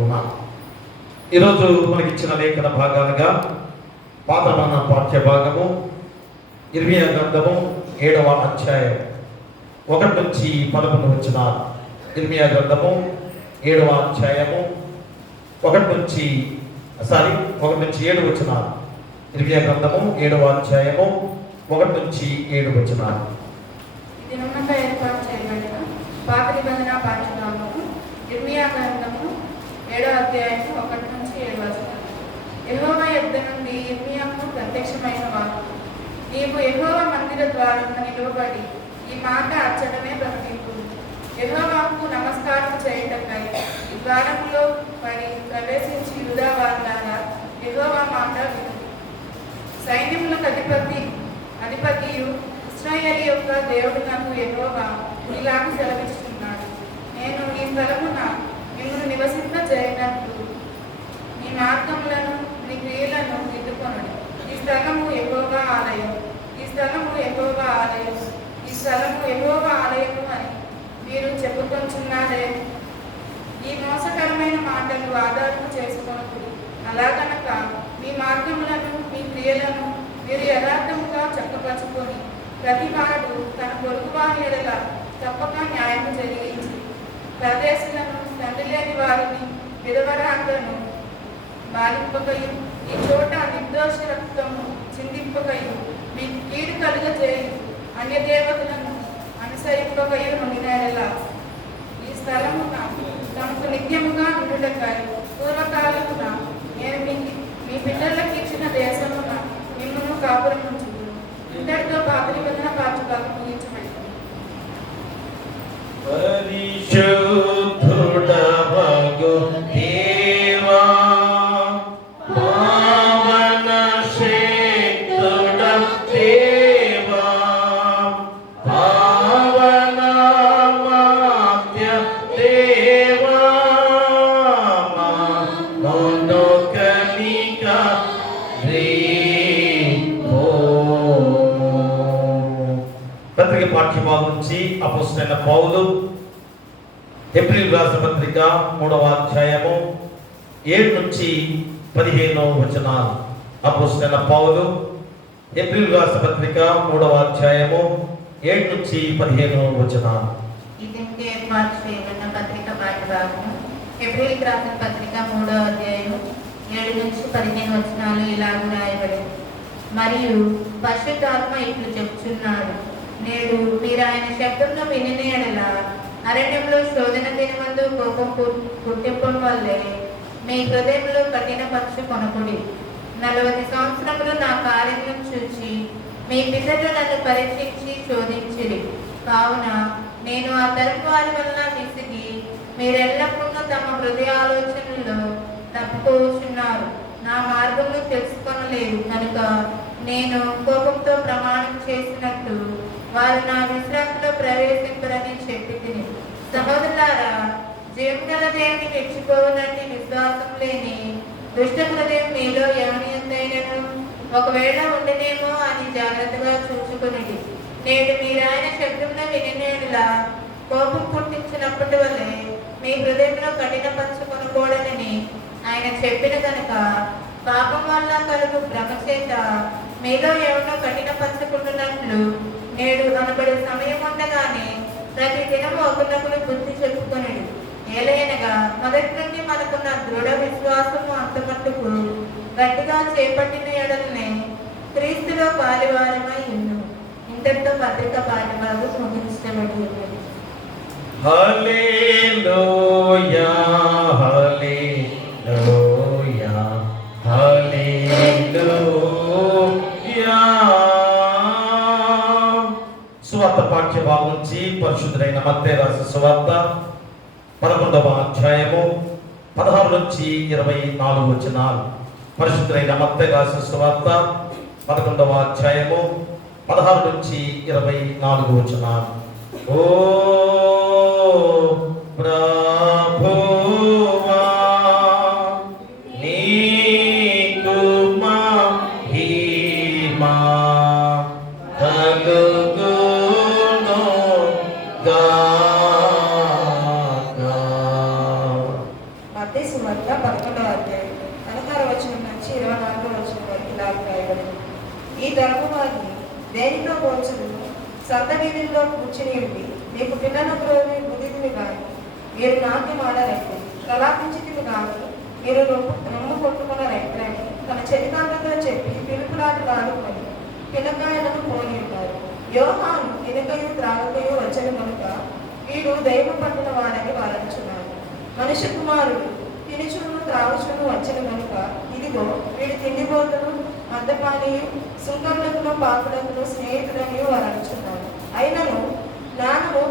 ఉన్నా ఈరోజు మనకి ఇచ్చిన లేఖన భాగాలుగా పాతమన్న పాఠ్య భాగము ఇర్మియా గ్రంథము 7వ అధ్యాయం 1 నుంచి 11 వచనాలు. ఇర్మియా గ్రంథము 7వ అధ్యాయము 1 నుంచి 7 వచనాలు. ఇర్మియా గ్రంథము 7వ అధ్యాయము 1 నుంచి 7 వచనాలు. ఇది నమ్మక ఏర్పాటు చేయబడిన పాత నిబంధన పాఠ్యభాగము ఇర్మియా గ్రంథము 7వ అధ్యాయము 1 నుంచి 7 వచనాలు. యెహోవా యొద్ద నుండి ఇర్మియాకు ప్రత్యక్షమైన వాక్కు, నీవు యెహోవా మందిర ద్వారమున నిలువబడి ఈ మాట అచ్చటమే ప్రకటింపు. యెహోవాకు నమస్కారం చేయుటకై ఈ ద్వారములో పడి ప్రవేశించి యూదా వారులారా, యెహోవా మాట విను. సైన్యములకు అధిపతియు ఇశ్రాయేలు యొక్క దేవుడు నాకు యెహోవా ఇలాగ సెలవిస్తున్నాడు, నేను ఈ స్థలమున మిమ్మల్ని నివసింపజేయనట్లు మీ మార్గములను మీ క్రియలను దిద్దుకొనుడి. ఈ స్థలము యెహోవా ఆలయం, ఈ స్థలము యెహోవా ఆలయం, ఈ స్థలము యెహోవా ఆలయము అని మీరు చెప్పుకొంచున్నారే. ఈ మోసకరమైన మాటలు ఆధారము చేసుకొనకుడి. అలాగనక మీ మార్గములను మీ క్రియలను మీరు యథార్థముగా చక్కపరుచుకొని ప్రతివాడు తన పొరుగువాని ఎడల తప్పక న్యాయము జరిగించి పరదేశులను, తండ్రి లేని వారిని, విధవరాండ్లను బాలింపకయు, ఈ చోట నిర్దోష రక్తము చిందింపకయు, మీ కీడు కలుగజేయు అన్య దేవతలను అనుసరింపకయు నుండిన ఈ స్థలమున తమకు నిత్యముగా ఉండుటకై పూర్వకాలమున నేను మీ పిల్లలకు ఇచ్చిన దేశమున మిమ్మల్ని కాపురం ఉంచుదును. ఇంతటితో పాత నిబంధన పాఠ్యభాగం ముగించబడింది. పరిశుద్ధుడవగు దేవా, పావన శక్తుడ దేవా, పావన మాత్య దేవా, మనోకలిక పత్రిక పాఠ్యభాగం నుంచి అపోస్తలుడైన పౌలు హెబ్రీయులకు రాసిన పత్రిక 3వ అధ్యాయము 7 నుంచి 15 వచనాలు. అపోస్తలుడైన పౌలు హెబ్రీయులకు రాసిన పత్రిక 3వ అధ్యాయము 7 నుంచి 15 వచనాలు. ఇది ఏర్పాటు చేయబడిన పత్రిక పాఠ్యభాగము హెబ్రీయులకు రాసిన పత్రిక 3వ అధ్యాయము 7 నుంచి 15 వచనాలు ఇలాగ రాయబడింది. మరియు పరిశుద్ధాత్మ ఇట్లు చెప్పుచున్నాడు, నేడు మీరు ఆయన శబ్దంలో వినిన యెడల అరణ్యంలో శోధన దినమందు కోపం పుట్టింపం వల్లే మీ హృదయంలో కఠినపరచుకొనకుడి. 40 సంవత్సరములు నా కార్యములను చూచి మీ పితరులు నన్ను పరీక్షించి శోధించిరి. కావున నేను ఆ తరపు వారి వలన విసిగి మీరెల్లప్పుడూ తమ హృదయ ఆలోచనల్లో తప్పుకోచున్నారు, నా మార్గంలో తెలుసుకొనలేదు కనుక నేను కోపంతో ప్రమాణం చేసినట్టు వారు నా విశ్రాంతిలో ప్రవేశింపరని చెప్పి తిని. సహోదరులారా, జీవగల దేవుని మెచ్చిపోవనట్టి విశ్వాసం లేని దుష్ట హృదయం మీలో ఎవని ఎంతైనను ఒకవేళ ఉండనేమో అని జాగ్రత్తగా చూచుకునేది. నేడు మీరు ఆయన శబ్దంలో వినినేలా కోపం పుట్టించినప్పటి వల్లే మీ హృదయంలో కఠినపరచుకొనకూడదని ఆయన చెప్పిన కనుక పాపం వల్ల కలుగు భ్రమ చేత మీలో ఎవరినో కఠినపరచుకుంటున్నట్లు నేడు అనబడే సమయం ఉండగానే ప్రతి దినము ఒకరినొకరు బుద్ధి చెప్పుకొనడు. ఏలైనగా మొదటి నుండి మనకున్న దృఢ విశ్వాసము అంతమట్టుకు గట్టిగా చేపట్టిన ఎడలనే క్రీస్తులో పాలివారమై ఉన్ను. ఇంతటితో పత్రిక పాఠభాగం ముగించబడి ఉన్నది. హల్లెలూయా, హల్లెలూయా, హల్లెలూయా. సువార్త పాఠ్యభాగం నుంచి పరిశుద్ధుడైన మత్తయి రాసిన సువార్త 11వ అధ్యాయము 16 నుంచి 24 వచనాలు. పరిశుద్ధుడైన మత్తయి రాసిన సువార్త 11వ అధ్యాయము 16 నుంచి 24 వచనాలు. ఓ ప్రభువా, నీకు మహిమా కలుగును గాక. సువార్త 11వ అధ్యాయం 16వ వచనం నుంచి 24వ వచనం వరకు ఇలా రాయబడింది. ఈ తరము వారిని దేనితో పోల్చుదును? సంత వీధుల్లో కూర్చుని ఉండి నీకు పిల్లలకు రోజు బుద్ధిని కానీ మీరు నాట్యం ఆడరైతే, ప్రలాపించితివి కానీ మీరు రొమ్ము కొట్టుకున్న రైతులని తన చెలికాళ్ళతో చెప్పి పిలుపులాటలు ఆడుకొని పిల్లకాయలను పోని ఉంటారు. యోహాను తినకయు త్రాగకయు వచ్చని కనుక వీడు దైవ పట్టిన వాడని వారంచున్నారు. మనుష్య కుమారుడు తినుచును త్రాగుచును వచ్చిన కనుక ఇదిగో వీడు తిండిపోతును మద్యపానీయు సుంకములకును పాపులకును స్నేహితులని వారంచున్నారు. అయినను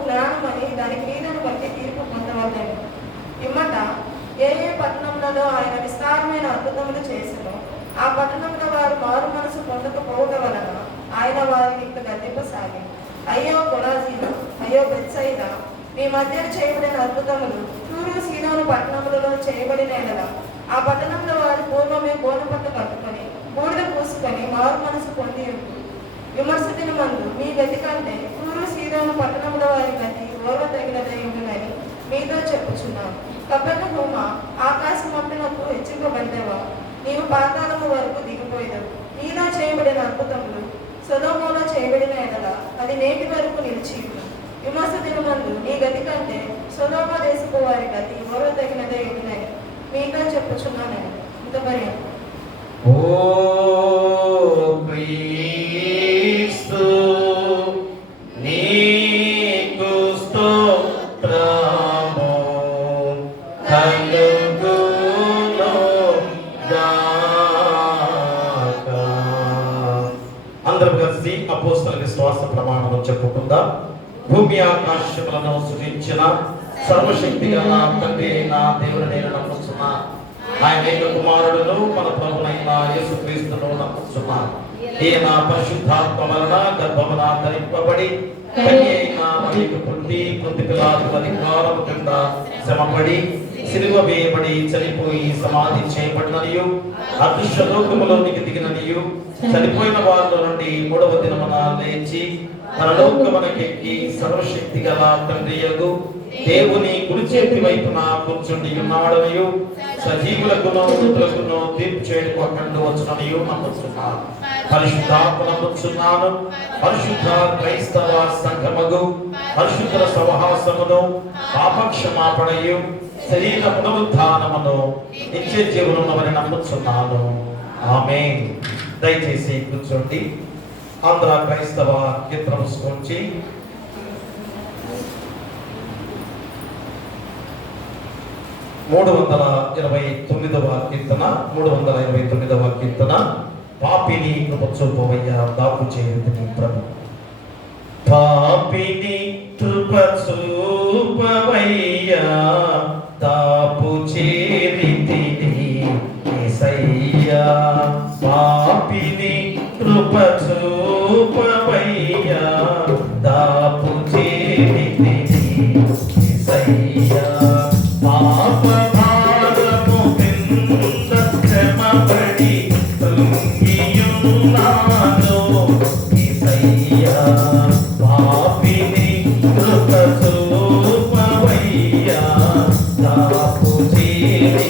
జ్ఞానమని దాని క్రియలను బట్టి తీర్పు పొందవలేను. పిమ్మట ఏ పట్టణంలో ఆయన విస్తారమైన అద్భుతములు చేసినో ఆ పట్టణంలో వారు మారు మనసు పొందకపోవడం వలన ఆయన వారిని ఇక్కడ గద్దింపసాగి, అయ్యో కొరాజీనా, అయ్యో బెత్సయిదా, మీ మధ్య చేయబడిన అద్భుతములు తూరు సీదోను పట్టణములలో చేయబడిన ఎడల ఆ పట్టణంలో వారు పూర్వమే గోనపట్టు కట్టుకొని బూడిద పూసుకొని మారు మనసు పొంది విమర్శ దినమందు మీ గతి కంటే తూరు సీదోను పట్టణముల వారి గతి ఓర్వదగినదై ఉండునని మీతో చెప్పుచున్నాను. కపెర్నహూమ, ఆకాశమట్టునకు హెచ్చింపబడ్డావా? నీవు పాతాళము వరకు దిగిపోయేదవు. నీలో చేయబడిన అద్భుతములు సొదొమలో చేయబడిన ఎడల అది నేటి వరకు నిలిచి విమర్శ దినమందు నీ గతి కంటే సొదొమ దేశపు వారి గతి ఓర్వదగినదై ఉండునని మీతో చెప్పుచున్నానని. ఇంతపర్యంతం. ఓ క్రీస్తు నీకు స్తోత్రము కలుగును గాక. అందరం కలిసి అపోస్తల విశ్వాస ప్రమాణం చెప్పుకుందాం. భూమి ఆకాశములను సృజించిన సర్వశక్తి గల తండ్రి అయిన దేవుడు నేను నమ్ముతున్నా. ఆయన ఏక కుమారుడును మన ప్రభువైన యేసుక్రీస్తును నమ్ముతున్నా. ఈయన పరిశుద్ధాత్మ వలన గర్భమున ధరింపబడి కన్య అయిన మరియకు పుట్టి పొంది పిలాతు అధికారము కింద శ్రమపడి సిలువ వేయబడి చనిపోయి సమాధి చేయబడిననియు అదృశ్య లోకములోనికి దిగిననియు చనిపోయిన వారిలో నుండి 3వ దినమున లేచి పరలోకమునకెక్కి సర్వశక్తి గల తండ్రియగు దేవుని కుడి చేతి వైపున కూర్చుండి ఉన్నాడనియు సజీవులకును మృతులకును తీర్పు చేయడానికి అక్కడి వచ్చుననియు నమ్ముతున్నాను. పరిశుద్ధాత్మ నమ్ముతున్నాను. పరిశుద్ధ క్రైస్తవ సంఘముగు పరిశుద్ధ సహవాసమును పాపక్షమాపణయు శరీర పునరుద్ధానమును నిత్య జీవనమును నమ్ముతున్నాను. ఆమేన్. దయచేసి కూర్చోండి. ఆంధ్ర క్రైస్తవ కీర్తన పుస్తకంచి 329వ కీర్తన. పాపిని కృప చూపవయ్యా, దాపు చేయుదుని ప్రభు. పాపిని కృప చూపవయ్యా, దాపు చేయుదుని యేసయ్యా. పాపిని కృప చూపవయ్యా, దాపు చేయుదుని యేసయ్యా. పాప భారము కింద శ్రమపడి కృంగియున్నాను యేసయ్యా. పాపిని కృప చూపవయ్యా, దాపు చేయుదుని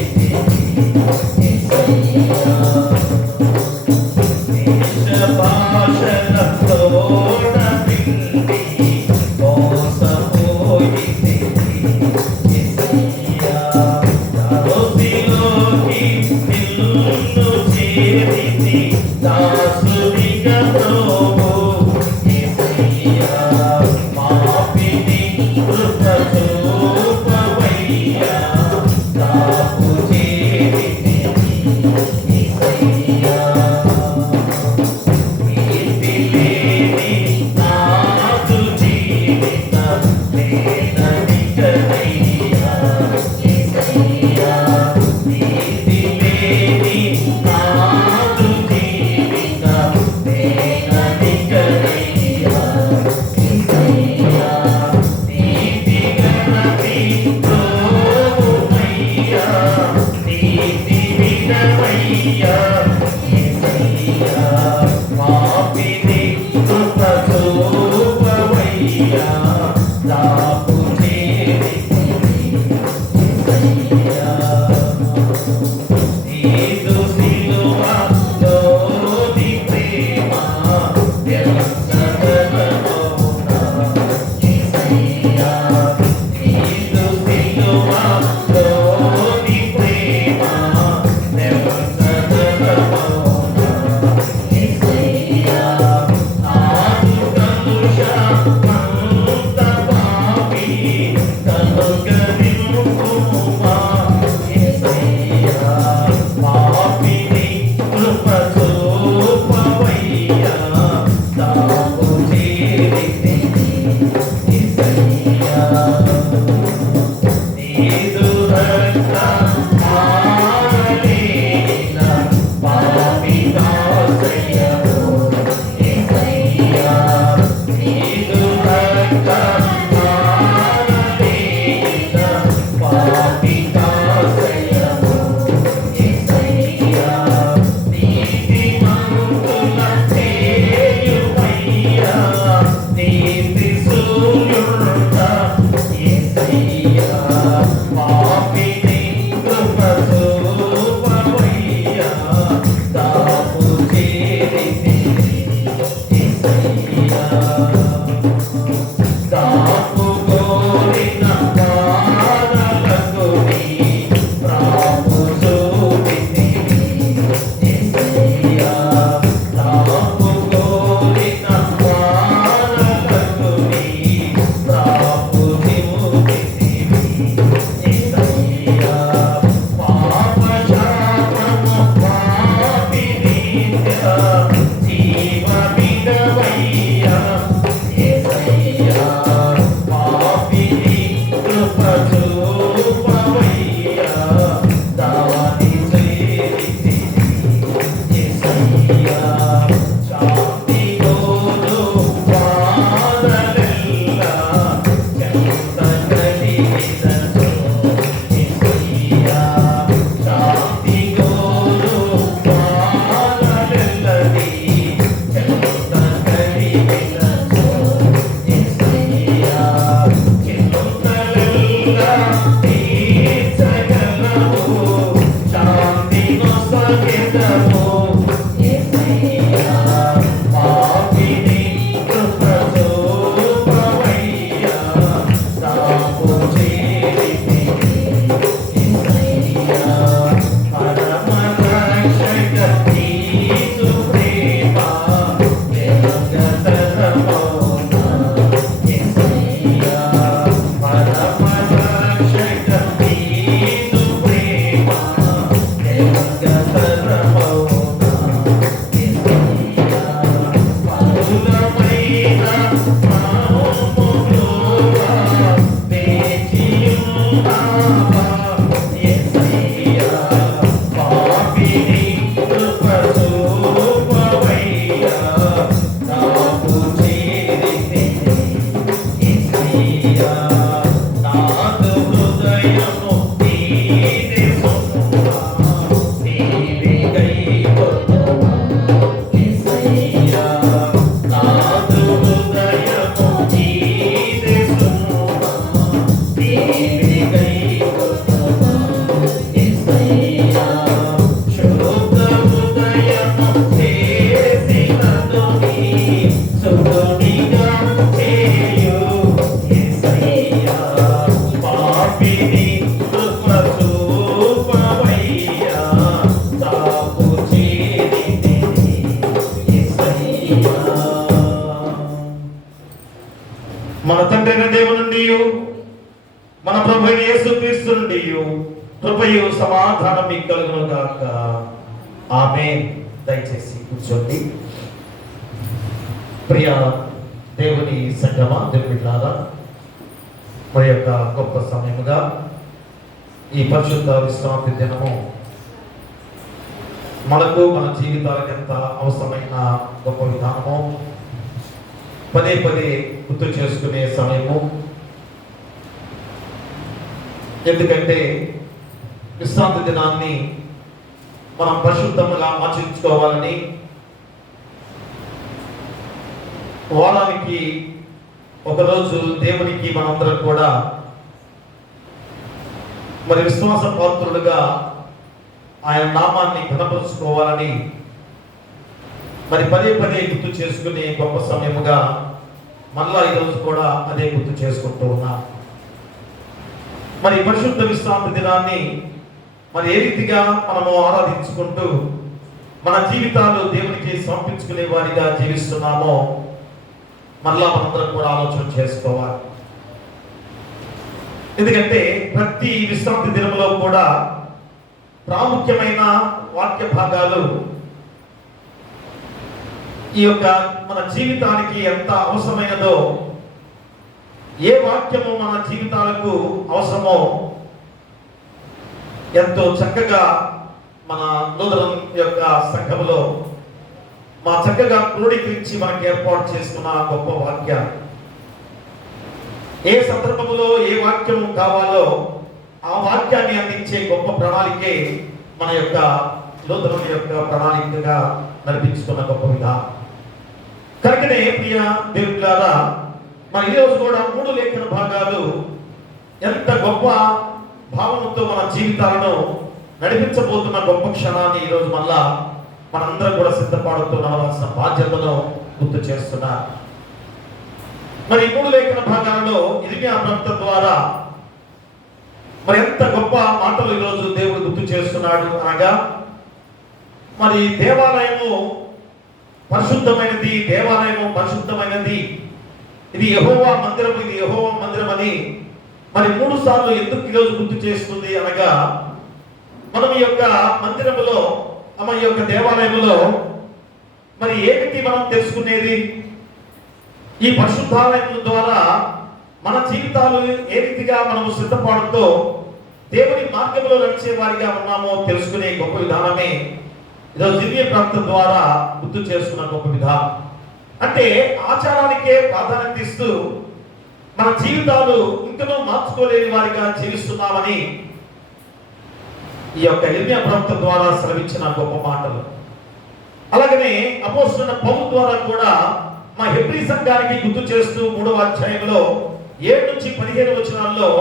మన ప్రభు యేసుక్రీస్తు నుండి కృపయు సమాధానం మీకు కలుగును గాక. ఆమేన్. దయచేసి కూర్చోండి. ప్రియ దేవుని సంగమా, దేవుని బిడ్డలారా, మరి యొక్క గొప్ప సమయముగా ఈ పరిశుద్ధ విశ్రాంతి దినము మనకు మన జీవితాలకు ఎంత అవసరమైన గొప్ప విధానము పదే పదే గుర్తు చేసుకునే సమయము. ఎందుకంటే విశ్రాంతి దినాన్ని మనం పరిశుద్ధంగా ఆచరించుకోవాలని, వారానికి ఒకరోజు దేవునికి మనందరం కూడా మరి విశ్వాస పాత్రులుగా ఆయన నామాన్ని ఘనపరుచుకోవాలని మరి పదే పదే గుర్తు చేసుకునే గొప్ప సమయముగా మళ్ళా ఈరోజు కూడా అదే గుర్తు చేసుకుంటూ ఉన్నాం. మరి పరిశుద్ధ విశ్రాంతి దినాన్ని మరి ఏ రీతిగా మనము ఆరాధించుకుంటూ మన జీవితాలు దేవునికి సమర్పించుకునే వారిగా జీవిస్తున్నామో మళ్ళా మనందరం కూడా ఆలోచన చేసుకోవాలి. ఎందుకంటే ప్రతి విశ్రాంతి దినంలో కూడా ప్రాముఖ్యమైన వాక్య భాగాలు ఈ యొక్క మన జీవితానికి ఎంత అవసరమైనదో, ఏ వాక్యము మన జీవితాలకు అవసరమో ఎంతో చక్కగా మన నూతన యొక్క సంఘంలో మా చక్కగా క్రోడీకరించి మనకు ఏర్పాటు చేసుకున్న గొప్ప వాక్యం. ఏ సందర్భంలో ఏ వాక్యం కావాలో ఆ వాక్యాన్ని అందించే గొప్ప ప్రణాళికే మన యొక్క నూతన యొక్క ప్రణాళికగా నడిపించుకున్న గొప్ప విధానం. కనుకనే ప్రియ దేవులారా, మన ఈరోజు కూడా 3 లేఖన భాగాలు ఎంత గొప్ప భావనతో మన జీవితాలను నడిపించబోతున్న గొప్ప క్షణాన్ని ఈరోజు మళ్ళా మనందరం కూడా సిద్ధపడుతూ నడవాల్సిన బాధ్యతను గుర్తు చేస్తున్నారు. మరి 3 లేఖన భాగాలలో ఇర్మియా ప్రవక్త ద్వారా మరి ఎంత గొప్ప మాటలు ఈరోజు దేవుడు గుర్తు చేస్తున్నాడు అనగా, మరి దేవాలయము పరిశుద్ధమైనది, దేవాలయము పరిశుద్ధమైనది, ఇది యెహోవా మందిరం, ఇది యెహోవా మందిరం అని మరి 3 సార్లు ఎందుకు ఈరోజు గుర్తు చేస్తుంది అనగా, మనం ఈ యొక్క మందిరములో, మన యొక్క దేవాలయములో మరి ఏమిటి మనం తెలుసుకునేది? ఈ పరిశుద్ధాలయముల ద్వారా మన జీవితాలు ఏ రీతిగా మనము సిద్ధపడుతూ దేవుని మార్గంలో నడిచే వారిగా ఉన్నామో తెలుసుకునే గొప్ప విధానమే ఈరోజు దివ్య ప్రార్థన ద్వారా గుర్తు చేసుకున్న గొప్ప విధానం. అంటే ఆచారానికే ప్రాధాన్యత ఇస్తూ మన జీవితాలు ఇంకనూ మార్చుకోలేని వారిగా జీవిస్తున్నామని ఈ యొక్క ఇర్మియా ప్రవక్త ద్వారా సెలవిచ్చిన గొప్ప మాటలు. అలాగనే అపోస్తలుడైన పౌలు ద్వారా కూడా మా హెబ్రీ సంఘానికి గుర్తు చేస్తూ 3వ అధ్యాయంలో 7 నుంచి 15 వచనాల్లో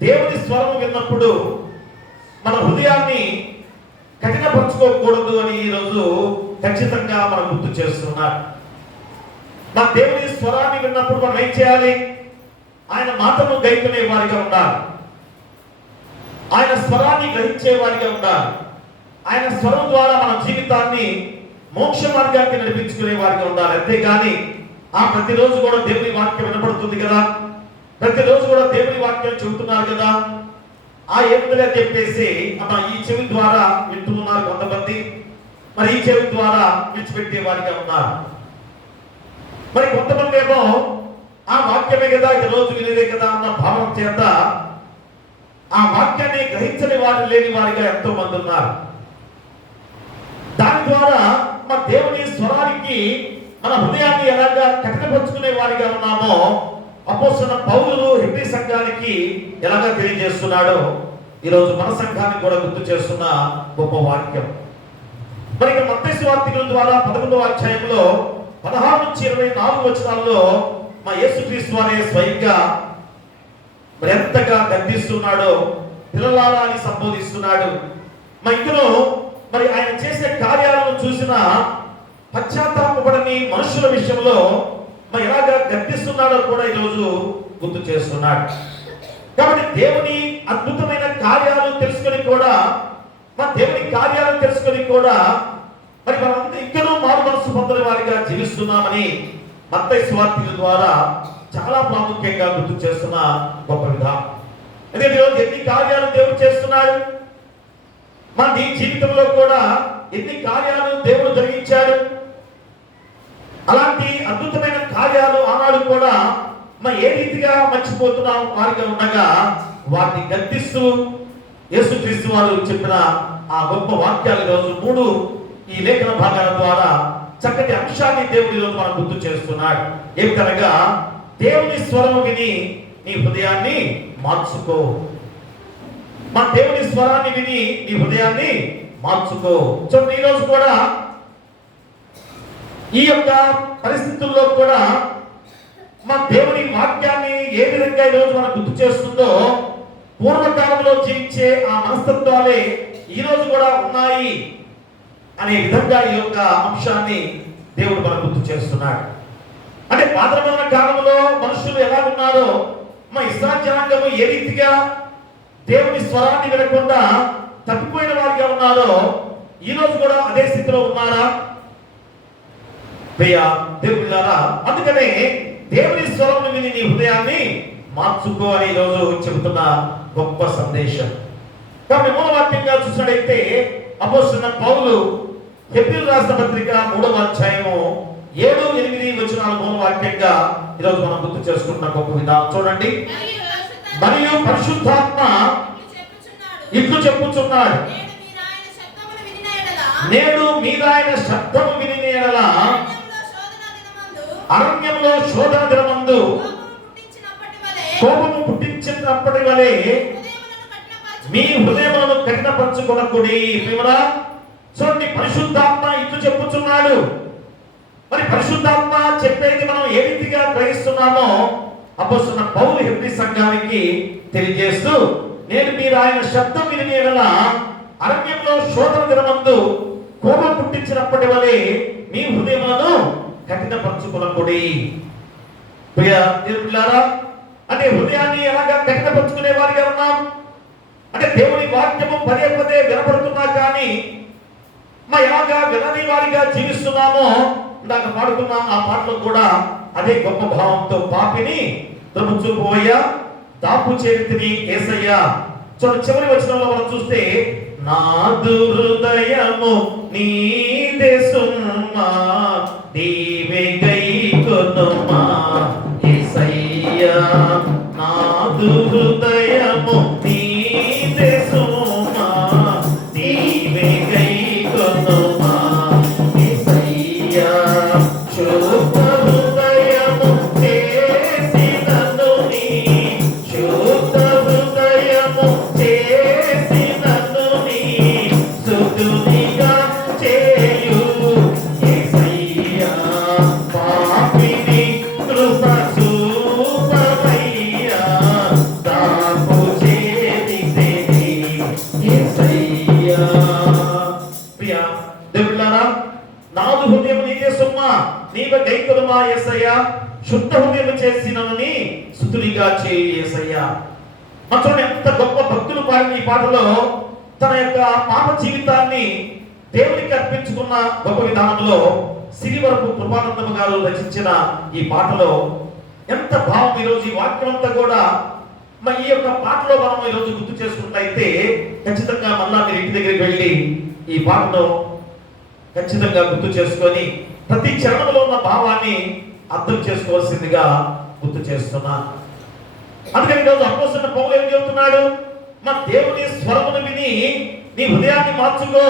దేవుని స్వరం విన్నప్పుడు మన హృదయాన్ని కఠినపరచుకోకూడదు అని ఈరోజు ఖచ్చితంగా మనం గుర్తు చేస్తున్నారు. మా దేవుని స్వరాన్ని విన్నప్పుడు మనం ఏం చేయాలి? ఆయన మాటను గైకొనే వారిగా ఉండాలి, ఆయన స్వరాన్ని గ్రహించే వారిగా ఉండాలి, ఆయన స్వరం ద్వారా మన జీవితాన్ని మోక్ష మార్గానికి నడిపించుకునే వారిగా ఉండాలి. అంతేగాని ప్రతిరోజు కూడా దేవుని వాక్యం వినపడుతుంది కదా, ప్రతిరోజు కూడా దేవుని వాక్యం చెబుతున్నారు కదా, ఏమిటని చెప్పేసి ఈ చెవి ద్వారా వింటూ ఉన్నారు కొంతమంది, మరి ఈ చెవి ద్వారా విడిచిపెట్టే వారిగా ఉన్నారు. మరి కొంతమంది ఏమో ఆ వాక్యమే కదా, ఇది రోజు వినేదే కదా అన్న భావం చేత ఆ వాక్యాన్ని గ్రహించని వారు లేని వారిగా ఎంతో మంది ఉన్నారు. దాని ద్వారా మన దేవుని స్వరానికి మన హృదయాన్ని ఎలాగా కఠినపరుచుకునే వారిగా ఉన్నామో అపోస్తలుడైన పౌలు హెబ్రీ సంఘానికి ఎలాగా తెలియజేస్తున్నాడో ఈరోజు మన సంఘానికి కూడా గుర్తు చేస్తున్న గొప్ప వాక్యం. మరి ఇక మత్తయి సువార్తికుల ద్వారా 11వ అధ్యాయంలో 16 నుంచి 24 వచనాల్లో మా యేసుక్రీస్తు వారే స్వయంగా మరి ఎంతగా గద్దిస్తున్నాడో, పిల్లలారా అని సంబోధిస్తున్నాడు. ఇంకనూ మరి ఆయన చేసే కార్యాలను చూసిన పశ్చాత్తాపపడని మనుషుల విషయంలో మరి ఎలాగా గద్దిస్తున్నాడో కూడా ఈరోజు గుర్తు చేస్తున్నాడు. కాబట్టి దేవుని అద్భుతమైన కార్యాలు తెలుసుకొని కూడా, మన దేవుని కార్యాలను తెలుసుకొని కూడా మరి మనమంతా ఇంకనూ మారు మనసు పొందని వారిగా జీవిస్తున్నామని మత్తయి సువార్తికుల ద్వారా చాలా ప్రాముఖ్యంగా గుర్తు చేస్తున్న గొప్ప విధానం. ఎందుకంటే ఈరోజు ఎన్ని కార్యాలు దేవుడు చేస్తున్నాడు, మన నీ జీవితంలో కూడా ఎన్ని కార్యాలు దేవుడు జరిగించాడు. అలాంటి అద్భుతమైన కార్యాలు ఆనాడు కూడా ఏ రీతిగా మర్చిపోతున్నాం వారిగా ఉండగా వారిని గద్దిస్తూ యేసుక్రీస్తు వారు చెప్పిన ఆ గొప్ప వాక్యాలు ఈరోజు 3 ఈ లేఖన భాగాల ద్వారా చక్కటి అంశాన్ని దేవుడు ఈరోజు మనం గుర్తు చేస్తున్నాడు. ఏమిటనగా దేవుని స్వరము విని నీ హృదయాన్ని మార్చుకో. మా దేవుని స్వరాన్ని విని నీ హృదయాన్ని మార్చుకో. చూడండి, ఈరోజు కూడా ఈ యొక్క పరిస్థితుల్లో కూడా మా దేవుని వాక్యాన్ని ఏ విధంగా ఈరోజు మనం గుర్తు చేస్తుందో, పూర్వకాలంలో జీవించే ఆ మనస్తత్వాలే ఈరోజు కూడా ఉన్నాయి అనే విధంగా ఈ యొక్క అంశాన్ని దేవుడు మనం గుర్తు చేస్తున్నాడు. అంటే పాతమైన కాలంలో మనుషులు ఎలా ఉన్నారో, మా ఇస్రాయేలు జనాంగము ఏ రీతిగా దేవుని స్వరాన్ని వినకుండా తప్పిపోయిన వారిగా ఉన్నారో, ఈరోజు కూడా అదే స్థితిలో ఉన్నారా ప్రియ దేవుళ్ళారా? అందుకనే దేవుని స్వరం విని నీ హృదయాన్ని మార్చుకో అని ఈరోజు చెబుతున్న గొప్ప సందేశం. కాబట్టి మూలవాక్యంగా చూసినట్లయితే అపోస్తలుడైన పౌలు హెబ్రీయులకు రాసిన పత్రిక 3వ అధ్యాయము 7-8 వచనాలు మూలవాక్యంగా ఈరోజు మనం గుర్తు చేసుకుంటున్న గొప్ప విధానం చూడండి. మరియు పరిశుద్ధాత్మ ఇట్లు చెప్పుచున్నాడు, నేడు మీరాయన శబ్దము వినిన యెడల అరణ్యంలో శోధన దినమందు కోపము పుట్టించినప్పటి వలె మీ హృదయములను కఠినపరచుకొనకుడి. ప్రియరా, చూడండి, పరిశుద్ధాత్మ ఇట్లు చెప్పుచున్నాడు. మరి పరిశుద్ధాత్మ చెప్పేది మనం ఏ రీతిగా గ్రహిస్తున్నామో అపోస్తలుడైన పౌలు హెబ్రీ సంఘానికి తెలియజేస్తూ, నేను మీరు ఆయన శబ్దం విని యెడల అరణ్యంలో శోధన దినమందు కోపం పుట్టించినప్పటి వలె మీ హృదయములను కఠినపరచుకొనకుడి. ప్రియ దేవుళ్ళారా, అంటే హృదయాన్ని ఎలాగా కఠినపరచుకునే వారిగా ఉన్నాం అంటే దేవుని వాక్యము పదే పదే వినపడుతున్నా కానీ ఎలాగా వినని వారిగా జీవిస్తున్నామో ఇందాక పాడుకున్న ఆ పాటలో కూడా అదే గొప్ప భావంతో పాపిని త్రముచుకుపోయా దాపు చేతిని యేసయ్యా. చివరి వచనంలో మనం చూస్తే నాదు హృదయము నీదే సుమ్మా నీవే గైకొనుమా యేసయ్యా. నాదు హృదయము నీదే సుమ్మా నీవే గైకొనుమా యేసయ్యా. శుద్ధ హృదయము చేసి నన్ను నీ శుద్ధ హృదయము చేసి నన్ను నీ సుతునిగా చేయు యేసయ్యా. పాపిని కృప చూపవయ్యా దాపు చేతిని యేసయ్యా. ప్రియా దేవుళ్ళారా, నాదు హృదయం నీకే సుమ్మా నీవే గైకొనుమా యేసయ్యా. శుద్ధ హృదయం చేసినని స్తుతిగా చేయి యేసయ్యా. చూడండి, ఎంత గొప్ప భక్తులు పాడిన ఈ పాటలో తన యొక్క పాప జీవితాన్ని దేవునికి అర్పించుకున్న గొప్ప విధానంలో సిరివరపు కృపానందమ్మ గారు రచించిన ఈ పాటలో ఎంత భావం ఈరోజు ఈ వాక్యం అంతా కూడా ఈ యొక్క పాటలో మనం ఈరోజు గుర్తు చేసుకున్నట్లయితే ఖచ్చితంగా మళ్ళా మీరు ఇంటి దగ్గరికి వెళ్ళి ఈ పాటను ఖచ్చితంగా గుర్తు చేసుకొని ప్రతి చరణంలో ఉన్న భావాన్ని అర్థం చేసుకోవాల్సిందిగా గుర్తు చేస్తున్నాను. అందుకని ఈరోజు అపోస్తలుడైన పౌలు ఏం చెబుతున్నాడు? మా దేవుని స్వరమును విని నీ హృదయాన్ని మార్చుకో.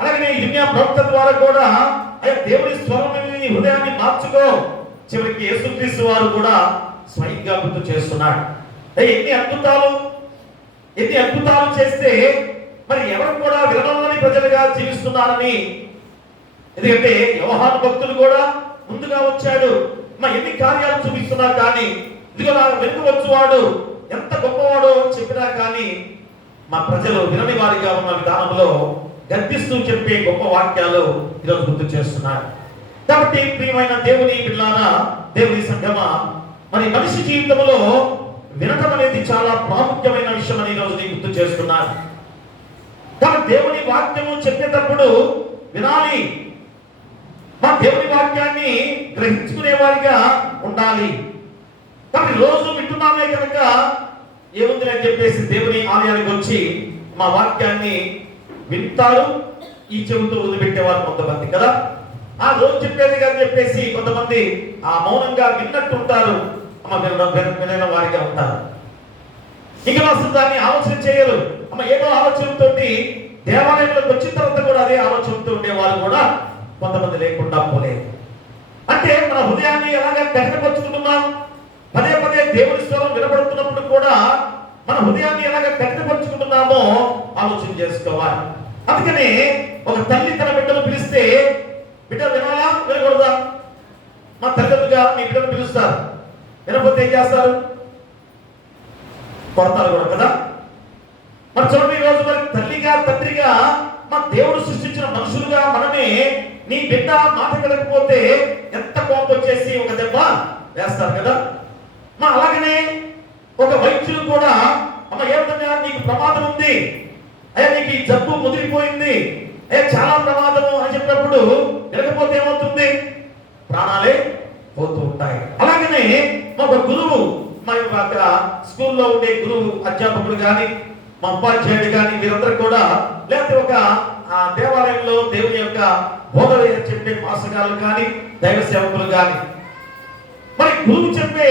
అలాగే ఇర్మియా ప్రవక్త ద్వారా కూడా దేవుని స్వరమును విని నీ హృదయాన్ని మార్చుకో. చివరికి యేసుక్రీస్తు వారు కూడా స్వయంగా గుర్తు చేస్తున్నాడు. ఎన్ని అద్భుతాలు చేస్తే మరి ఎవరు కూడా వినని ప్రజలుగా జీవిస్తున్నారని. ఎందుకంటే యోహాను భక్తులు కూడా ముందుగా వచ్చాడు, ఎన్ని కార్యాలు చూపిస్తున్నా కానీ ఇదిగో నా వెనుక వచ్చువాడు ఎంత గొప్పవాడో చెప్పినా కానీ మా ప్రజలు వినని వారిగా ఉన్న విధానంలో గద్దిస్తూ చెప్పే గొప్ప వాక్యాలు ఈరోజు గుర్తు చేస్తున్నారు. కాబట్టి ప్రియమైన దేవుని బిడ్డలారా, దేవుని సంఘమా, మరి మనిషి జీవితంలో వినటం అనేది చాలా ప్రాముఖ్యమైన విషయం అని ఈరోజు నేను గుర్తు చేస్తున్నాను. కానీ దేవుని వాక్యము చెప్పేటప్పుడు వినాలి, మా దేవుని వాక్యాన్ని గ్రహించుకునే వారిగా ఉండాలి. కాబట్టి రోజు వింటున్నామే కనుక ఏముంది అని చెప్పేసి దేవుని ఆలయానికి వచ్చి మా వాక్యాన్ని వింటారు, ఈ చెవితో వదిలిపెట్టేవారు కొంతమంది కదా. ఆ రోజు చెప్పేది కదా చెప్పేసి కొంతమంది ఆ మౌనంగా విన్నట్టు ఉంటారు, వినడం వారిగా ఉంటారు. ఇక అసలు దాన్ని ఆలోచన చేయరు. ఏదో ఆలోచనతో దేవాలయంలోకి వచ్చిన తర్వాత కూడా అదే ఆలోచనతో ఉండేవారు కూడా కొంతమంది లేకుండా పోలేదు. అంటే మన హృదయాన్ని ఎలాగ కఠినపరుచుకుంటున్నాం? పదే పదే దేవుని స్వరం వినబడుతున్నప్పుడు కూడా మన హృదయాన్ని ఎలాగ కఠినపరుచుకుంటున్నామో ఆలోచన చేసుకోవాలి. అందుకని ఒక తల్లి తన బిడ్డను పిలిస్తే బిడ్డ వినాలా వినకూడదా? మా తల్లిదండ్రులుగా మీ బిడ్డను పిలుస్తారు, వినకపోతే ఏం చేస్తారు? కొడతారు కూడా కదా. మరి చూడండి, ఈరోజు మరి తల్లిగా తండ్రిగా మా దేవుడు సృష్టించిన మనుషులుగా మనమే నీ బిడ్డ మాట వినకపోతే ఎంత కోపం వచ్చేసి ఒక దెబ్బ వేస్తారు కదా. అలాగనే ఒక వైద్యులు కూడా ఏ విధంగా నీకు ప్రమాదం ఉంది, అయ్యా నీకు ఈ జబ్బు ముదిరిపోయింది, అయ్యా చాలా ప్రమాదము అని చెప్పినప్పుడు వినకపోతే ఏమవుతుంది? ప్రాణాలే పోతూ ఉంటాయి. అలాగనే ఒక గురువు, మా యొక్క స్కూల్లో ఉండే గురువు అధ్యాపకుడు కానీ మా ఉపాధ్యాయుడు కానీ వీరందరూ కూడా, లేకపోతే ఒక దేవాలయంలో దేవుని యొక్క బోధ చెప్పే మాసగాళ్ళు కానీ దైవ సేవకులు కానీ, మరి గురువు చెప్పే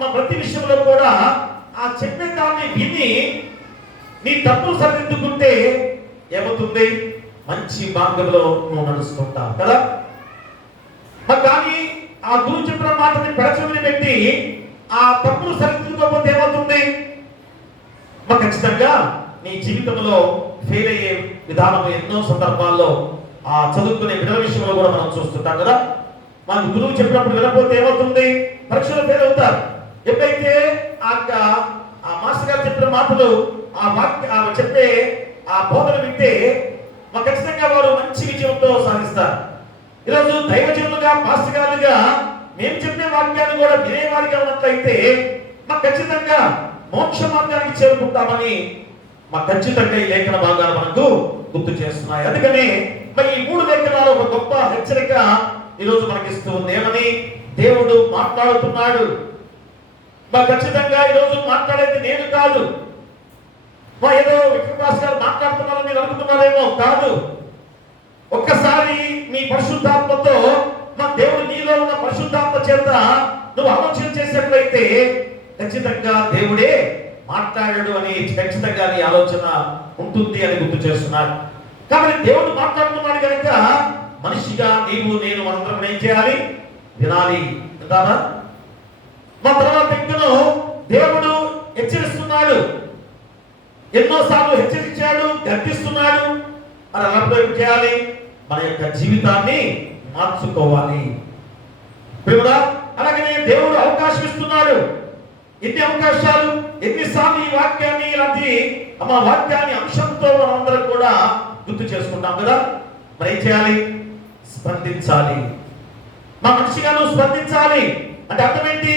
మా ప్రతి విషయంలో కూడా ఆ చెప్పే దాన్ని విని నీ తప్పులు సరిదిద్దుకుంటే ఏమవుతుంది? మంచి మార్గంలో నువ్వు నడుస్తుంటావు కదా. మరి కానీ ఆ గురువు చెప్పిన మాటని పెడచెవిని పెట్టి ఆ తప్పులు సరిదిద్దుకోకపోతే ఏమవుతుంది? ఖచ్చితంగా నీ జీవితంలో ఫెయిల్ అయ్యే విధానం ఎన్నో సందర్భాల్లో ఆ చదువుకునే బిడ్డల విషయంలో కూడా మనం చూస్తుంటాం కదా. మనకు గురువు చెప్పినప్పుడు వినకపోతే ఏమవుతుంది? పరీక్షలో ఫెయిల్ అవుతారు. ఎప్పుడైతే ఆ మాస్టర్ గారు చెప్పిన మాటలు చెప్పే ఆ బోధన వింటే ఖచ్చితంగా వారు మంచి విజయంతో సాధిస్తారు. ఈరోజు దైవజనులుగా మాస్టర్ గారుగా మేము చెప్పే వాక్యాన్ని కూడా వినేవారిగా ఉన్నట్లయితే ఖచ్చితంగా మోక్ష మార్గానికి చేరుకుంటామని ఖచ్చితంగా ఈ లేఖన భాగాలు మనకు గుర్తు చేస్తున్నాయి. అందుకని ఈ 3 లేఖనాలు ఒక గొప్ప హెచ్చరిక ఈరోజు మనకిస్తూ ఉంది. ఏమని? దేవుడు మాట్లాడుతున్నాడు. ఖచ్చితంగా ఈరోజు మాట్లాడేది నేను కాదు. ఏదో విక్రమాస్ గారు మాట్లాడుతున్నారని మీరు అనుకుంటున్నారేమో, కాదు. ఒక్కసారి మీ పరిశుద్ధాత్మతో దేవుడు నీలో ఉన్న పరిశుద్ధాత్మ చేత నువ్వు ఆలోచన చేసినట్లయితే ఖచ్చితంగా దేవుడే మాట్లాడాడు అని ఖచ్చితంగా నీ ఆలోచన ఉంటుంది అని గుర్తు చేస్తున్నాడు. కాబట్టి దేవుడు మాట్లాడుతున్నాడు కనుక మనిషిగా నీవు నేను మనందరం ఏం చేయాలి? వినాలి. వింటారా? తర్వాత ఇంకను దేవుడు హెచ్చరిస్తున్నాడు, ఎన్నోసార్లు హెచ్చరించాడు, గర్తిస్తున్నాడు. మరి అలా ఏం చేయాలి? మన యొక్క జీవితాన్ని మార్చుకోవాలి. అలాగనే దేవుడు అవకాశం ఇస్తున్నాడు. ఎన్ని అవకాశాలు, ఎన్నిసార్లు ఈ వాక్యాన్ని ఇలాంటి వాక్యాన్ని అంశంతో మనందరం కూడా గుర్తు చేసుకుంటాం కదా. మరి ఏం చేయాలి? స్పందించాలి. మనిషిగా నువ్వు స్పందించాలి అంటే అర్థం ఏంటి?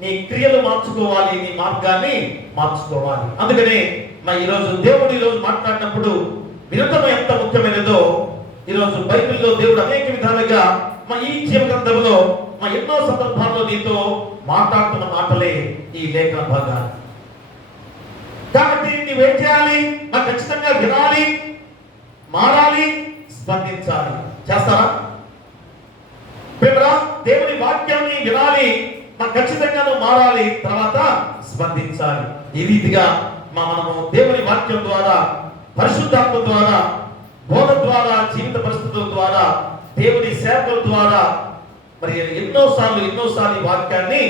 నీ క్రియలు మార్చుకోవాలి, నీ మార్గాన్ని మార్చుకోవాలి. అందుకనే ఈరోజు దేవుడు ఈరోజు మాట్లాడినప్పుడు వినటం ఎంత ముఖ్యమైనదో ఈరోజు బైబిల్లో దేవుడు అనేక విధాలుగా ఈ జీవ గ్రంథంలో ఎన్నో సందర్భాల్లో నీతో మాట్లాడుతున్న మాటలే ఈ లేఖన భాగాలు. కాబట్టి నువ్వేం చేయాలి? ఖచ్చితంగా వినాలి, మారాలి, స్పందించాలి. చేస్తారా? దేవుని వాక్యాన్ని వినాలి, ఖచ్చితంగా నువ్వు మారాలి, తర్వాత స్పందించాలి. ఈ రీతిగా మనము దేవుని వాక్యం ద్వారా, పరిశుద్ధాత్మ ద్వారా, బోధ ద్వారా, జీవిత పరిస్థితుల ద్వారా, దేవుని సేవకుల ద్వారా మరి ఎన్నోసార్లు వాక్యాన్ని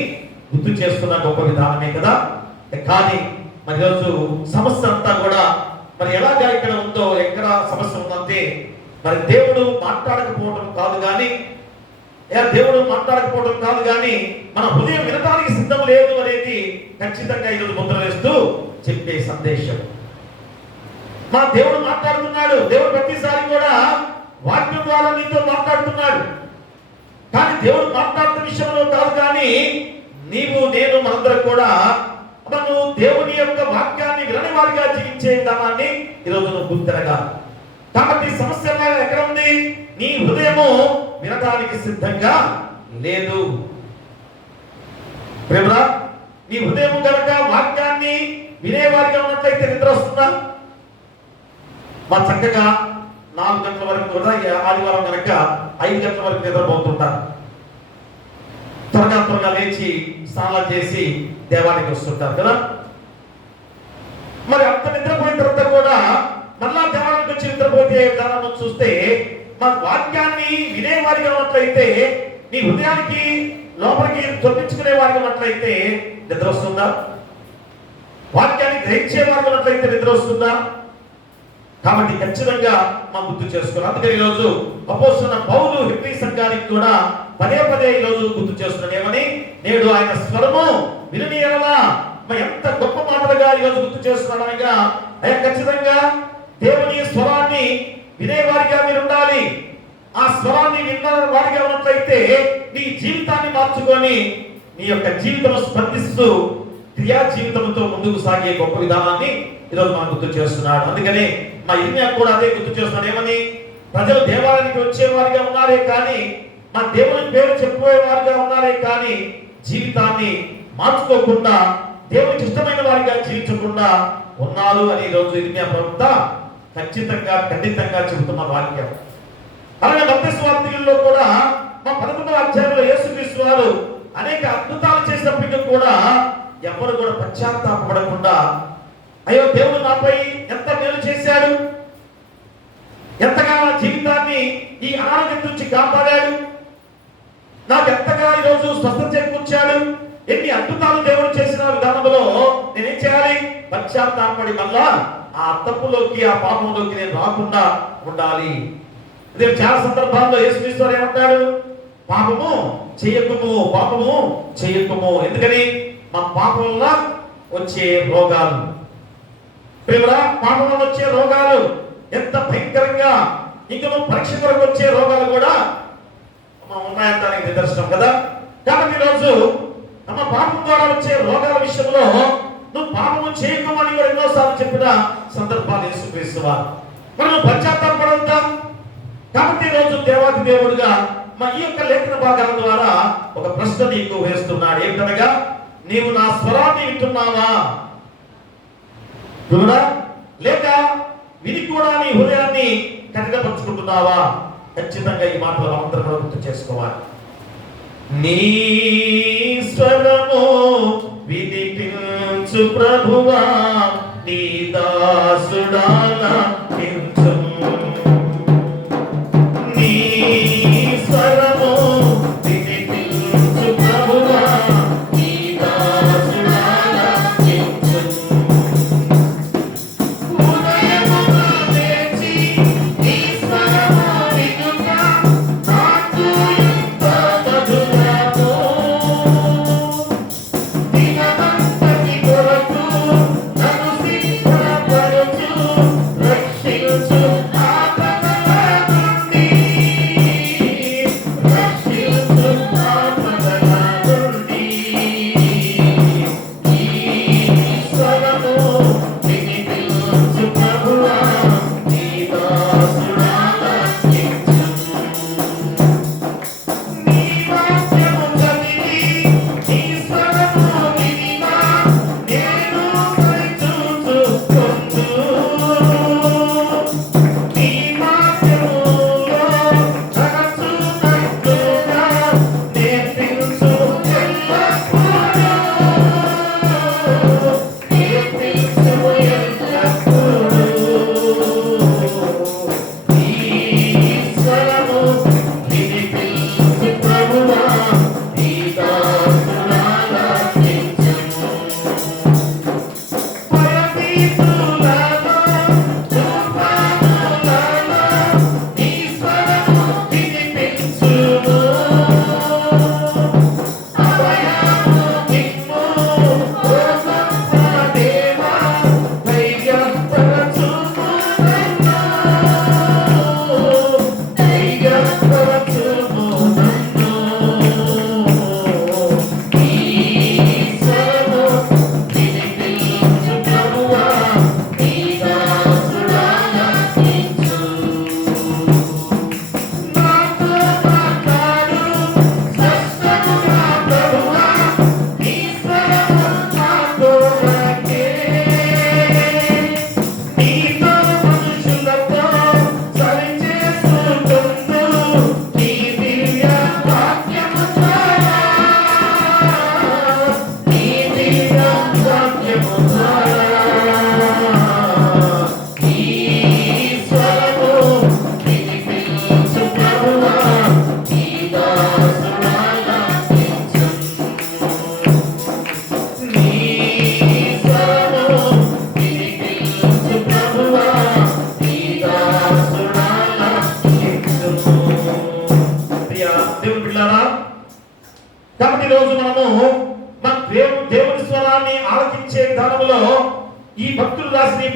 గుర్తు చేస్తున్న గొప్ప విధానమే కదా. కానీ మరి ఈరోజు సమస్య అంతా కూడా మరి ఎలాగా ఇక్కడ ఉందో, ఎక్కడ సమస్య ఉందంటే మరి దేవుడు మాట్లాడకపోవడం కాదు కానీ మన హృదయం వినడానికి సిద్ధం లేదు అనేది ఖచ్చితంగా ఈరోజు ముద్ర వేస్తూ చెప్పే సందేశం. దేవుడు మాట్లాడుతున్నాడు. దేవుడు ప్రతిసారి కూడా వాక్యం ద్వారా నీతో మాట్లాడుతున్నాడు. కానీ దేవుడు మాట్లాడుతున్న విషయంలో కాదు, కానీ నీవు నేను మనందరం కూడా నువ్వు దేవుని యొక్క వాక్యాన్ని వినని వారిగా జీవించే విధానాన్ని ఈరోజు నువ్వు గుర్తెరగాలి. కాబట్టి సమస్య ఎక్కడ ఉంది? నీ హృదయము వినడానికి సిద్ధంగా లేదు. నీ హృదయం కనుక వాక్యాన్ని వినేవారిగా ఉన్నట్లయితే నిద్ర వస్తుందా? మా చక్కగా 4 గంటల వరకు కూడా ఆదివారం కనుక 5 గంటల వరకు నిద్రపోతుంటారు. త్వరగా లేచి స్నానాలు చేసి దేవాలయానికి వస్తుంటారు కదా. మరి అంత నిద్రపోయిన తర్వాత కూడా మళ్ళా దేవాలయానికి వచ్చి నిద్రపోతే విధానం చూస్తే మన వాక్యాన్ని వినేవారిగా ఉన్నట్లయితే, నీ హృదయానికి లోపలికి చొప్పించుకునే వారిగా ఉన్నట్లయితే నిద్ర వస్తుందా? వాక్యాన్ని గ్రహించే వారిగా ఉన్నట్లయితే నిద్ర వస్తుందా? కాబట్టి ఖచ్చితంగా మనం గుర్తు చేసుకోవాలి. అందుకని ఈరోజు అపోస్తలుడైన పౌలు హెబ్రీ సంఘానికి కూడా పదే ఈరోజు గుర్తు చేస్తున్నాడు. ఏమని? నేడు ఆయన స్వరము వినని ఎడల, ఎంత గొప్ప మాటలుగా ఈరోజు గుర్తు చేస్తున్నాడు అనగా, ఆయన ఖచ్చితంగా దేవుని స్వరాన్ని వినేవారిగా మీరు ఉండాలి. ఆ స్వరాన్ని విన్న వారిగా ఉన్నట్లయితే నీ జీవితాన్ని మార్చుకొని నీ యొక్క జీవితం స్పందిస్తూ క్రియా జీవితంతో ముందుకు సాగే గొప్ప విధానాన్ని ఈరోజు మనం గుర్తు చేస్తున్నాడు. అందుకని మా ఇర్మియా కూడా అదే గుర్తు చేస్తున్నాడు. ఏమని? ప్రజలు దేవాలయానికి వచ్చేవారిగా ఉన్నారే కానీ, మా దేవుని పేరు చెప్పుకునేవారిగా ఉన్నారే కానీ జీవితాన్ని మార్చుకోకుండా, దేవునికి ఇష్టమైన వారిగా జీవించకుండా ఉన్నారు అని ఈరోజు ఇర్మియా ప్రవక్త ఖండితంగా చెబుతున్న వాక్యం. అలాగే మత్తయి సువార్తలో కూడా మా 11వ అధ్యాయంలో యేసుక్రీస్తు వారు అనేక అద్భుతాలు చేసినప్పటికీ కూడా ఎవరు కూడా పశ్చాత్తాపపడకుండా, అయ్యో దేవుడు నాపై ఎంత మేలు చేశాడు, ఎంతగా నా జీవితాన్ని ఈ అనారోగ్యం నుంచి కాపాడాడు, నాకు ఎంతగా ఈరోజు స్వస్థత చేకూర్చాడు, ఎన్ని అద్భుతాలు దేవుడు చేసిన విధానంలో నేనేం చేయాలి? పశ్చాత్తాపడి మళ్ళా ఆ తప్పులోకి, ఆ పాపంలోకి నేను రాకుండా ఉండాలి. ఇదే చాలా సందర్భాల్లో యేసుక్రీస్తు వారు ఏమంటాడు? పాపము చేయకుము. ఎందుకని? మన పాపం వల్ల వచ్చే రోగాలు, పాపం వల్ల వచ్చే రోగాలు ఎంత భయంకరంగా, ఇంకా పరీక్ష కొరకు వచ్చే రోగాలు కూడా ఉన్నాయంటానికి నిదర్శనం కదా. కాబట్టి ఈరోజు మన పాపం ద్వారా వచ్చే రోగాల విషయంలో నువ్వు పాపము చేయకమని కూడా ఎన్నోసార్లు చెప్పిన సందర్భాలు యేసుక్రీస్తు వారు. మరి నువ్వు పశ్చాత్తాపడవద్దా? కాబట్టి ఈరోజు దేవాది దేవుడుగా మా ఈ యొక్క లేఖన భాగాల ద్వారా ఒక ప్రశ్న నీకు వేస్తున్నాడు. ఏంటనగా, నీవు నా స్వరాన్ని వింటున్నావా? లేక విని కూడా నీ హృదయాన్ని కఠినపరుచుకుంటున్నావా? ఖచ్చితంగా ఈ మాటలు అందరూ కూడా గుర్తు చేసుకోవాలి. నీ స్వరము వినిపించు ప్రభువా, నీ దాసుడాలకించు. నీ స్వరము వినిపించు ప్రభువా, నీ దాసుడాలకించు. ఉదయమున లేచి నీ స్వరము వినుట నాకు ఎంతో మధురము. దినమంతటి కొరకు నన్ను సిద్ధపరచు, రక్షించు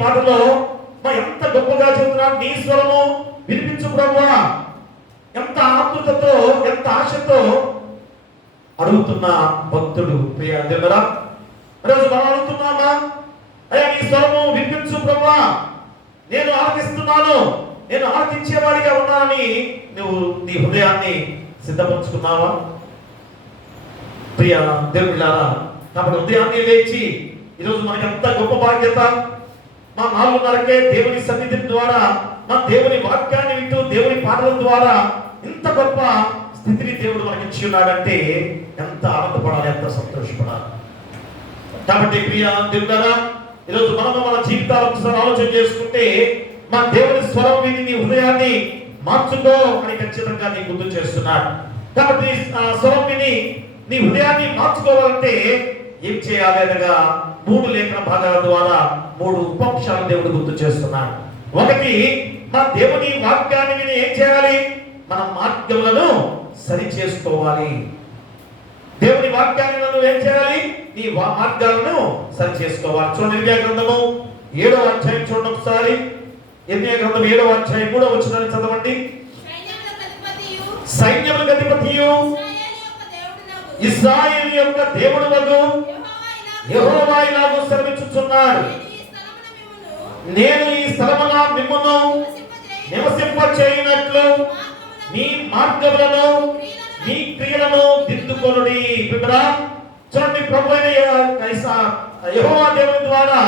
పాటలో ఎంత గొప్పగా చెబుతున్నాడు, నీ స్వరము వినిపించు ప్రభువా. ఎంత ఆతృతతో, ఎంత ఆశతో అడుగుతున్న భక్తుడు. ప్రియ దేవుడా, ఈరోజు మనం అడుగుతున్నామా, అయ్యా నీ స్వరము వినిపించు ప్రభువా, నేను ఆలకిస్తున్నాను, నేను ఆలకించేవాడిగా ఉన్నానని నువ్వు నీ హృదయాన్ని సిద్ధపరచుకున్నావా? ప్రియ దేవుడిలారా, కాబట్టి ఉదయాన్నే లేచి ఈరోజు మనకి ఎంత గొప్ప బాధ్యత. మా 4:30కే దేవుని సన్నిధి ద్వారా, మా దేవుని వాక్యాన్ని వింటూ, దేవుని పాటల ద్వారా ఇంత గొప్ప స్థితిని దేవుడు మనకి ఇచ్చి ఉన్నాడంటే ఎంత ఆనందపడాలి, ఎంత సంతోషపడాలి. కాబట్టి ప్రియ దేవుడారా, ఈరోజు మనము మన జీవితాలు ఒకసారి ఆలోచన చేసుకుంటే, మా దేవుని స్వరం విని నీ హృదయాన్ని మార్చుకో అని ఖచ్చితంగా నీ గుర్తు చేస్తున్నాడు. కాబట్టి ఆ స్వరం విని నీ హృదయాన్ని మార్చుకోవాలంటే ఏం చేయాలి అనగా 3 లేఖన భాగాల ద్వారా 3 ఉపంశాలు దేవుడు గుర్తు చేస్తున్నాడు. ఒకటి, మా దేవుని వాక్యాన్ని విని ఏం చేయాలి, మన మార్గములను సరి చేసుకోవాలి. దేవుని వాక్యాన్ని నువ్వు ఏం చేయాలి, నీ మార్గాలను సరి చేసుకోవాలి. చూడండి, ఇర్మియా గ్రంథము 7వ అధ్యాయం చూడండి ఒకసారి. ఇర్మియా గ్రంథం 7వ అధ్యాయం 3వ వచనాన్ని చదవండి. సైన్యములకు అధిపతియు ఇశ్రాయేలు యొక్క దేవుడగు యెహోవా ఇలాగు సెలవిచ్చుచున్నాడు, నేను ఈ స్థలమున మిమ్మును నివసింపచేయునట్లు నీ మార్గములను, నీ క్రియలను దిద్దుకొనుడి. బిడ్డరా, చూడండి, ప్రభువైన యెహోవా దేవుని ద్వారా,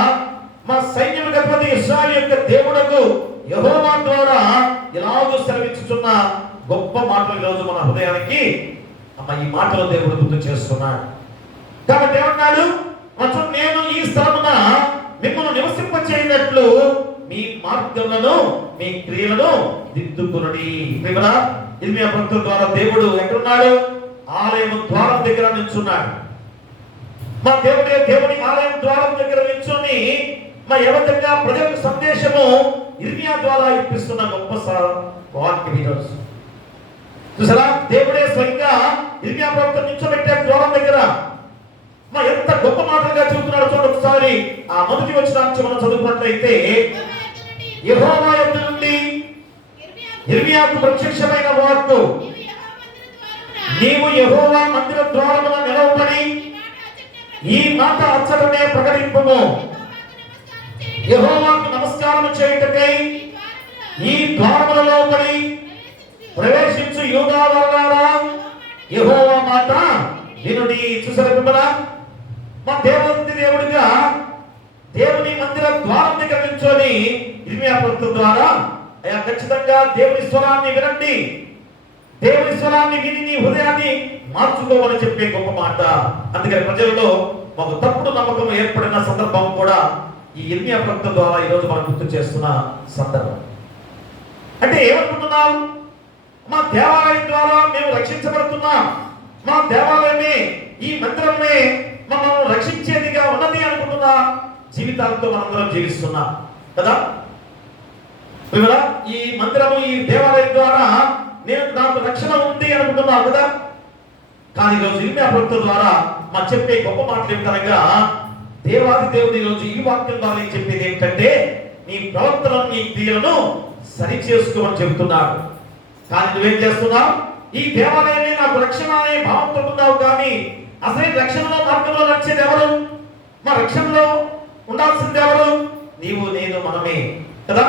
మా సైన్యములకు అధిపతి ఇశ్రాయేలు యొక్క దేవుడగు యెహోవా ద్వారా ఇలాగు సెలవిచ్చుచున్న గొప్ప మాటలు ఈరోజు మన హృదయానికి ఈ మాటలు దేవుడు గుర్తు చేస్తున్నాడు. కాబట్టి ఏమన్నాడు, నేను ఈ స్థలమున మిమ్మల్ని నివసింపచేయనట్లు మీ మార్గములను, మీ క్రియలను దిద్దుకునుడి. ఇర్మియా ప్రవక్త ద్వారా దేవుడు ఎక్కడున్నాడు, ఆలయం ద్వారం దగ్గర నిల్చున్నాడు. మా దేవుని ఆలయం ద్వారం దగ్గర నిల్చొని ఏ విధంగా ప్రజలకు సందేశము ఇర్మియా ద్వారా ఇప్పిస్తున్న గొప్ప వాక్యం ఈరోజు చూసారా. దేవుడే స్వయంగా ఇర్మియా ప్రవక్త నిల్చోబెట్టాడు ద్వారం దగ్గర. ఎంత గొప్ప మాటలుగా చెబుతున్నాడు చూడండి ఒకసారి. ఆ మొదటి వచనాన్ని మనం చదువుకున్నట్లయితే, యెహోవా యొద్ద నుండి ఇర్మియాకు ప్రత్యక్షమైన వాక్కు, నీవు యెహోవా మందిర ద్వారమున నిలవబడి ఈ మాట అచ్చటనే ప్రకటింపుము, యెహోవాకు నమస్కారం చేయుటకై ఈ ద్వారములలో పడి ప్రవేశించు యూదా వారలారా, యెహోవా మాట వినుడి. చూసారా బిడ్డలారా, మా దేవుడిగా దేవుని మందిర ద్వారం దగ్గర నిల్చొని ఇర్మియా ప్రవక్త ద్వారా అయ్యా ఖచ్చితంగా దేవుని స్వరాన్ని వినండి, దేవుని స్వరాన్ని విని నీ హృదయాన్ని మార్చుకోవాలని చెప్పే గొప్ప మాట. అందుకని ప్రజలలో మాకు తప్పుడు నమ్మకం ఏర్పడిన సందర్భం కూడా ఈ ఇర్మియా ప్రవక్త ద్వారా ఈరోజు మనం గుర్తు చేస్తున్న సందర్భం. అంటే ఏమనుకుంటున్నాం, మా దేవాలయం ద్వారా మేము రక్షించబడుతున్నాం, మా దేవాలయమే, ఈ మందిరమే మనల్ని రక్షించేదిగా ఉన్నది అనుకుంటున్న జీవితాలతో మనందరం జీవిస్తున్నాం కదా. ఈ మందిరము, ఈ దేవాలయం ద్వారా నాకు రక్షణ ఉంది అనుకుంటున్నాం కదా. కానీ ఈరోజు ఇర్మియా ప్రవక్త ద్వారా మనం చెప్పే గొప్ప మాటలు ఏమిటనగా, దేవాది దేవుడు ఈరోజు ఈ వాక్యం ద్వారా చెప్పేది ఏంటంటే, నీ ప్రవర్తనను, నీ క్రియలను సరి చేసుకోమని చెబుతున్నాడు. కానీ నువ్వేం చేస్తున్నావు, ఈ దేవాలయమే నాకు రక్షణ అనే భావంతో ఉన్నావు. కానీ అసలు రక్షణలో మార్గంలో నడిచేది ఎవరు, మా రక్షణలో ఉండాల్సింది ఎవరు, నీవు, నేను, మనమే కదా.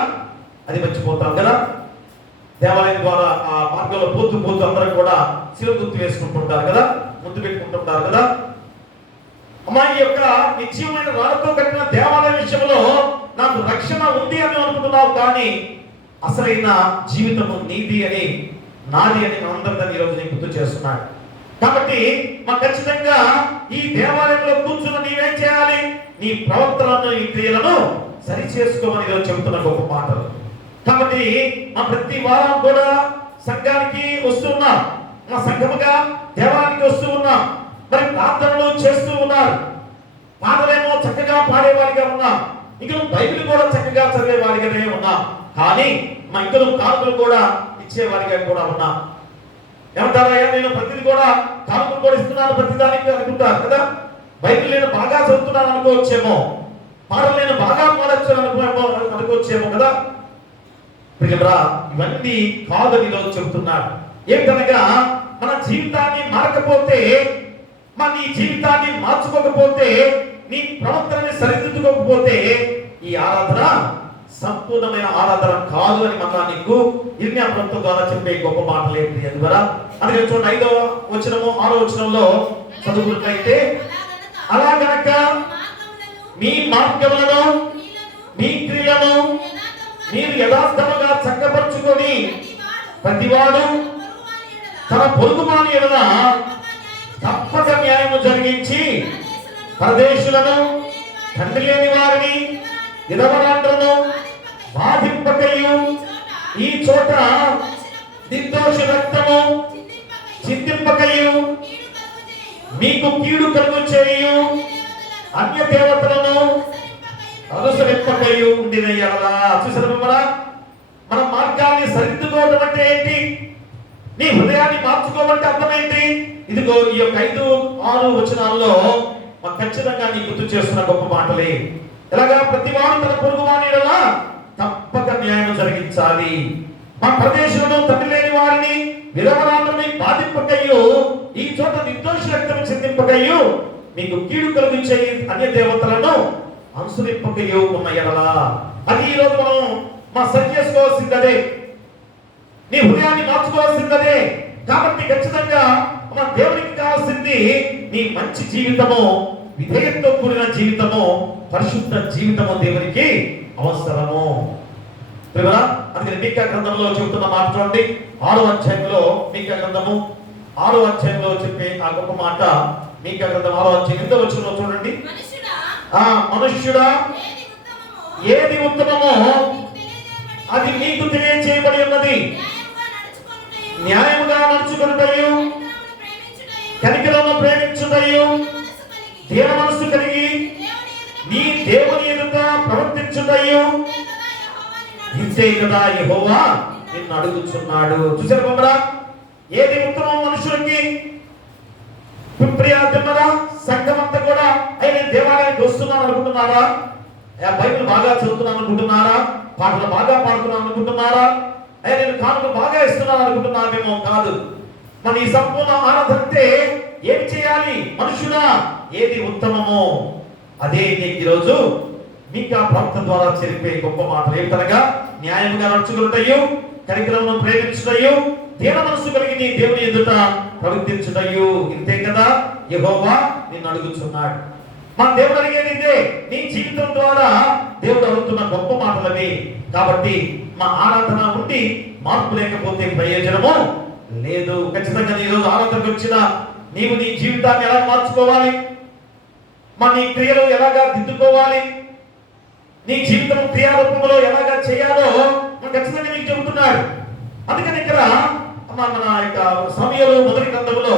అది మర్చిపోతాం కదా. దేవాలయం ద్వారా ఆ మార్గంలో పోతూ అందరూ కూడా శిలువ గుర్తు వేసుకుంటుంటారు కదా, ముందు పెట్టుకుంటుంటారు కదా. అమ్మాయి యొక్క నిత్యమైన రాళ్ళతో కట్టిన దేవాలయం విషయంలో నాకు రక్షణ ఉంది అని అనుకుంటున్నావు. కానీ అసలైన జీవితము నీది అని, నాది అని మనందరినీ ఈరోజు నేను గుర్తు చేస్తున్నాడు. కాబట్టి మా ఖచ్చితంగా ఈ దేవాలయంలో కూర్చున్న నీవేం చేయాలి, నీ ప్రవర్తనను, నీ క్రియలను సరి చేసుకోమని ఈరోజు చెబుతున్న గొప్ప మాటలు. కాబట్టి మా ప్రతి వారం కూడా సంఘానికి వస్తూ ఉన్నాం, మా సంఘముగా దేవాలయానికి వస్తూ ఉన్నాం. మరి ప్రార్థనలు చేస్తూ ఉన్నారు, పాటలేమో చక్కగా పాడేవాడిగా ఉన్నాం, ఇంకా బైబిల్ కూడా చక్కగా చదివేవాడిగానే ఉన్నాం. కానీ మా ఇంకను కానుకలు కూడా ఇచ్చేవాడిగా కూడా ఉన్నాం. ఏమంటారా, నేను ప్రతిది కూడా కానుకలు కూడా ఇస్తున్నాను ప్రతిదానికి అనుకుంటారు కదా. బైబిల్ నేను బాగా చదువుతున్నాను అనుకోవచ్చేమో, పాటలు నేను బాగా పాడచ్చు అనుకోవచ్చేమో కదా. ప్రియరా, ఇవన్నీ కాదని ఈరోజు చెబుతున్నాడు. ఏంటనగా మన జీవితాన్ని మారకపోతే, మన నీ జీవితాన్ని మార్చుకోకపోతే, నీ ప్రవర్తనని సరిదిద్దుకోకపోతే ఈ ఆరాధన సంపూర్ణమైన ఆరాధన కాదు అని మళ్ళా నీకు ఇర్మియా ప్రభుత్వం ద్వారా చెప్పే గొప్ప మాటలు ఏంటి అని ద్వారా. అందుకని చూడండి 5వ వచనము 6వ వచనంలో చదువుకున్నట్లయితే, అలా గనక మీ మార్గములను మీ క్రియలను మీరు యథార్థముగా చక్కపరుచుకొని ప్రతివాడు తన పొరుగువాని ఎడల తప్పక న్యాయము జరిగించి పరదేశులను, తండ్రి లేని వారిని, విధవరాండ్రను బాధింపకయు ఈ చోట నిర్దోష రక్తము చిందింపకయు మీకు కీడు కలుగు చేయు అన్య దేవతలను అనుసరింపకయు ఉండిన ఎడల. చూసారా, మన మార్గాన్ని సరిదిద్దుకోవడం అంటే ఏంటి? నీ హృదయాన్ని మార్చుకోవాలంటే అర్థం ఏంటి? ఇదిగో ఈ యొక్క 5, 6 వచనాల్లో మనం ఖచ్చితంగా నీ గుర్తు చేస్తున్న గొప్ప మాటలే. ఎలాగా? ప్రతివాడు తన పొరుగువాని ఎడల తప్పక న్యాయం జరిగించాలి. మా ప్రదేశంలో తండ్రి లేని వారిని, విధవరాండ్రని బాధింపకయ్యు ఈ చోట నిర్దోష రక్తం చిందింపకయ్యు మీకు కీడు కలిగించే అన్య దేవతలను అనుసరింపకయ్యు ఉన్న ఎడల. అది ఈ రోజు మనం సరి చేసుకోవాల్సింది అదే. నీ హృదయాన్ని మార్చుకోవాల్సిందే. కాబట్టి ఖచ్చితంగా మన దేవునికి కావాల్సింది నీ మంచి జీవితము, విధేయతతో కూడిన జీవితము, పరిశుద్ధ జీవితము దేవునికి అవసరము. అందుకని మీకా గ్రంథంలో చెబుతున్న మాట చూడండి. 6వ అధ్యాయంలో మీకా గ్రంథము 6వ అధ్యాయంలో చెప్పే ఆ గొప్ప మాట. మీకా గ్రంథం 6వ అధ్యాయం 8వ వచనంలో చూడండి. మనుష్యుడా, ఏది ఉత్తమమో అది నీకు తెలియజేయబడి ఉన్నది. న్యాయముగా నడుచుకొనుటయు, కనికరమును ప్రేమించుటయు, దీన మనస్సు కలిగి నీ దేవుని ఎదుట ప్రవర్తించుటయు, ఇంతే కదా యెహోవా నిన్ను అడుగుచున్నాడు. చూసారు బొమ్మరా, ఏది ఉత్తమం మనుషులకి? ప్రియారా, సంఘమంతా కూడా నేను దేవాలయానికి వస్తున్నాను అనుకుంటున్నారా? బైబిల్ బాగా చదువుతున్నాను అనుకుంటున్నారా? పాటలు బాగా పాడుతున్నాను అనుకుంటున్నారా? నేను కానుక బాగా ఇస్తున్నాను అనుకుంటున్నామేమో. కాదు. మన ఈ సంపూర్ణ ఆరాధన అంటే ఏమి చేయాలి? మనుషుడా, ఏది ఉత్తమమో అదే నీకు ఈరోజు మీకా ప్రవక్త ద్వారా చెప్పే గొప్ప మాటలు. ఏమిటనగా న్యాయముగా నడుచుకున్నటయు, కనికరమును ప్రేమించుటయు, దీన మనస్సు కలిగి నీ దేవుని ఎదుట ప్రవర్తించుటయు, ఇంతే కదా యెహోవా నిన్ను అడుగుచున్నాడు. మన దేవుడు అడిగేది ఇదే. నీ జీవితం ద్వారా దేవుడు అడుగుతున్న గొప్ప మాటలవి. కాబట్టి మా ఆరాధన ఉండి మార్పు లేకపోతే ప్రయోజనము లేదు. ఖచ్చితంగా ఈరోజు ఆరాధనకు వచ్చిన నీవు నీ జీవితాన్ని ఎలా మార్చుకోవాలి, నీ క్రియలు ఎలాగా దిద్దుకోవాలి, నీ జీవితం క్రియారూపంలో ఎలాగా చేయాలో ఖచ్చితంగా నీకు చెబుతున్నాడు. అందుకని ఇక్కడ మన యొక్క సమయంలో మొదటి గ్రంథంలో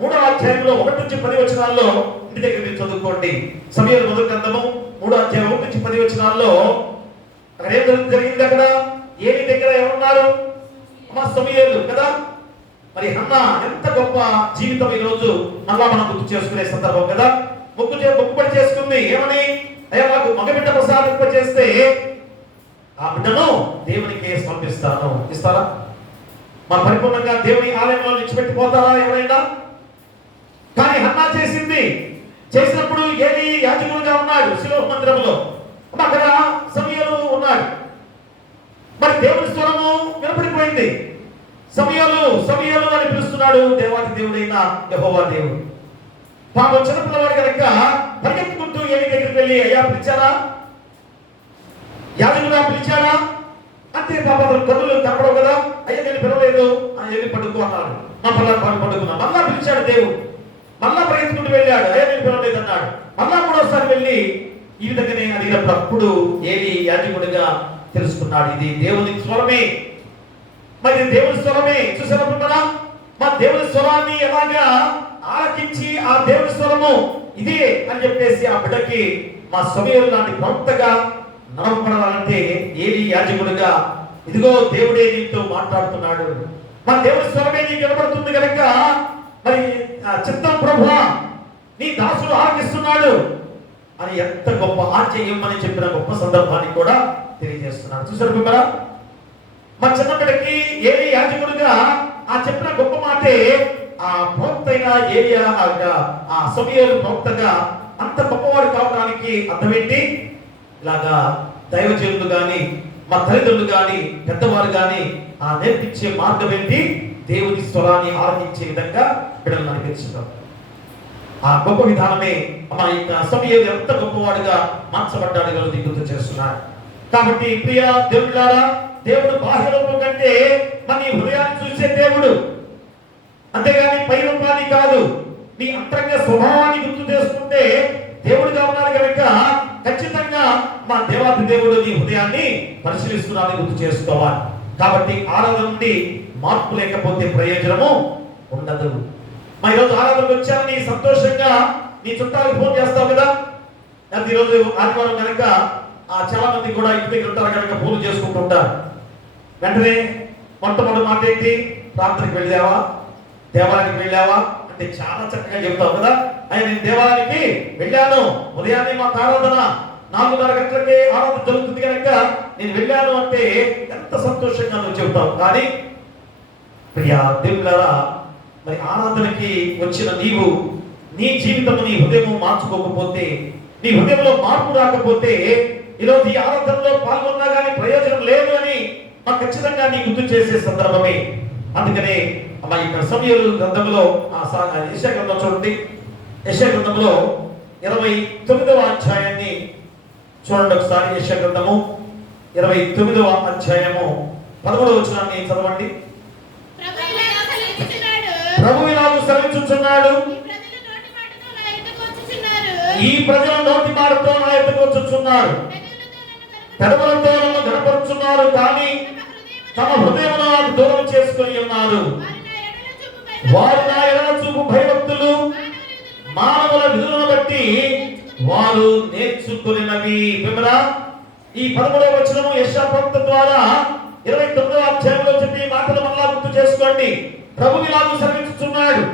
3వ అధ్యాయంలో 1 నుంచి 10 వచనాల్లో ఇంటి దగ్గర మీరు చదువుకోండి. సమయంలో మొదటి గ్రంథము 3వ అధ్యాయం 1 నుంచి 10 వచనాల్లో అక్కడ ఏం జరిగింది? అక్కడ ఏలి దగ్గర ఎవరున్నారు? సమూయేలు కదా. మరి హన్నా ఎంత గొప్ప జీవితం ఈ రోజు మళ్ళా మనం గుర్తు చేసుకునే సందర్భం కదా. మొక్కుబడి చేసుకుంది ఏమని? అయ్యా నాకు మగబిడ్డ ప్రసాదింప చేస్తే ఆ బిడ్డను దేవునికి సమర్పిస్తాను. ఇస్తారా? మన పరిపూర్ణంగా దేవుని ఆలయంలో నిలిచిపెట్టిపోతారా ఎవరైనా? కానీ హన్నా చేసినప్పుడు ఏలి యాజకుడుగా ఉన్నాడు శిలో మందిరంలో. అక్కడ సమూయేలు ఉన్నాడు. మరి దేవుని స్వరము వినపడిపోయింది. సమూయేలు అని పిలుస్తున్నాడు దేవాది దేవుడైన యెహోవా దేవుడు. పాపం చిన్నపిల్లవాడు కనుక పరిగెత్తుకుంటూ ఏలి దగ్గరికి వెళ్ళి, అయ్యా పిలిచారా? యాజకుడుగా పిలిచాడా అంటే పాప కన్నులు కనపడవు కదా. అయ్యా నేను పిలవలేదు, ఏలి పడుకో అన్నాడు. మా పిల్లలు పడుకున్నా. మళ్ళా పిలిచాడు దేవుడు. మళ్ళా పరిగెత్తుకుంటూ వెళ్ళాడు. అయ్యా నేను పిలవలేదు అన్నాడు. మళ్ళా 3వసారి వెళ్ళి ఈ విధంగానే అడిగినప్పుడు అప్పుడు ఏలి యాజకుడిగా తెలుసుకున్నాడు ఇది దేవుని స్వరమే. మరి దేవుని స్వరమే. చూసినప్పుడు కదా మా దేవుని స్వరాన్ని ఎలాగా ఆలకించి ఆ దేవుని స్వరము ఇదే అని చెప్పేసి ఆ బిడ్డకి మా సమయంలో లాంటి ప్రవక్తగా నడపడాలంటే ఏలి యాజకుడిగా ఇదిగో దేవుడే నీతో మాట్లాడుతున్నాడు. మా దేవుని స్వరమే నీకు వినపడుతుంది కనుక మరి చిత్తం ప్రభువా నీ దాసుడు ఆలకిస్తున్నాడు. అని ఎంత గొప్ప ఆజ్ఞ ఇవ్వమని చెప్పిన గొప్ప సందర్భాన్ని కూడా తెలియజేస్తున్నాడు. చూసారు మిమ్మల్ని మా చిన్న బిడ్డకి ఏలి యాజకుడుగా ఆ చెప్పిన గొప్ప మాటే ఆ ప్రవక్త అయిన ఏలియా ఆ సమూయేలు ప్రవక్తగా అంత గొప్పవాడు కావడానికి అర్థమేంటి? ఇలాగా దైవజనులు కానీ మా తల్లిదండ్రులు కానీ పెద్దవారు కానీ ఆ నేర్పించే మార్గం ఏంటి? దేవుని స్వరాన్ని ఆరాధించే విధంగా బిడ్డలు నడిపించడం. ఆ గొప్ప విధానమే మన యొక్క సమూయేలు ఎంత గొప్పవాడుగా మార్చబడ్డాడు ఈరోజు గుర్తు చేస్తున్నాడు. కాబట్టి ప్రియ దేవుడారా, దేవుడు బాహ్య రూపం కంటే మన హృదయాన్ని చూసే దేవుడు, అంతేగాని పై రూపాన్ని కాదు. నీ అంతరంగ స్వభావాన్ని గుర్తు చేసుకుంటే దేవుడిగా ఉన్నాడు కనుక ఖచ్చితంగా మా దేవాది దేవుడు నీ హృదయాన్ని పరిశీలిస్తున్నాడని గుర్తు చేసుకోవాలి. కాబట్టి ఆరాధన నుండి మార్పు లేకపోతే ప్రయోజనము ఉండదు. మా ఈరోజు ఆరాధనకు వచ్చాను, నీ సంతోషంగా నీ చుట్టాలకు ఫోన్ చేస్తావు కదా. అది ఈరోజు ఆదివారం కనుక చాలా మంది కూడా ఇంటి దగ్గర ఉంటారు కనుక ఫోన్ చేసుకుంటూ ఉంటారు. వెంటనే మొట్టమొదటి మాట ఏంటి? ప్రార్థనకి వెళ్ళావా, దేవాలయానికి వెళ్ళావా అంటే చాలా చక్కగా చెప్తావు కదా. నేను దేవాలయానికి వెళ్ళాను, ఉదయాన్నే మాకు ఆరాధన 4:30 గంటలకే ఆరాధన జరుగుతుంది కనుక నేను వెళ్ళాను అంటే ఎంత సంతోషంగా నువ్వు చెబుతావు. కానీ ప్రియా దేవులారా, మరి ఆరాధనకి వచ్చిన నీవు నీ జీవితము నీ హృదయము మార్చుకోకపోతే, నీ హృదయంలో మార్పు రాకపోతే ఈరోజు ఈ ఆరాధనలో పాల్గొన్నా కానీ ప్రయోజనం లేదు అని మాకు ఖచ్చితంగా నీ గుర్తు చేసే సందర్భమే. అందుకనే మా ఇక్కడ సమూయేలు గ్రంథంలో యెషయా గ్రంథం చూడండి. యెషయా గ్రంథంలో 29వ అధ్యాయాన్ని చూడండి ఒకసారి. యెషయా గ్రంథము 29వ అధ్యాయము 11వ వచనాన్ని చదవండి. ప్రభు ఇలాగూ సెలవిచ్చుచున్నాడు, ఈ ప్రజల నోటి మాటతో నా యొద్దకు వచ్చుచున్నారు, పెదవులతో నన్ను గణపరుచున్నారు, కానీ తమ హృదయమును నాకు దూరం చేసుకొని ఉన్నారు. వారు నా ఎడల చూపు భయభక్తులు మానవుల విధులను బట్టి వారు నేర్చుకున్నవి. విమరా, ఈ 13వ వచనము యెషయా ప్రవక్త ద్వారా 29వ అధ్యాయంలో చెప్పి మాటలు మళ్ళా గుర్తు చేసుకోండి. ప్రభువు ఇలాగూ సెలవిచ్చుచున్నాడు,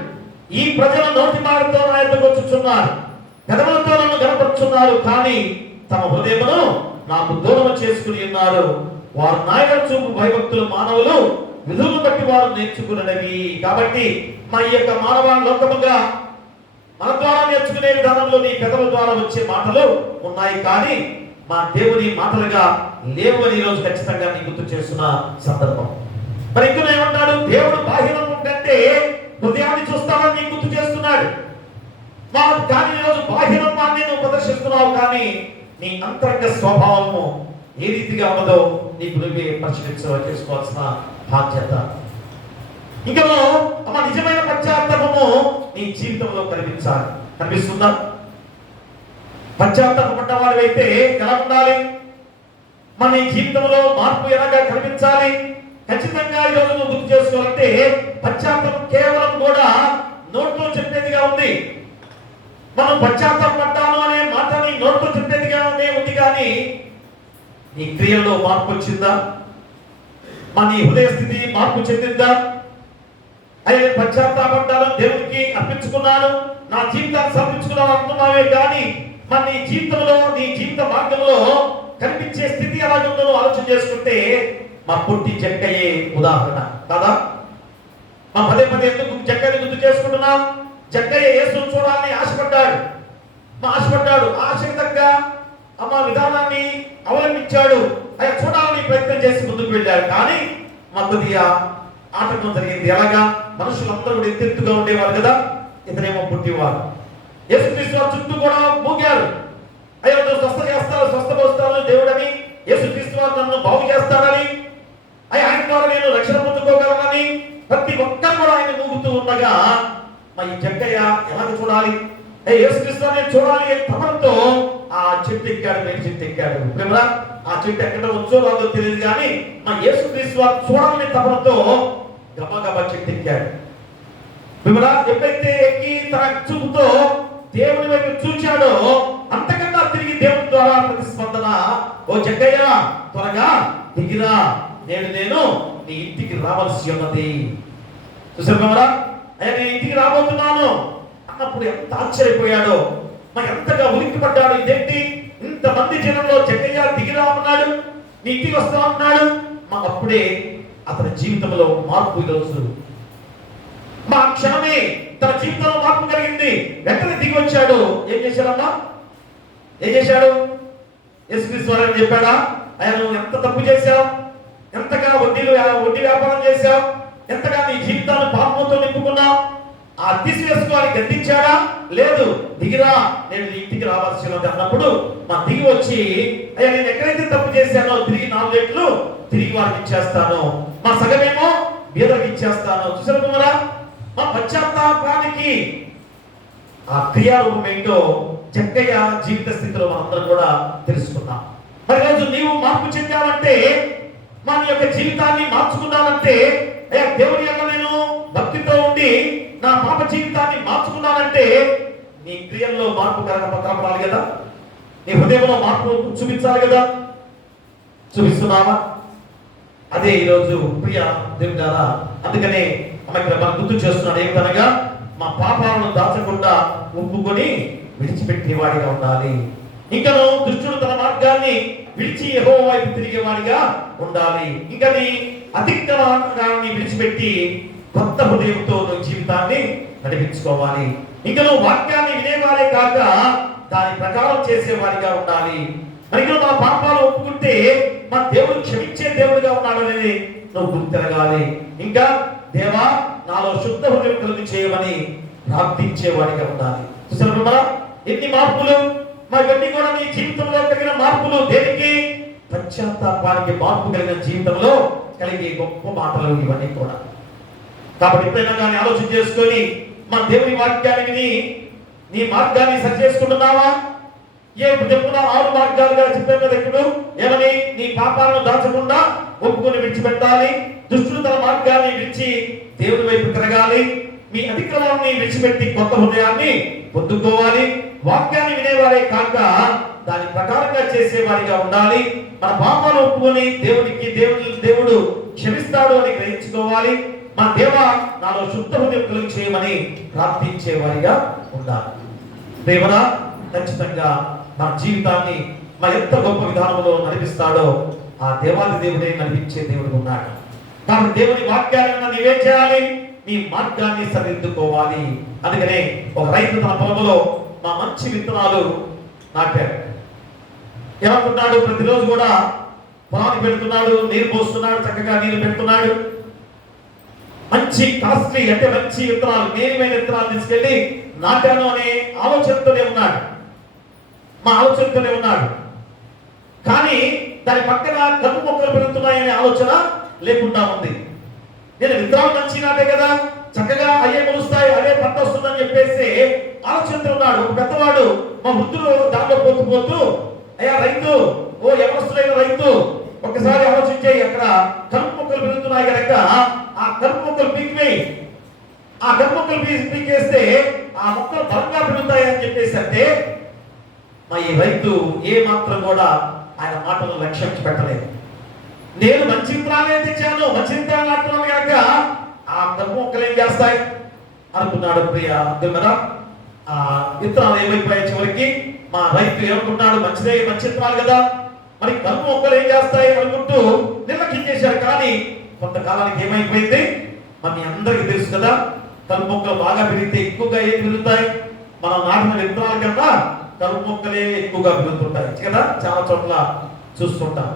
ఈ ప్రజల నోటి మాటతో నా యొద్దకు వచ్చుచున్నారు, పెదవులతో నన్ను గణపరుచున్నారు, కానీ తమ హృదయమును నాకు దూరం చేసుకుని ఉన్నారు. వారు నాయకుల చూపు భయభక్తులు మానవులు విధులను బట్టి వారు నేర్చుకున్నవి. కాబట్టి మా ఈ యొక్క మానవ లోకముగా మన ద్వారా నేర్చుకునే విధానంలో నీ పెదవుల ద్వారా వచ్చే మాటలు ఉన్నాయి, కానీ మా దేవుని మాటలుగా లేవు అని ఈరోజు ఖచ్చితంగా నీ గుర్తు చేస్తున్న సందర్భం. మరి ఇంకా ఏమంటాడు? దేవుడు బాహ్యం కంటే హృదయాన్ని చూస్తానని నీకు గుర్తు చేస్తున్నాడు. కానీ ఈరోజు బాహ్యరూపాన్ని నువ్వు ప్రదర్శిస్తున్నావు, కానీ నీ అంతరంగ స్వభావము ఏ రీతిగా ఉన్నదో నీకు నువ్వే చేసుకోవాల్సిన బాధ్యత. ఇంకా నిజమైన పశ్చాత్తాపము నీ జీవితంలో కనిపిస్తుందా? పశ్చాత్తాపడ్డ వాడివైతే ఎలా ఉండాలి? మన నీ జీవితంలో మార్పు ఎలాగా కనిపించాలి? ఖచ్చితంగా ఈరోజు నువ్వు గుర్తు చేసుకోవాలంటే పశ్చాత్తాపం కేవలం కూడా నోట్లో చెప్పేదిగా ఉంది. మనం పశ్చాత్తాపడ్డాను అనే మాట నీ నోట్లో చెప్పేదిగానే ఉంది, కానీ నీ క్రియలో మార్పు వచ్చిందా? మన నీ హృదయ స్థితి మార్పు చెందిందా? అయ్యే పశ్చాత్తాపడ్డాను, దేవునికి అర్పించుకున్నాను, నా జీవితాన్ని సమర్పించుకున్నాను అంటున్నావే, కానీ మన నీ జీవితంలో నీ జీవిత మార్గంలో కనిపించే స్థితి ఎలాగుందో ఆలోచన చేసుకుంటే మా పుట్టి జక్కయ్యే ఉదాహరణ కదా. మా పదే ఎందుకు జక్కని గుర్తు చేసుకుంటున్నాం? జక్కయ్య యేసును చూడాలని ఆశపడ్డాడు. ఆశకు తగ్గ విధానాన్ని అవలంబించాడు. ఆయన చూడాలని ప్రయత్నం చేసి ముందుకు వెళ్ళాడు. కానీ మా కొద్దిగా ఆటంకం జరిగింది. ఎలాగా? మనుషులందరూ కూడా ఎత్తెత్తుగా ఉండేవారు కదా, ఇతనేమో పుట్టివారు. యేసుక్రీస్తు వారి చుట్టూ కూడా మూగారు. అయ్యో నువ్వు స్వస్థపరుస్తాను దేవుడని, యేసుక్రీస్తు వారు నన్ను బాగు చేస్తాడని, ఆయన ద్వారా నేను రక్షణ పొందుకోగలనని ప్రతి ఒక్కరు కూడా ఆయన మూగుతూ ఉండగా మా ఈ జక్కయ్య ఎలాగ చూడాలి? యేసుక్రీస్తు నేను చూడాలి తపనతో ఆ చెట్టు ఎక్కాడు, నేను చెట్టు ఎక్కాడు. ఆ చెట్టు ఎక్కడ వచ్చో రాదో తెలియదు, కానీ మా యేసుక్రీస్తు వారు చూడాలని తపనతో గబగబా చెట్టు ఎక్కాడు. ఎప్పుడైతే ఎక్కి తన చూపుతో దేవుని వైపు చూచాడో అంతకన్నా తిరిగి దేవుని ద్వారా ప్రతిస్పందన, ఓ జక్కయ్య త్వరగా దిగిరా, నేను నీ ఇంటికి రావాల్సి ఉన్నది. చూసారా? నేను ఇంటికి రాబోతున్నాను అన్నప్పుడు ఎంత ఆశ్చర్యపోయాడో. మరి ఎంతగా ఉలిక్కిపడ్డాడు. ఇదేంటి ఇంతమంది జనంలో చక్కగా దిగిరా ఉన్నాడు, నీ ఇంటికి వస్తా ఉన్నాడు. మా అప్పుడే అతని జీవితంలో మార్పు ఈరోజు మా క్షణమే తన జీవితంలో మార్పు కలిగింది. వెంటనే దిగి వచ్చాడు. ఏం చేశాడమ్మా? ఏం చేశాడు? యేసుక్రీస్తు వారు చెప్పాడా, ఆయన నువ్వు ఎంత తప్పు చేశావు, ఎంతగా వడ్డీ వ్యాపారం చేశావు, ఎంతగా నీ జీవితాన్ని పాపంతో నింపుకున్నావు, ఆ తీసివేసుకోవాలి గద్దించాడా? లేదు. దిగిరా, నేను నీ ఇంటికి రావాల్సి ఉన్నది అన్నప్పుడు మా దిగి వచ్చి, అయ్యా నేను ఎక్కడైతే తప్పు చేశానో తిరిగి 4 రెట్లు తిరిగి వారికి ఇచ్చేస్తాను, మా సగమేమో బీదలకు ఇచ్చేస్తాను. చూసారు కదా మా పశ్చాత్తాపానికి ఆ క్రియారూపం ఏంటో చక్కగా జీవిత స్థితిలో మనందరం కూడా తెలుసుకున్నాం. మరి రోజు నీవు మార్పు చెందావంటే, మన యొక్క జీవితాన్ని మార్చుకున్నానంటే, అయ్యా దేవుని యొక్క నేను భక్తితో ఉండి నా పాప జీవితాన్ని మార్చుకున్నానంటే నీ క్రియల్లో మార్పు కనపడాలి కదా, నీ హృదయంలో మార్పు చూపించాలి కదా. చూపిస్తున్నావా? అదే ఈరోజు ప్రియ దేవుని ద్వారా అందుకనే ఇక్కడ మనం గుర్తు చేస్తున్నాడు. ఏమిటనగా మా పాపాలను దాచకుండా ఒప్పుకొని విడిచిపెట్టేవాడిగా ఉండాలి. ఇంకను దుష్టుడు తన మార్గాన్ని విడిచి యెహోవా వైపు తిరిగేవాడిగా ఉండాలి. ఇంకా నీ అతిక్రమాన్ని విడిచిపెట్టి కొత్త హృదయంతో నువ్వు జీవితాన్ని నడిపించుకోవాలి. ఇంకా నువ్వు వాక్యాన్ని వినేవారే కాక దాని ప్రకారం చేసేవాడిగా ఉండాలి. మరి మా పాపాలు ఒప్పుకుంటే మా దేవుడు క్షమించే దేవుడిగా ఉన్నాడు అనేది నువ్వు గుర్తిరగాలి. ఇంకా దేవా నాలో శుద్ధ హృదయం కలుగు చేయమని ప్రార్థించేవాడిగా ఉండాలి. చూసారా ఎన్ని మార్పులు! మరి ఇవన్నీ కూడా నీ జీవితంలో కలిగిన మార్పులు. దేనికి? పశ్చాత్తాపానికి మార్పు కలిగిన జీవితంలో కలిగే గొప్ప మాటలు ఇవన్నీ కూడా. కాబట్టి ఎప్పుడైనా కానీ ఆలోచన చేసుకొని మా దేవుని వాక్యాన్ని విని నీ మార్గాన్ని సరి చేసుకుంటున్నావా? ఇప్పుడు చెప్తున్నా 6 మార్గాలుగా చెప్పాను కదా. ఇప్పుడు ఏమని? నీ పాపాలను దాచకుండా ఒప్పుకొని విడిచిపెట్టాలి, దుష్టుడు తన మార్గాన్ని విడిచి దేవుని వైపు తిరగాలి, మీ అతిక్రమాన్ని విడిచిపెట్టి కొత్త హృదయాన్ని పొందుకోవాలి, వాక్యాన్ని వినేవారే కాక దాని ప్రకారంగా చేసేవారిగా ఉండాలి, మన పాపాలు ఒప్పుకొని దేవుడు క్షమిస్తాడు అని గ్రహించుకోవాలి, మా దేవ నాలో శుద్ధ హృదయం కలుగు చేయమని ప్రార్థించేవారిగా ఉండాలి. దేవుడా ఖచ్చితంగా మన జీవితాన్ని మా ఎంత గొప్ప విధానంలో నడిపిస్తాడో ఆ దేవాది దేవుడే నడిపించే దేవుడు ఉన్నాడు. కాబట్టి దేవుని వాక్యాన్ని నీవే చేయాలి, నీ మార్గాన్ని సరిదిద్దుకోవాలి. అందుకనే ఒక రైతు తన పొలంలో మా మంచి విత్తనాలు నాటాడు. ఏమనుకుంటున్నాడు? ప్రతిరోజు కూడా పొలానికి పెడుతున్నాడు, నీరు పోస్తున్నాడు, చక్కగా నీరు పెడుతున్నాడు. మంచి కాస్ట్లీ అంటే మంచి విత్తనాలు, మేలుమైన విత్తనాలు తీసుకెళ్లి నాటాను అనే ఆలోచనతోనే ఉన్నాడు, మా ఆలోచనతోనే ఉన్నాడు. కానీ దాని పక్కన కలుపు మొక్కలు పెరుగుతున్నాయనే ఆలోచన లేకుండా ఉంది. నేను విత్తనాలు మంచి నాటే కదా, చక్కగా అయ్యే కొలుస్తాయి, అదే పంట వస్తుందని చెప్పేసి ఆలోచనతో ఉన్నాడు. ఒక పెద్దవాడు మా వృద్ధులు దాంట్లో పోతూ అయ్యా రైతు, ఓ యవనస్తులైన రైతు, ఒక్కసారి ఆలోచించే, అక్కడ కలుపు మొక్కలు పెరుగుతున్నాయి కనుక ఆ కలుపు మొక్కలు పీకివేయి, ఆ కలుపు మొక్కలు పీకేస్తే ఆ మొక్కలు బలంగా పెరుగుతాయి అని చెప్పేసి అంటే మా ఈ రైతు ఏ మాత్రం కూడా ఆయన మాటలను లక్ష్యం పెట్టలేదు. నేను మంచి విత్తనాలే తెచ్చాను, మంచి విత్తనాలు నాటున్నాను కనుక ఆ కలుపు మొక్కలు ఏం చేస్తాయి అనుకున్నాడు. ప్రియ కదా ఆ విత్తనాలు ఏమైపోయాయి చివరికి మా రైతు ఏమనుకున్నాడు? మంచి విత్తనాలు కదా, మరి కలుపు మొక్కలు ఏం చేస్తాయి అనుకుంటూ నిర్లక్ష్యం చేశారు. కానీ కొంతకాలానికి ఏమైపోయింది? మన అందరికీ తెలుసు కదా, కలుపు మొక్కలు బాగా పెరిగితే ఎక్కువగా ఏం పెరుగుతాయి? మనం నాటిన విత్తనాల కన్నా కలుపు మొక్కలే ఎక్కువగా పెరుగుతుంటాయి కదా, చాలా చోట్ల చూస్తుంటాం.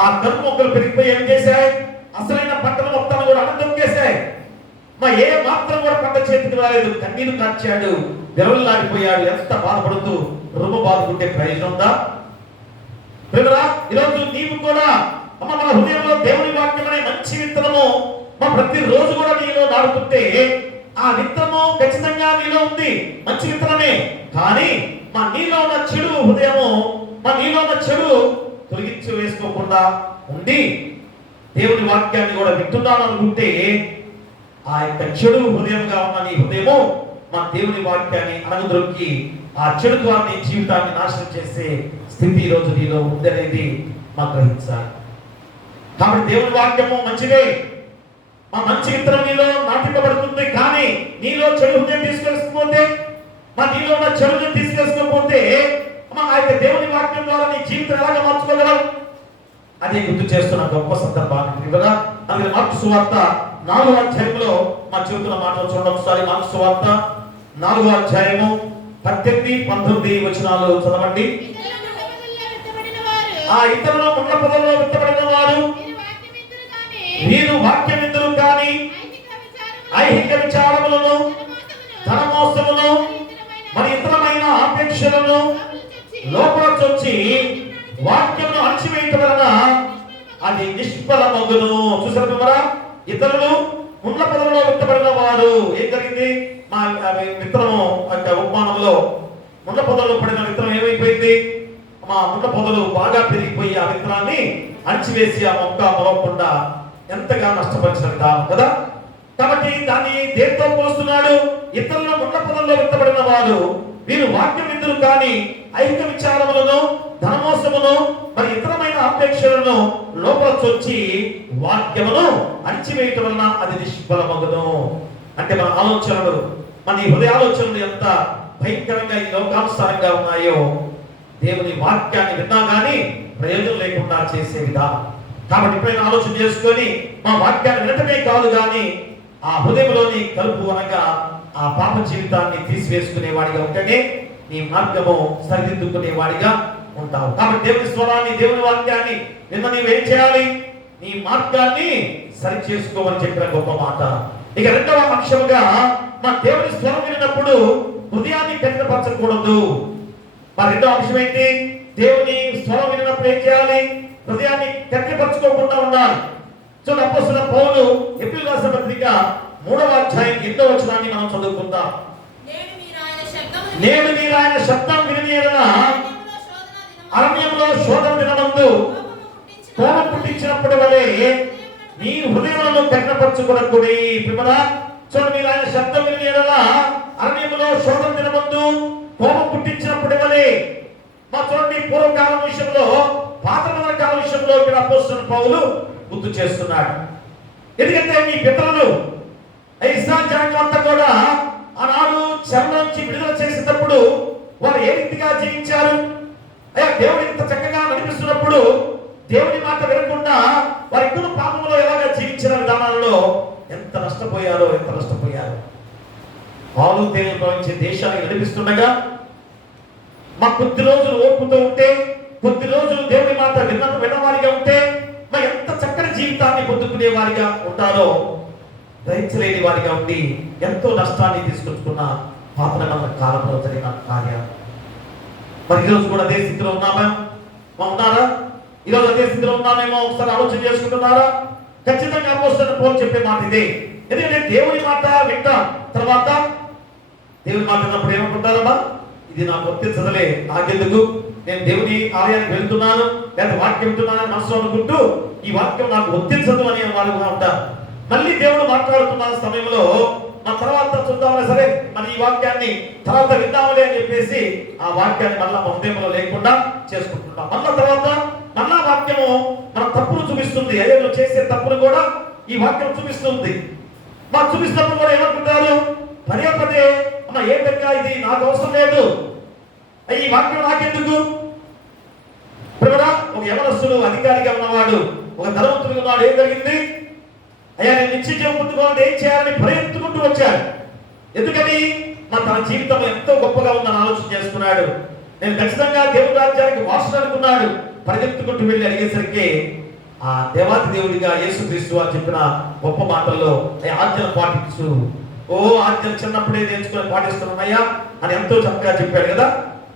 ఆ కలుపు మొక్కలు పెరిగిపోయి ఏం చేశాయి? అసలైన పంటలు మొత్తాన్ని కూడా అనంతం చేశాయి. మా ఏ మాత్రం కూడా పంట చేతికి రాలేదు, కన్నీరు కార్చాడు, విరవలాడిపోయాడు, ఎంత బాధపడుతూ రొమ్మ బాదుకుంటే ప్రయోజనం ఉందా? ఈరోజు నీవు కూడా మన హృదయంలో దేవుని వాక్యం అనే మంచి విత్తనము మా ప్రతిరోజు కూడా నీలో నాడుతుంటే ఆ విత్తనము ఖచ్చితంగా నీలో ఉంది, మంచి విత్తనమే. కానీ మా నీలో ఉన్న చెడు హృదయము, మా నీలో ఉన్న చెడు తొలగించి వేసుకోకుండా ఉండి దేవుని వాక్యాన్ని కూడా వింటున్నాను అనుకుంటే ఆ యొక్క చెడు హృదయంగా ఉన్న నీ హృదయము మా దేవుని వాక్యాన్ని అనగదొక్కి ఆ చెడు ద్వారా నీ జీవితాన్ని నాశనం చేసే స్థితి ఈరోజు నీలో ఉందనేది మాకు గ్రహించాలి. కాబట్టి దేవుని వాక్యము మంచిదే, మా మంచి విత్తనం నీలో నాటింపబడుతుంది. కానీ నీలో చెడు హృదయం తీసుకెళ్ళిపోతే నీలో ఉన్న చెడుని తీసుకెసుకోకపోతే ఆ యొక్క దేవుని వాక్యం ద్వారా నీ జీవితం ఎలాగ మార్చుకోగలవు? అదే గుర్తు చేస్తున్న గొప్ప సందర్భాన్ని కదా. అందుకే మార్కు సువార్త 4వ అధ్యాయంలో మా చెబుతున్న మాటలు చూడండి ఒకసారి. మార్కు సువార్త 4వ అధ్యాయము 18, 19 వచనాలు చదవండి. ఆ ఇతరులు ముండ్ల పొదల్లో విత్తబడిన వారు వీరు వాక్యమిద్దరు కానీ ఐహిక విచారములను, ధనమోసమును, మరి ఇతరమైన ఆపేక్షలను లోపల చొచ్చి వాక్యమును అణచివేయటం వలన అది నిష్ఫలమగును. చూసారు కదా, ఇతరులు ముండ్ల పొదల్లో విత్తబడిన వారు. ఏం జరిగింది? మా విత్తనము ఉపమానంలో ముండ్ల పొదల్లో పడిన విత్తనం ఏమైపోయింది? మా ముండ్ల పొదలు బాగా పెరిగిపోయి ఆ విత్తనాన్ని అణచివేసి ఆ మొక్క మొలవకుండా ఎంతగా నష్టపరిచిన విధానం కదా. కాబట్టి దాన్ని దేంతో పోలుస్తున్నాడు? ఇతరుల ముండ్ల పొదల్లో విత్తబడిన వారు వీరు వాక్యం విందురు కానీ ఐహిక విచారములను, ధనమోసమును, మరి ఇతరమైన ఆపేక్షలను లోపల చొచ్చి వాక్యమును అణచివేయటం వలన అది నిష్ఫలమగును. అంటే మన ఆలోచనలు, మన హృదయ ఆలోచనలు ఎంత భయంకరంగా ఈ లోకానుసారంగా ఉన్నాయో దేవుని వాక్యాన్ని విన్నా కానీ ప్రయోజనం లేకుండా చేసే విధానం. కాబట్టి ఇప్పుడైనా ఆలోచన చేసుకొని మా వాక్యాన్ని వినటమే కాదు కానీ ఆ హృదయంలోని కలుపు అనగా ఆ పాప జీవితాన్ని తీసివేసుకునే వాడిగా ఉంటేనే నీ మార్గము సరిదిద్దుకునే వాడిగా ఉంటావు. కాబట్టి దేవుని స్వరాన్ని, దేవుని వాక్యాన్ని నిన్న నీవేం చేయాలి? నీ మార్గాన్ని సరి చేసుకోమని చెప్పిన గొప్ప మాట. ఇక రెండవ అంశముగా మా దేవుని స్వరం విన్నప్పుడు హృదయాన్ని కఠినపరచకూడదు. మా రెండవ అంశం ఏంటి? దేవుని స్వరం విన్నప్పుడు ఏం చేయాలి? హృదయాన్ని కఠినపరచుకోకుండా ఉండాలి. చూడండి, అపోస్తలుడైన పౌలు ఎఫెసీయులకు రాసిన పత్రిక 3వ అధ్యాయం 8వ వచనాన్ని మనం చదువుకుందాం. నేడు మీరు ఆయన శబ్దం విని ఎడల అరణ్యంలో శోధన దినమందు కోపం పుట్టించినప్పటి వలె నీ హృదయంలో కఠినపరచుకొనకుడి. పిమ్మట చూడండి, మీరు ఆయన శబ్దం విని ఎడల అరణ్యంలో శోధన దినమందు కోపం పుట్టించినప్పటి వలె. మా చూడండి, పూర్వకాలం విషయంలో, పాత కాలం విషయంలో ఇక్కడ అపోస్తలుడైన పౌలు గుర్తు చేస్తున్నాడు. ఎందుకంటే మీ పితరులు ఇశ్రాయేలు జనాంగం అంతా కూడా ఆనాడు చెర నుంచి విడుదల చేసేటప్పుడు వారు ఏ రీతిగా జీవించారు? అయ్యా, దేవుడు ఇంత చక్కగా నడిపిస్తున్నప్పుడు దేవుని మాట వినకుండా వారి ఎక్కువ పాపంలో ఎలాగా జీవించిన విధానాల్లో ఎంత నష్టపోయారో. పాలు తేనెలు ప్రవహించే దేశాన్ని నడిపిస్తుండగా మా కొద్ది రోజులు ఓర్పుతో ఉంటే, కొద్ది రోజులు దేవుని మాట విన్నవారిగా ఉంటే మరి ఎంత చక్కని జీవితాన్ని పొందుకునే వారిగా ఉంటారో గ్రహించలేని వారిగా ఉండి ఎంతో నష్టాన్ని తీసుకొచ్చుకున్న పాతనమైన కాలంలో జరిగిన కార్యాలు. మరి ఈరోజు కూడా అదే స్థితిలో ఉన్నారా? ఈరోజు అదే స్థితిలో ఉన్నామేమో ఒకసారి ఆలోచన చేసుకుంటున్నారా? ఖచ్చితంగా అపోస్తలుడైన పౌలు చెప్పే మాట ఇదే. ఎందుకంటే దేవుని మాట వింటాం, తర్వాత దేవుని మాట విన్నప్పుడు ఏమనుకుంటారమ్మా? ఇది నాకు వర్తించదులే, నాకెందుకు, నేను దేవుని ఆలయానికి వెళ్తున్నాను లేదా వాక్యం వింటున్నానని మనసు అనుకుంటూ ఈ వాక్యం నాకు వర్తించదు అనే వారుగా ఉంటారు. మళ్ళీ దేవుడు మాట్లాడుతున్న సమయంలో ఆ తర్వాత చూద్దామని, సరే మరి ఈ వాక్యాన్ని తర్వాత విందామలే అని చెప్పేసి ఆ వాక్యాన్ని మళ్ళా హృదయంలో లేకుండా చేసుకుంటున్నాం. తర్వాత వాక్యము మన తప్పును చూపిస్తుంది. అయ్యో, నువ్వు చేసే తప్పును కూడా ఈ వాక్యం చూపిస్తుంది. మాకు చూపిస్తున్నప్పుడు కూడా ఏమనుకుంటారు? పదే అమ్మ ఏంటంగా ఇది నాకు అవసరం లేదు, ఈ వాక్యం నాకెందుకు? ఒక యవనస్తుడు అధికారిగా ఉన్నవాడు, ఒక ధనవంతుడిగా ఉన్నాడు. ఏం జరిగింది? అయ్యా, నేను నిత్య జీవం పొందుకోవాలంటే ఏం చేయాలని ప్రయత్నించుకుంటూ వచ్చాడు. ఎందుకని? తన జీవితం ఎంతో గొప్పగా ఉందని ఆలోచన చేసుకున్నాడు. నేను ఖచ్చితంగా దేవుని రాజ్యానికి వారసుడు అనుకున్నాడు. పరిగెత్తుకుంటూ వెళ్ళి అడిగేసరికి ఆ దేవాది దేవుడిగా యేసుక్రీస్తు వారు చెప్పిన గొప్ప మాటల్లో ఆజ్ఞను పాటించు. ఆజ్ఞలు చిన్నప్పుడే నేర్చుకుని పాటిస్తున్నాయ్యా అని ఎంతో చక్కగా చెప్పాడు కదా.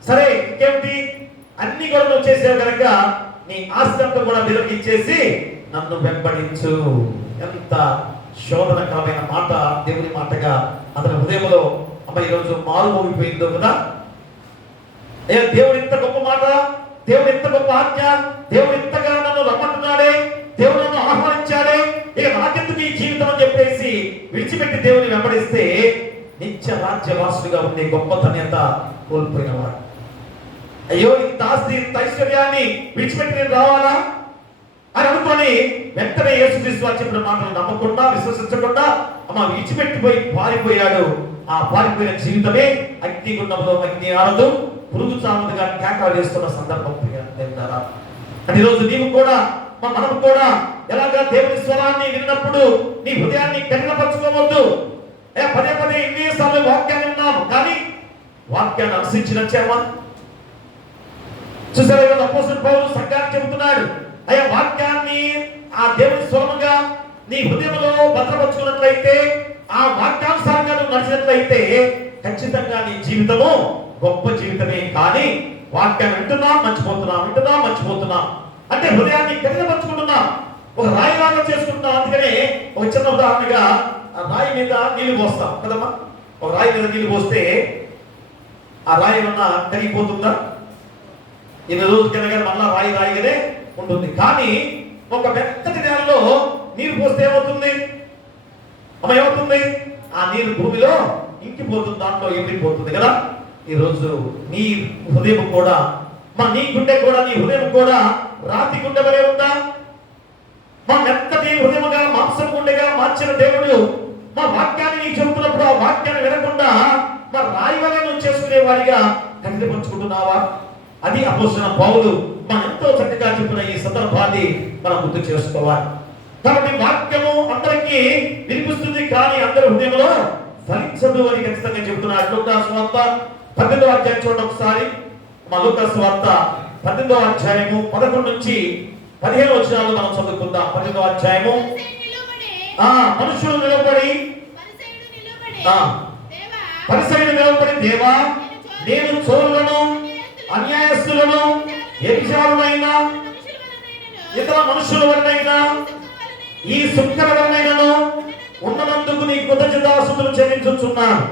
సరే, ఇంకేమిటి? అన్ని కూడా నువ్వు చేసావు కనుక నీ ఆస్తి కూడా వీళ్ళకి ఇచ్చేసి నన్ను వెంబడించు. ఎంత శోధనకరమైన మాట దేవుని మాటగా అతని హృదయంలో అమ్మ ఈరోజు మారుమోగిపోయిందో కదా. దేవుడు ఇంత గొప్ప మాట, దేవుడు ఇంత గొప్ప ఆజ్ఞ, దేవుడు ఇంతగా నన్ను రమ్మంటున్నాడే, దేవుడు నన్ను ఆహ్వానించాడే, ఇక నాకెందుకు ఈ జీవితం అని చెప్పేసి విడిచిపెట్టి దేవుని వెంబడిస్తే నిత్య రాజ్యవాసులుగా ఉండే గొప్ప ధన్యత కోల్పోయినవాడు. అయ్యో, ఇంత ఆస్తి, ఇంత ఐశ్వర్యాన్ని విడిచిపెట్టి నేను రావాలా అని అనుకొని వెంటనే యేసుక్రీస్తు వారు చెప్పిన మాటలు నమ్మకుండా, విశ్వసించకుండా విడిచిపెట్టిపోయి పారిపోయాడు. ఆ పారిపోయిన జీవితమే అగ్నిగుండంలో అగ్ని ఆరదు, పురుగు చావదుగా కేకలు వేస్తున్న సందర్భం ప్రియులారా. అంటే ఈరోజు నీవు కూడా మనం కూడా ఎలాగా దేవుని స్వరాన్ని విన్నప్పుడు నీ హృదయాన్ని కఠినపరచుకోవద్దు. పదే పదే ఎన్నిసార్లు వాక్యాన్ని విన్నాము, కానీ వాక్యాన్ని అనుసరించి నచ్చామా? చూసారా, అపోస్తలుడు పౌలు సంఘానికి చెబుతున్నాడు, అయ్యా వాక్యాన్ని ఆ దేవుని స్వరముగా నీ హృదయంలో భద్రపరుచుకున్నట్లయితే, ఆ వాక్యానుసారంగా నువ్వు నడిచినట్లయితే ఖచ్చితంగా నీ జీవితము గొప్ప జీవితమే. కానీ వాక్యాన్ని వింటున్నాం మర్చిపోతున్నాం అంటే హృదయాన్ని కఠినపరుచుకుంటున్నాం, ఒక రాయిలాగా చేసుకుంటున్నాం. అందుకనే ఒక చిన్న ఉదాహరణగా, ఆ రాయి మీద నీళ్లు పోస్తాం కదమ్మా. ఒక రాయి మీద నీళ్లు పోస్తే ఆ రాయి ఏమన్నా కరిగిపోతుందా? ఇన్ని రోజులకైనా మళ్ళా రాయిగానే ఉంటుంది. కానీ ఒక మెత్తటి నేలలో నీరు పోస్తే ఏమవుతుంది? ఏమవుతుంది? ఆ నీరు భూమిలో ఇంకిపోతుంది, దాంట్లో ఎండిపోతుంది కదా. ఈరోజు నీ హృదయం కూడా, నీ గుండె కూడా, నీ హృదయం కూడా రాతి గుండె వలె ఉందా? మా మెత్తటి హృదయముగా మాంసం గుండెగా మార్చిన దేవుడు మా వాక్యాన్ని నీకు చెబుతున్నప్పుడు ఆ వాక్యాన్ని వినకుండా మా రాయి వలె నువ్వు చేసుకునే వారిగా కఠినపరుచుకుంటున్నావా? అది అపోస్తలుడైన పౌలు ఎంతో చక్కగా చెప్పిన ఈ సందర్భాన్ని మనం గుర్తు చేసుకోవాలి. కాబట్టి వాక్యము అందరికీ వినిపిస్తుంది, కానీ అందరి హృదయంలో ఫలించదు అని ఖచ్చితంగా చెబుతున్నాడు. లూకాసు వార్త 18వ అధ్యాయం చూడండి ఒకసారి. మా లూకాసు వార్త 18వ అధ్యాయము 11 నుంచి 15 వచనాలు మనం చదువుకుందాం. 18వ అధ్యాయము. మనుషులు నిలబడి, పరిసయ్యుడు నిలబడి, దేవా నేను చోరులను, అన్యాయస్తులను, వ్యభిచారులైన ఇతర మనుషుల వలనైనా ఈ సుక్కల వలనైనను ఉన్ననందుకు నీ కృతజ్ఞతాస్తుతులు చెల్లించుచున్నాను.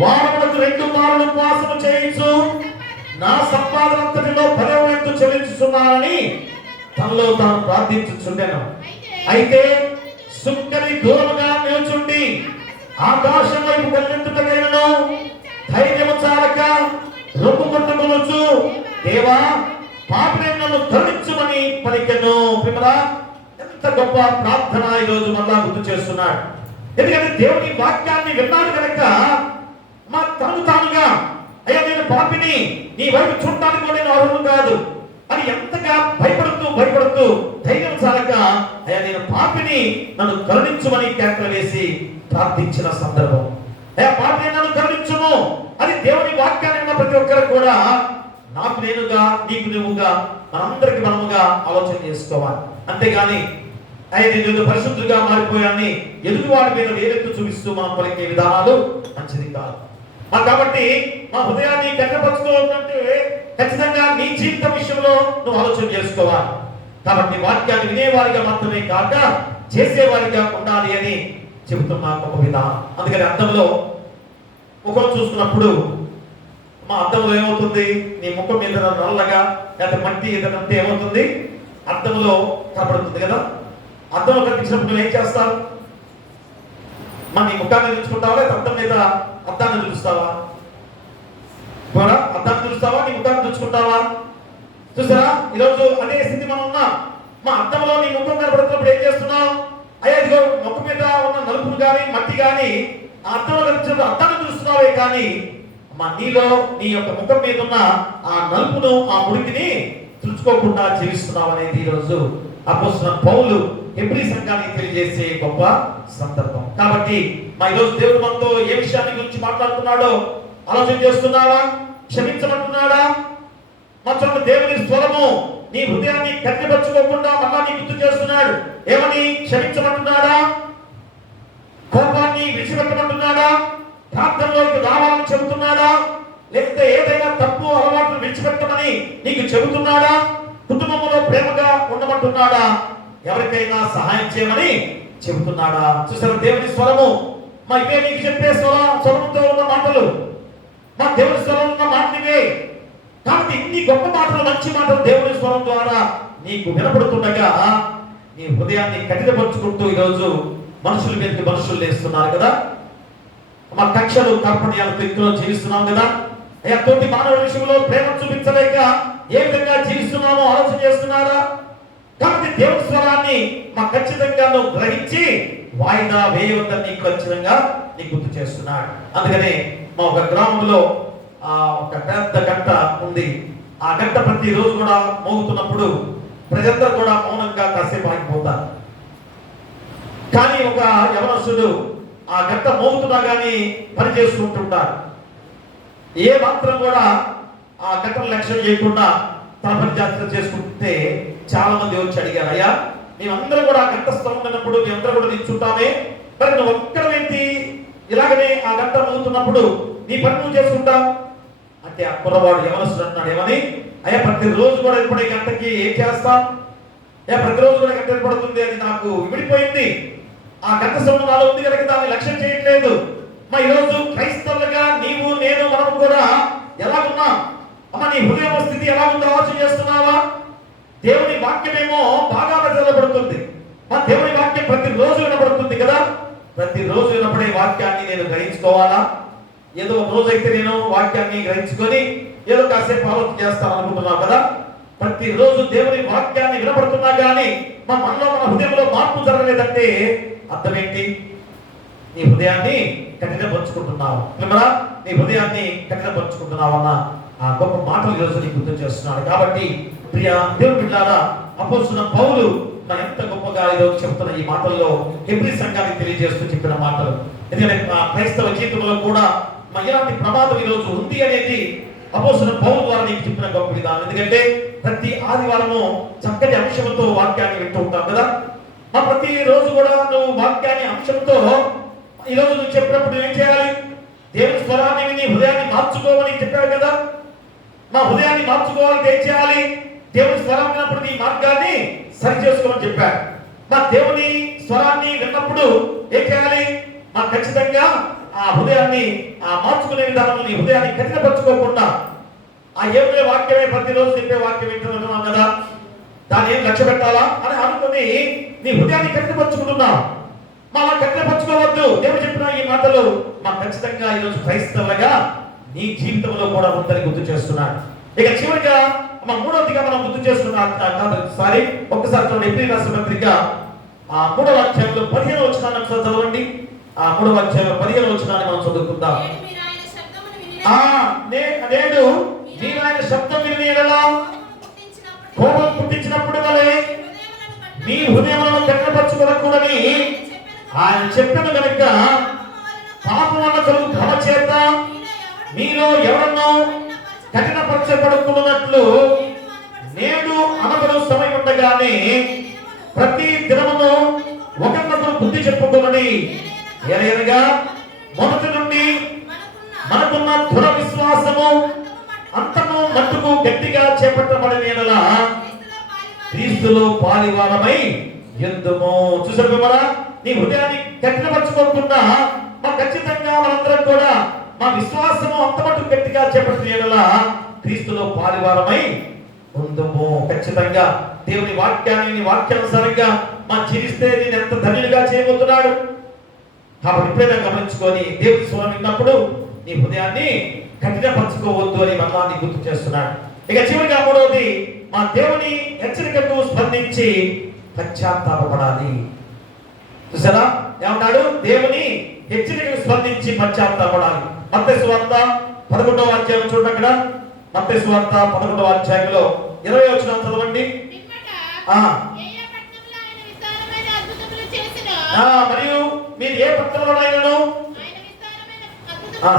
వారములకు 2 మార్లు ఉపవాసము చేయించు, నా సంపాదనంతటిలో 10వ వంతు చెల్లించుచున్నానని తనలో తాను ప్రార్థించుచుండెను. అయితే సుక్కని దూరముగా నిల్చుండి ఆకాశం వైపు కళ్ళెత్తుటకైనను ధైర్యము చాలక రొమ్ము కొట్టుకొనొచ్చు, దేవా పాపిని నన్ను కరుణించుమని పలికెను. పిల్లరా, ఎంత గొప్ప ప్రార్థన ఈరోజు మళ్ళా గుర్తు చేస్తున్నాడు. ఎందుకంటే దేవుని వాక్యాన్ని విన్నాడు కనుక తనకు తానుగా, అయ్యా నేను పాపిని, నీ వైపు చూడటానికి కూడా నేను అర్హుడు కాదు అని ఎంతగా భయపడుతూ ధైర్యం చాలక, అయ్యా నేను పాపిని, నన్ను కరుణించుమని కేకలు వేసి ప్రార్థించిన సందర్భం. అయ్యా పాపిని నన్ను కరుణించుము అది దేవుని వాక్యాన్ని ఉన్న ప్రతి ఒక్కరు కూడా నాకు నేనుగా, నీకు నువ్వుగా, మనందరికి మనముగా ఆలోచన చేసుకోవాలి. అంతేగాని నేను పరిశుద్ధులుగా మారిపోయాన్ని ఎదుటివాడి మీద వేరెత్తు చూపిస్తూ మనం పలికే విధానాలు మంచిది కాదు. కాబట్టి మా హృదయాన్ని కఠినపరచుకోవాలంటే ఖచ్చితంగా నీ జీవితం విషయంలో నువ్వు ఆలోచన చేసుకోవాలి. కాబట్టి వాక్యాన్ని వినేవారిగా మాత్రమే కాక చేసేవారిగా ఉండాలి అని చెబుతున్నా గొప్ప విధానం. అందుకని అర్థంలో ముఖం చూస్తున్నప్పుడు మా అర్థంలో ఏమవుతుంది? నీ ముఖం మీద నల్లగా లేదా మట్టి ఏదంటే ఏమవుతుంది? అర్థంలో కనపడుతుంది కదా. అర్థంలో కనిపించినప్పుడు నువ్వు ఏం చేస్తావు? నీ ముఖాన్ని చూసుకుంటావా లేదా అర్థం మీద అర్థాన్ని చూస్తావా? అర్థాన్ని చూస్తావా, నీ ముఖాన్ని చూసుకుంటావా? చూసారా, ఈరోజు అదే స్థితి మనం ఉన్నాం. మా అర్థంలో నీ ముఖం కనపడుతున్నప్పుడు ఏం చేస్తున్నావు? అయ్యా ఇదిగో ముఖం మీద ఉన్న నలుపును కానీ మట్టి కానీ ఆ అర్థంలో కనిపించినప్పుడు అర్థాన్ని చూస్తున్నావే, కానీ నీలో నీ యొక్క ముఖం మీద ఉన్న ఆ నలుపును, ఆ మురికిని తుడుచుకోకుండా జీవిస్తున్నావు అనేది ఈరోజు అపోస్తలుడైన పౌలు హెబ్రీ సంఘానికి తెలియజేసే గొప్ప సందర్భం. కాబట్టి ఈరోజు దేవుడు మనతో ఏ విషయాన్ని గురించి మాట్లాడుతున్నాడో ఆలోచన చేస్తున్నావా? క్షమించమంటున్నాడా? మరొక దేవుని స్వరము నీ హృదయాన్ని కట్టిపరచుకోకుండా మళ్ళా నీ గుర్తు చేస్తున్నాడు. ఏమని? క్షమించమంటున్నాడా? కోపాన్ని విడిచిపెట్టమంటున్నాడా? ప్రార్థనలోకి రావాలని చెబుతున్నాడా? లేకపోతే ఏదైనా తప్పు అలవాట్లు విడిచిపెట్టమని నీకు చెబుతున్నాడా? కుటుంబంలో ప్రేమగా ఉండమంటున్నాడా? ఎవరికైనా సహాయం చేయమని చెబుతున్నాడా? చూసారు, దేవుని స్వరము ఇవే నీకు చెప్పే స్వరంతో ఉన్న మాటలు, దేవుని స్వరం ఉన్న మాటలివే. కాబట్టి ఇన్ని గొప్ప మాటలు, మంచి మాటలు దేవుని స్వరం ద్వారా నీకు వినపడుతుండగా నీ హృదయాన్ని కఠినపరుచుకుంటూ ఈరోజు మనుషుల మీదకి మనుషులు లేస్తున్నారు కదా. కక్షలు కార్పణ్యాలతో ఇంట్లో జీవిస్తున్నాం కదా. తోటి మానవ విషయంలో ప్రేమ చూపించలేక ఏ విధంగా జీవిస్తున్నామో ఆలోచన చేస్తున్నారా? కాబట్టి దేవుని స్వరాన్ని మా ఖచ్చితంగా నువ్వు గ్రహించి వాయిదా వేయవద్దని నీకు ఖచ్చితంగా నీకు గుర్తు చేస్తున్నాడు. అందుకనే మా ఒక గ్రామంలో ఒక పెద్ద గంట ఉంది. ఆ గంట ప్రతిరోజు కూడా మోగుతున్నప్పుడు ప్రజలందరూ కూడా మౌనంగా కాసేపు ఆగిపోతారు. కానీ ఒక యవనస్తుడు ఆ గంట మోగుతున్నా కానీ పని చేసుకుంటుంటాడు. ఏ మాత్రం కూడా ఆ గంటను లక్ష్యం చేయకుండా తన పని జాగ్రత్త చేసుకుంటే చాలా మంది వచ్చి అడిగారు, అయ్యా మేమందరూ కూడా ఆ గంట స్థలం ఉన్నప్పుడు మేమందరూ కూడా నిల్చుంటామే, మరి నువ్వు ఒక్కడేంటి ఇలాగనే ఆ గంట మోగుతున్నప్పుడు నీ పని నువ్వు చేసుకుంటావు అంటే ఆ కుర్రవాడు యవనస్తుడు అన్నాడు, ఏమని, అయ్యా ప్రతిరోజు కూడా ఎప్పుడే గంటకి ఏం చేస్తాం, ప్రతిరోజు కూడా గంట పడుతుంది, అది నాకు విడిపోయింది, ఆ గంట సమయం నాలో ఉంది కనుక దాన్ని లక్ష్యం చేయట్లేదు. మా ఈరోజు క్రైస్తవులుగా నీవు నేను మనం కూడా ఎలా ఉన్నాం? అమ్మ నీ హృదయ స్థితి ఎలా ఉందో ఆలోచన చేస్తున్నావా? దేవుని వాక్యమేమో బాగా ప్రజలబడుతుంది. మా దేవుని వాక్యం ప్రతిరోజు వినబడుతుంది కదా. ప్రతిరోజు వినపడే వాక్యాన్ని నేను గ్రహించుకోవాలా? ఏదో ఒక రోజు అయితే నేను వాక్యాన్ని గ్రహించుకొని ఏదో కాసేపు ఆలోచన చేస్తాను అనుకుంటున్నావు కదా. ప్రతిరోజు దేవుని వాక్యాన్ని వినపడుతున్నా కానీ మా మనలో మన హృదయంలో మార్పు జరగలేదంటే అర్థం ఏంటి? నీ హృదయాన్ని కఠినపరుచుకుంటున్నావు. నీ హృదయాన్ని కఠినపరుచుకుంటున్నావు అన్న ఆ గొప్ప మాటలు ఈరోజు నీకు గుర్తు చేస్తున్నాడు. కాబట్టి ప్రియ దేవుని బిడ్డలారా, అపోస్తలుడైన పౌలు ఎంత గొప్పగా ఈరోజు చెప్తున్న ఈ మాటల్లో హెబ్రీ సంఘానికి తెలియజేస్తూ చెప్పిన మాటలు. ఎందుకంటే క్రైస్తవ జీవితంలో కూడా ఇలాంటి ప్రమాదం ఈరోజు ఉంది అనేది అపోస్తలుడైన పౌలు ద్వారా నీకు చెప్పిన గొప్ప విధానం. ఎందుకంటే ప్రతి ఆదివారము చక్కటి అంశంతో వాక్యాన్ని వింటూ ఉంటాం కదా. ప్రతి రోజు కూడా నువ్వు వాక్యాన్ని అంశంతో ఈరోజు నువ్వు చెప్పినప్పుడు ఏం చేయాలి? దేవుని స్వరాన్ని విని హృదయాన్ని మార్చుకోవాలని చెప్పావు కదా. మా హృదయాన్ని మార్చుకోవాలంటే ఏం చేయాలి? దేవుని స్వరం విన్నప్పుడు నీ మార్గాన్ని సరి చేసుకోమని చెప్పారు. మా దేవుని స్వరాన్ని విన్నప్పుడు ఏం చేయాలి? మా ఖచ్చితంగా ఆ హృదయాన్ని మార్చుకునే విధానంలో నీ హృదయాన్ని కఠినపరచుకోకుండా ఏమే వాక్యమే ప్రతిరోజు చెప్పే వాక్యం ఏంటన్నాం కదా, దాన్ని ఏం లక్ష్య పెట్టాలా అని అనుకుని నీ హృదయాన్ని కఠినపరచుకుంటున్నావు. అలా కఠినపరచుకోవద్దు. దేవుడు చెప్పిన ఈ మాటలు మా ఖచ్చితంగా ఈరోజు క్రైస్తవులుగా నీ జీవితంలో కూడా ఉందని గుర్తు చేస్తున్నాడు. ఇక చివరిగా మూడవదిగా మనం గుర్తు చేసుకున్నాం. ఒక్కసారి చూడండి, హెబ్రీ రాసిన పత్రిక 3వ అధ్యాయంలో 15వ వచనాన్ని చదవండి. 3వ అధ్యాయంలో 15వ వచనాన్ని మనం చదువుకుందాం. నేడు మీరు ఆయన శబ్దం విని ఎడలా కోపం పుట్టించినప్పుడు వలె మీ హృదయములను కఠినపరచుకోకూడని ఆయన చెప్పిన కనుక పాపం వల్ల కలుగు భ్రమ చేత మీలో ఎవరన్నో కఠినపరచబడుకున్నట్లు నేడు అనబడు సమయం ఉండగానే ప్రతి దినమును ఒకరినొకరు బుద్ధి చెప్పుకోనని ఏలయనగా మొదటి నుండి మనకున్న దృఢ విశ్వాసము అంతము మట్టుకు గట్టిగా చేపట్టబడిన యెడల క్రీస్తులో పాలివారమై యుద్ధము. చూసారు కదా, నీ హృదయాన్ని కఠినపరచుకోకుండా ఖచ్చితంగా మనందరం కూడా మా విశ్వాసము అంతమట్టు గట్టిగా చేపట్టిన యెడల క్రీస్తులో పాలివారమై ఉందుము. ఖచ్చితంగా దేవుని వాక్యాన్ని వాక్యానుసారంగా జీవిస్తే నేను ఎంత ధన్యులుగా చేయబోతున్నాడు. కాబట్టి ఇప్పుడైనా గమనించుకొని దేవుని స్వరం విన్నప్పుడు నీ హృదయాన్ని కఠినపరచుకోవద్దు అని మరణాన్ని గుర్తు చేస్తున్నాడు. ఇక చివరిగా మూడవది, మా దేవుని హెచ్చరికకు స్పందించి పశ్చాత్తాపపడాలి. చూసారా ఏమన్నాడు? దేవుని హెచ్చరికకు స్పందించి పశ్చాత్తాపడాలి. మత్తయి సువార్త 11వ అధ్యాయం చూడండి. అక్కడ మత్తయి సువార్త 11వ అధ్యాయంలో 20వ వచనం చదవండి. మరియు మీరు ఏ పట్టణంలోనైనాను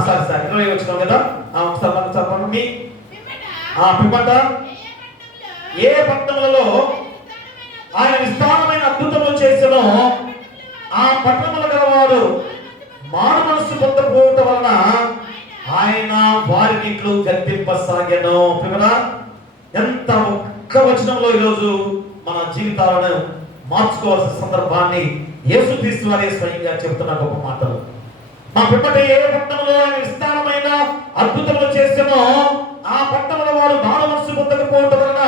సరే 20వ వచనం కదా, చదవండి. పిమ్మట ఏ పట్టణములలో ఆయన విస్తారమైన అద్భుతములు చేసెనో ఆ పట్టణముల గలవారు మారు మనస్సు పొందకపోవటం వలన ఆయన వారిని ఇట్లు గద్దింపసాగెను. ఎంత ఒక్క వచనంలో ఈరోజు మన జీవితాలను మార్చుకోవాల్సిన సందర్భాన్ని యేసుక్రీస్తు వారే స్వయంగా చెబుతున్న గొప్ప మాటలు. మా పిమ్మట ఏ పట్టణంలో ఆయన విస్తారమైన అద్భుతములు చేసెనో ఆ పట్టణముల వారు మారు మనస్సు పొందకపోవటం వలన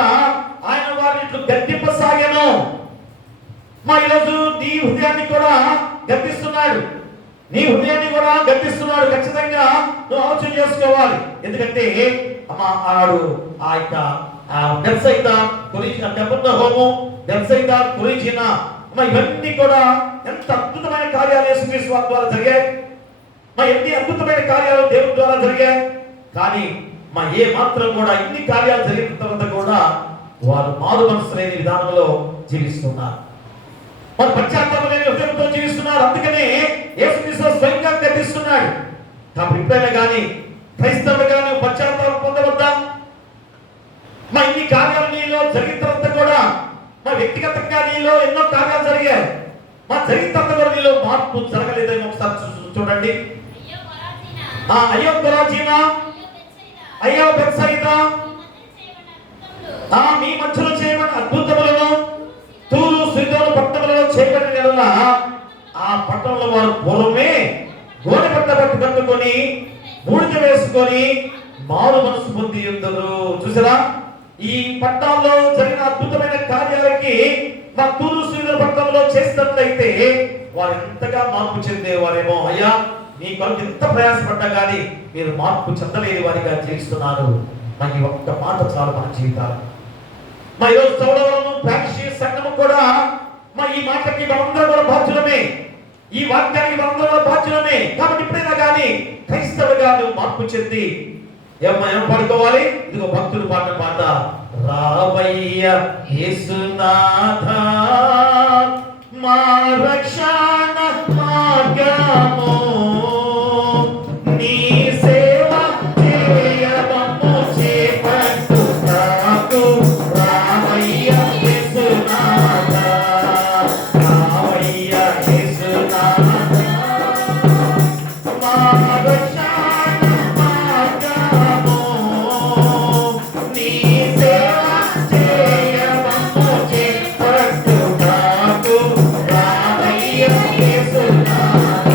ఆయన వారిని ఇట్లు గద్దింపసాగెను. ఈరోజు నీ హృదయాన్ని కూడా గద్దిస్తున్నాడు. నీ హృదయాన్ని కూడా గద్దిస్తున్నాడు. ఖచ్చితంగా నువ్వు ఆలోచన చేసుకోవాలి. ఎందుకంటే ఆడు ఆ యొక్క బెత్సయిదా కపెర్నహూము బెత్సయిదా, కొరిజినా, ఇవన్నీ కూడా ఎంత అద్భుతమైన కార్యాలు యేసుక్రీస్తు వారి ద్వారా జరిగాయి. ఎన్ని అద్భుతమైన కార్యాలు దేవుని ద్వారా జరిగాయి. కానీ ఏ మాత్రం కూడా ఇన్ని కార్యాలు జరిగిన తర్వాత కూడా వారు మారు మనసు లేని విధానంలో జీవిస్తున్నారు. వారు పశ్చాత్తాపం లేని హృదయంతో జీవిస్తున్నారు. అందుకనే యేసుక్రీస్తు స్వయంగా గద్దిస్తున్నాడు. కాబట్టి ఇప్పుడైనా కానీ క్రైస్తవులు కానీ పశ్చాత్తాపం పొందవద్దా? ఇన్ని కార్యాలు నీలో జరిగిన తర్వాత కూడా వ్యక్తిగతంగా నీలో ఎన్నో కార్యాలు జరిగాయి. జరిగిన తర్వాత కూడా నీలో మార్పు జరగలేదని ఒకసారి చూడండి. అయ్యో కొరాజీనా, అయ్యో బెత్సయిదా, మీ మధ్యలో చేయబడిన అద్భుతములను తూరు సీదోను పట్టణములలో చేయబడిన యెడల ఆ పట్టణంలో వారు పూర్వమే గోనె పట్ట కట్టుకొని బూడిద వేసుకొని మారు మనసు పొంది ఉందరు. చూసారా, ఈ పట్టణంలో జరిగిన అద్భుతమైన కార్యాలకి తూరు సీదోను పట్టణంలో చేసినట్లయితే వారు ఎంతగా మార్పు చెందేవారేమో. అయ్యా, మీ కొరకు ఎంత ప్రయాసపడ్డా కానీ మీరు మార్పు చెందలేని వారిగా జీవిస్తున్నారు. ఈ ఒక్క మాట చాలు మన జీవితాలు. ఈరోజు చౌడవరము ప్రాక్షి సంఘము కూడా ఈ మాటకి మనందరం కూడా బాధ్యులమే, ఈ వాక్యానికి మనందరం కూడా బాధ్యులమే. కాబట్టి ఇప్పుడైనా కానీ క్రైస్తవుగా నువ్వు మార్పు చెంది ఏం పడుకోవాలి? ఇదిగో భక్తులు పాట రావయ్య యేసునాథా మా రక్షణ మార్గము నీ సేవ చేయమము చేపట్టుటకు రావయ్య యేసునాథా, రావయ్య యేసునాథా మా రక్షణ మార్గము నీ సేవ చేయమము చేపట్టుటకు రావయ్య యేసునాథా.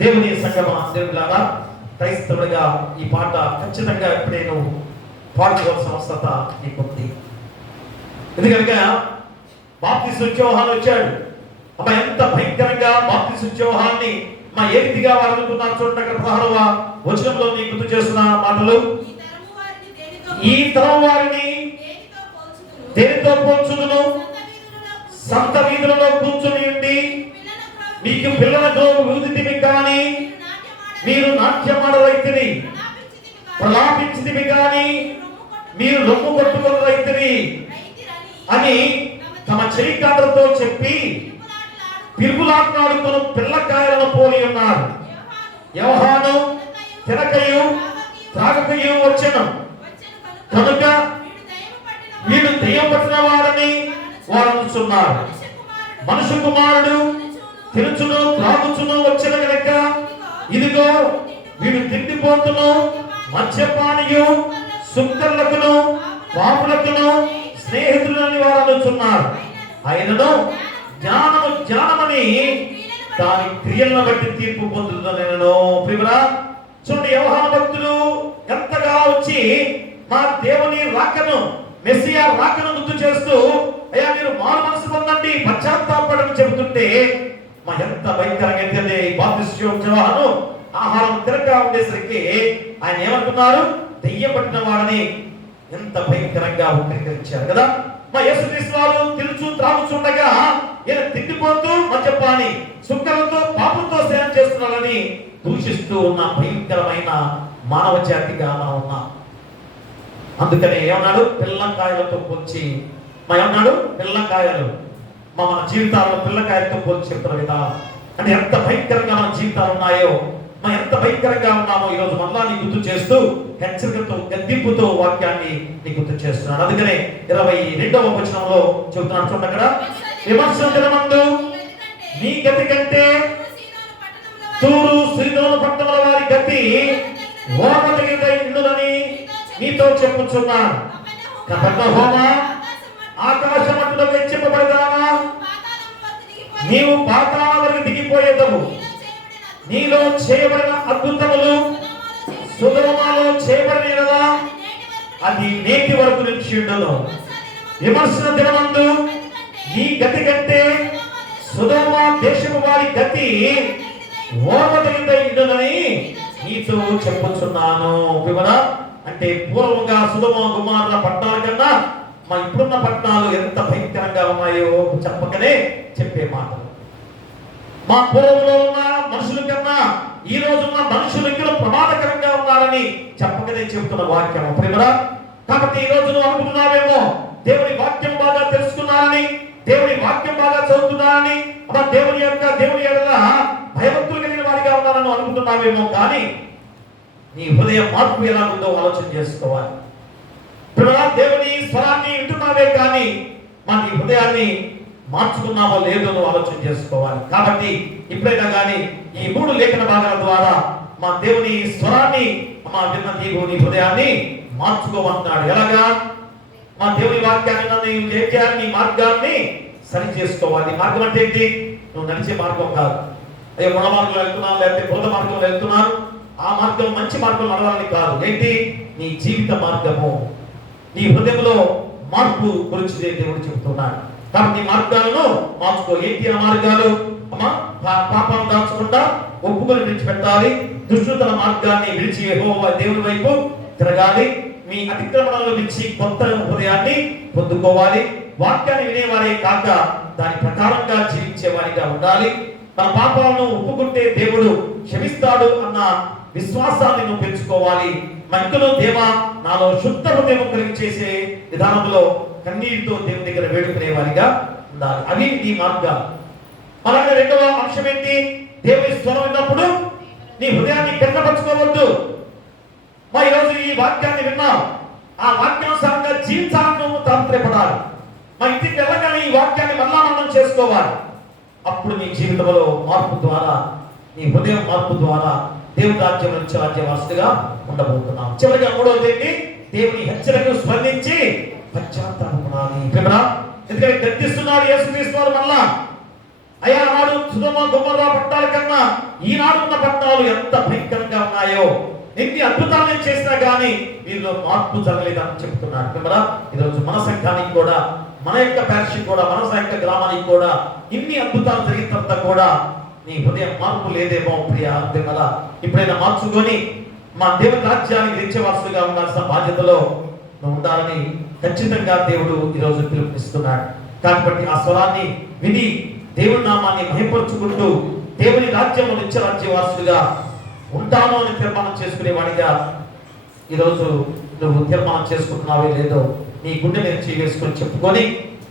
దేవుని సంగమా దేవులారా, క్రైస్తవుడిగా ఈ పాట ఖచ్చితంగా ఇప్పుడే నువ్వు పాడుకోవాల్సిన అవసరత నీకుంది. ఎందుకనగా బాప్తిస్మ యోహాను వచ్చాడు. ఎంత భయంకరంగా బాప్తిస్మ యోహాన్ని ఏ రీతిగా వారు అనుకున్నారు చూడండి. అక్కడ 16వ వచనంలో నీకు గుర్తు చేస్తున్న మాటలు, ఈ తరం వారిని దేనితో పోల్చుదును? సంత వీధులలో కూర్చుని ఉండి మీకు పిల్లలతో ఊదితివి కానీ మీరు నాట్యమాడరైతిరి, ప్రలాపించితివి కానీ మీరు రొమ్ము కొట్టుకుని రైతిరి అని తమ చెలికాటలతో చెప్పి పిరుగులాట్లాడుకుని పిల్లకాయలను పోలి ఉన్నారు. యోహాను తినకయు త్రాగకయు వచ్చెను కనుక వీడు దెయ్యం పట్టిన వాడని వారు అనుచున్నారు. మనుష్య కుమారుడు తినుచును త్రాగుచును వచ్చిన గనక ఇదిగో వీడు తిండిపోతును మద్యపానియు సుంకర్లకును పాపులకును స్నేహితులని వారు అనుచున్నారు. ఆయనను జ్ఞానమని దాని క్రియలను బట్టి తీర్పు పొందుతున్నాను. ప్రియరా చూడండి, యోహాను భక్తులు ఎంతగా వచ్చి మా దేవుని రాకను, మెస్సియా రాకను గుర్తు చేస్తూ అయ్యా మీరు మారు మనసు పొందండి, పశ్చాత్తాపడని చెబుతుంటే మా ఎంత భయంకరంగా ఏంటంటే బాప్తిస్మయోహాను ఆహారం తిరగ ఉండేసరికి ఆయన ఏమంటున్నారు? దెయ్యం పట్టిన వాడని ఎంత భయంకరంగా ఉత్తరీకరించారు కదా. మా యేసుక్రీస్తు వారు తినుచు త్రాగుచుండగా ఈయన తిండిపోతూ మద్యపాని సుక్కలతో పాపంతో స్నేహం చేస్తున్నారని దూషిస్తూ ఉన్న భయంకరమైన మానవ జాతిగా మనం ఉన్నాం. అందుకనే ఏమన్నాడు? పిల్లకాయలతో పోల్చి ఏమన్నాడు? పిల్లకాయలు మన జీవితాలను పిల్లకాయలతో పోల్చి చెప్తున్న విధానం అంటే ఎంత భయంకరంగా మన జీవితాలు ఉన్నాయో, మనం ఎంత భయంకరంగా ఉన్నామో ఈరోజు మళ్ళా నీ గుర్తు చేస్తూ హెచ్చరికతో గద్దింపుతో వాక్యాన్ని నీ గుర్తు చేస్తున్నాడు. అందుకనే 22వ వచనంలో చెబుతున్నాడు చూడండి, అక్కడ విమర్శన దినమందు నీ గతి కంటే తూరు సీదోను పట్టణముల వారి గతి ఓర్వదగినదని నీతో చెప్పుచున్నాను. కపెర్నహూమా, ఆకాశమంతలో హెచ్చింపబడతావా? నీవు పాతాళం వరకు దిగిపోయేదవు. నీలో చేయబడిన అద్భుతములు సొదొమలో చేయబడినదా అది నేటి వరకు నుంచి ఉండును. విమర్శన దినమందు నీ గతి కంటే సొదొమ దేశపు వారి గతి ఓర్వదగినదని నీతో చెప్పుచున్నాను. వివరా అంటే పూర్వంగా సొదొమ గుమారుల పట్టణాల కన్నా మా ఇప్పుడున్న పట్టణాలు ఎంత భయంకరంగా ఉన్నాయో చెప్పకనే చెప్పే మాటలు. మా పూర్వంలో ఉన్న మనుషుల కన్నా ఈ రోజున్న మనుషులు ఇక్కడ ప్రమాదకరంగా ఉన్నారని చెప్పకనే చెబుతున్న వాక్యం. ప్రేమరా కాబట్టి ఈ రోజు నువ్వు అనుకుంటున్నావేమో దేవుని వాక్యం బాగా తెలుసుకున్నారని, దేవుని వాక్యం బాగా చదువుతున్నారని, అలా దేవుని ఎడల భయభక్తులు కలిగిన వారిగా ఉన్నారని అనుకుంటున్నావేమో, కానీ నీ హృదయం మార్పు ఎలా ఉందో ఆలోచన చేసుకోవాలి. దేవుని స్వరాన్ని వింటున్నావే కానీ మన నీ హృదయాన్ని మార్చుకున్నామో లేదో నువ్వు ఆలోచన చేసుకోవాలి. కాబట్టి ఇప్పుడైనా కానీ ఈ 3 లేఖన భాగాల ద్వారా మా దేవుని స్వరాన్ని మా విన్న నీవు నీ హృదయాన్ని మార్చుకోమంటున్నాడు. ఎలాగా? మా దేవుని వాక్యాన్ని నువ్వు ఏం చేయాలి? నీ మార్గాన్ని సరి చేసుకోవాలి. మార్గం అంటే ఏంటి? నువ్వు నడిచే మార్గం కాదు. అయ్యో గుణ మార్గంలో వెళ్తున్నాను, లేకపోతే బురద మార్గంలో వెళ్తున్నాను, ఆ మార్గం మంచి మార్గం నడవాలని కాదు. ఏంటి? నీ జీవిత మార్గము, నీ హృదయంలో మార్పు గురించి దేవుడు చెబుతున్నాడు. కాబట్టి మార్గాలను మార్చుకో. ఏంటి ఆ మార్గాలు? అమ్మా, పాపాలను దాచకుండా ఒప్పుకొని విడిచిపెట్టాలి. దుష్టుల మార్గాన్ని విడిచి యెహోవా దేవుని వైపు తిరగాలి. మీ అతిక్రమణలను విడిచి కొత్త హృదయాన్ని పొందుకోవాలి. వాక్యాన్ని వినేవారే కాక దాని ప్రకారంగా జీవించే వారిగా ఉండాలి. మన పాపాలను ఒప్పుకుంటే దేవుడు క్షమిస్తాడు అన్న విశ్వాసాన్ని నువ్వు పెంచుకోవాలి. మంకులో దేవా నాలో శుద్ధ హృదయం కలిగించేసే విధానంలో కన్నీటితో దేవుని దగ్గర వేడుకునే వారిగా ఉండాలి. అవి నీ మార్గాలు. అలాగే రెండవ అంశం ఏంటి? దేవుని స్వరం విన్నప్పుడు నీ హృదయాన్ని కఠినపరచుకోవద్దు. మా ఈరోజు ఈ వాక్యాన్ని విన్నాం, ఆ వాక్యానుసారంగా జీవించాలని నువ్వు తాత్పర్యపడాలి. మా ఇంటికి వెళ్ళగానే ఈ వాక్యాన్ని మళ్ళా మనం చేసుకోవాలి. అప్పుడు నీ జీవితంలో మార్పు ద్వారా, నీ హృదయం మార్పు ద్వారా దేవుని రాజ్యం నుంచి రాజ్యవాసులుగా ఉండబోతున్నాం. చివరిగా 3వది ఏంటి? దేవుని హెచ్చరికను స్పందించి పశ్చాత్తాపడాలి. ఎందుకంటే గద్దిస్తున్నాడు యేసుక్రీస్తు వారు మళ్ళా. అయ్యా నాడు సొదొమ గొమొర్రా పట్టణాల కన్నా ఈనాడు ఉన్న పట్టణాలు ఎంత భయంకరంగా ఉన్నాయో, ఎన్ని అద్భుతాలను చేసినా కానీ వీరిలో మార్పు జరగలేదని చెప్తున్నాడు. కదా ఈరోజు మన సంఘానికి కూడా, మన యొక్క ప్యారిష్ కూడా, మన యొక్క గ్రామానికి కూడా ఇన్ని అద్భుతాలు జరిగిన తర్వాత కూడా నీ హృదయం మార్పు లేదేమో ప్రియ. అంతే కదా, ఇప్పుడైనా మార్చుకొని మా దేవుని రాజ్యానికి తెచ్చేవాసులుగా ఉండాల్సిన బాధ్యతలో నువ్వు ఉండాలని ఖచ్చితంగా దేవుడు ఈరోజు పిలుపునిస్తున్నాడు. కాబట్టి ఆ స్వరాన్ని విని దేవుని నామాన్ని మహిమపరుచుకుంటూ దేవుని రాజ్యంలో నిత్యరాజ్య వారసుడిగా ఉంటాను అని తీర్మానం చేసుకునేవాడిగా ఈరోజు నువ్వు తీర్మానం చేసుకుంటున్నావే లేదో నీ గుండె మీద చేసుకొని చెప్పుకొని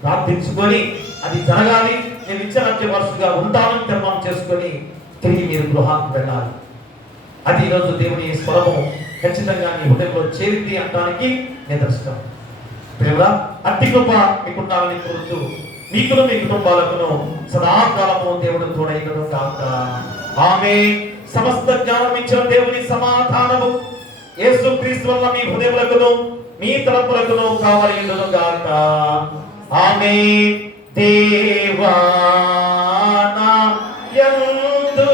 ప్రార్థించుకొని అది జరగాలి, నేను నిత్యరాజ్య వారసుడిగా ఉంటానని తీర్మానం చేసుకొని తిరిగి మీరు గృహానికి వెళ్ళాలి. అది ఈరోజు దేవుని స్వరము ఖచ్చితంగా నీ హృదయంలో చేరింది అంటానికి నిదర్శనం. దేవుడా అట్టి కృప మీకు ఉండాలని కోరుతూ మీకును మీ కుటుంబాలకును సదాకాలము దేవుడు తోడైనను కాక. ఆమేన్. సమస్త జ్ఞానం ఇచ్చిన దేవుని సమాధానము యేసుక్రీస్తు వల్ల మీ హృదయములకును మీ తలపులకును కావలియును గాక. ఆమేన్. దేవా నా యందు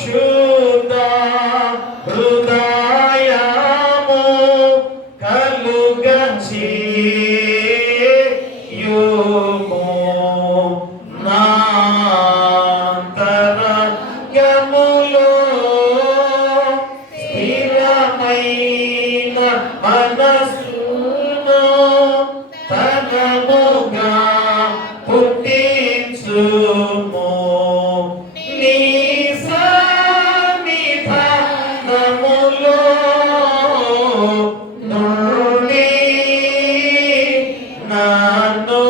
శుద్ధ హృదయము కలుగచేయుము, నాంతరంగములో స్థిరమైన మనస్సును తనముగా పుట్టించుము. నీ సన్నిధానములో నుండి నన్ను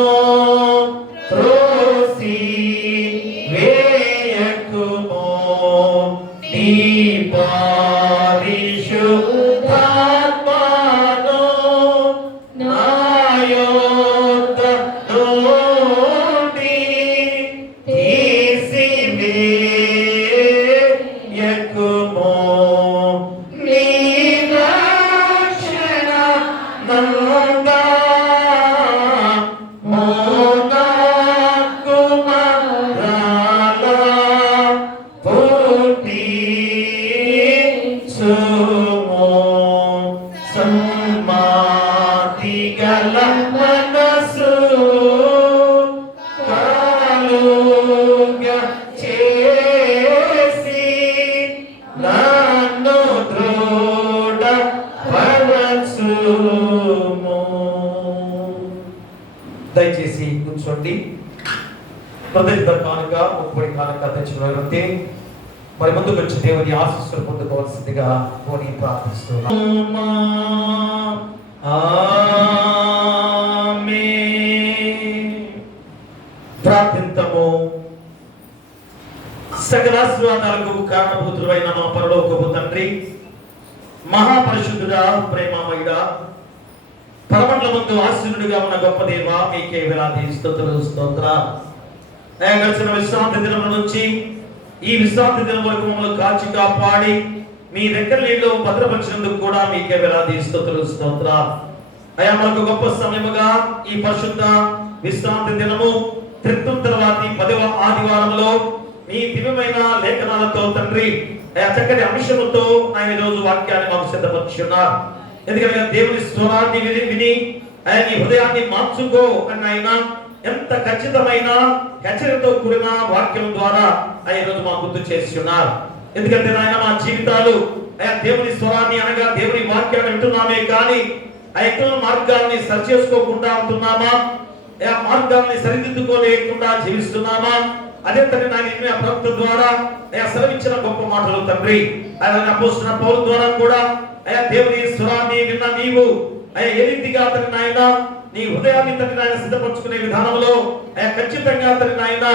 త్రోసి వేయకుము. నీ పరిశుద్ధాత్మను నా యొద్ద నుండి తీసివేయకుము. నీ రక్షణ నందా మోనకుమారాల పుట్టించుము. సన్మాతి గల మనసు కలుగ చేసి నన్ను దృఢపరచుము. దయచేసి కూర్చోండి. ప్రతిష్ట కానుక ముప్పై కానుక తెచ్చినట్టే మరి ముందుకు వచ్చి దేవుని ఆశీస్సులు పొందుకోవాల్సిందిగా కోరి ప్రార్థిస్తున్నాం. ఆమేన్. ప్రార్థింతము. సకల ఆశీర్వాదాలకు కారణభూతుడైన మా పరలోకపు తండ్రి, మహాపరిశుద్ధుడా, ప్రేమమయుడా, పరమండలమందు ఆశీనుడిగా ఉన్న గొప్ప దేవ, మీకే వేలాది స్తుతులు స్తోత్రాలు. గడిచిన విశ్రాంతి దినం నుంచి ఈ విశ్రాంతి దినం వరకు మమ్మల్ని కాచి కాపాడి మీ దగ్గర నీళ్ళు భద్రపరిచినందుకు కూడా మీకే వేలాది స్తుతులు స్తోత్రాలు. అయా మనకు గొప్ప సమయముగా ఈ పరిశుద్ధ విశ్రాంతి దినము త్రిత్వంతర్వాతి 10వ ఆదివారంలో మీ దివ్యమైన లేఖనాలతో తండ్రి అయా చక్కటి అంశముతో ఆయన ఈరోజు వాక్యాన్ని మాకు సిద్ధపరుచున్నారు. ఎందుకంటే దేవుని స్వరాన్ని విని ఆయన నీ హృదయాన్ని మార్చుకో అని ఆయన ఎంత ఖచ్చితమైన హెచ్చరికతో కూడిన వాక్యం ద్వారా ఆయన ఈరోజు మా గుర్తు చేసి ఉన్నారు. ఎందుకంటే నాయన మా జీవితాలు ఆయా దేవుని స్వరాన్ని అనగా దేవుని వాక్యాన్ని వింటున్నామే కానీ ఆ యొక్క మార్గాన్ని సరి చేసుకోకుండా ఉంటున్నామా, ఆ మార్గాన్ని సరిదిద్దుకోలేకుండా జీవిస్తున్నామా? అదే తండ్రి నాయన ప్రవక్త ద్వారా అయా సెలవిచ్చిన గొప్ప మాటలు తండ్రి ఆయన అపోస్తలుల పౌలు ద్వారా కూడా అయా దేవుని స్వరాన్ని విన్న నీవు అయా ఏ రీతిగా తండ్రి నాయన నీ హృదయాన్ని తండ్రి నాయన సిద్ధపరచుకునే విధానంలో అయా ఖచ్చితంగా తండ్రి నాయన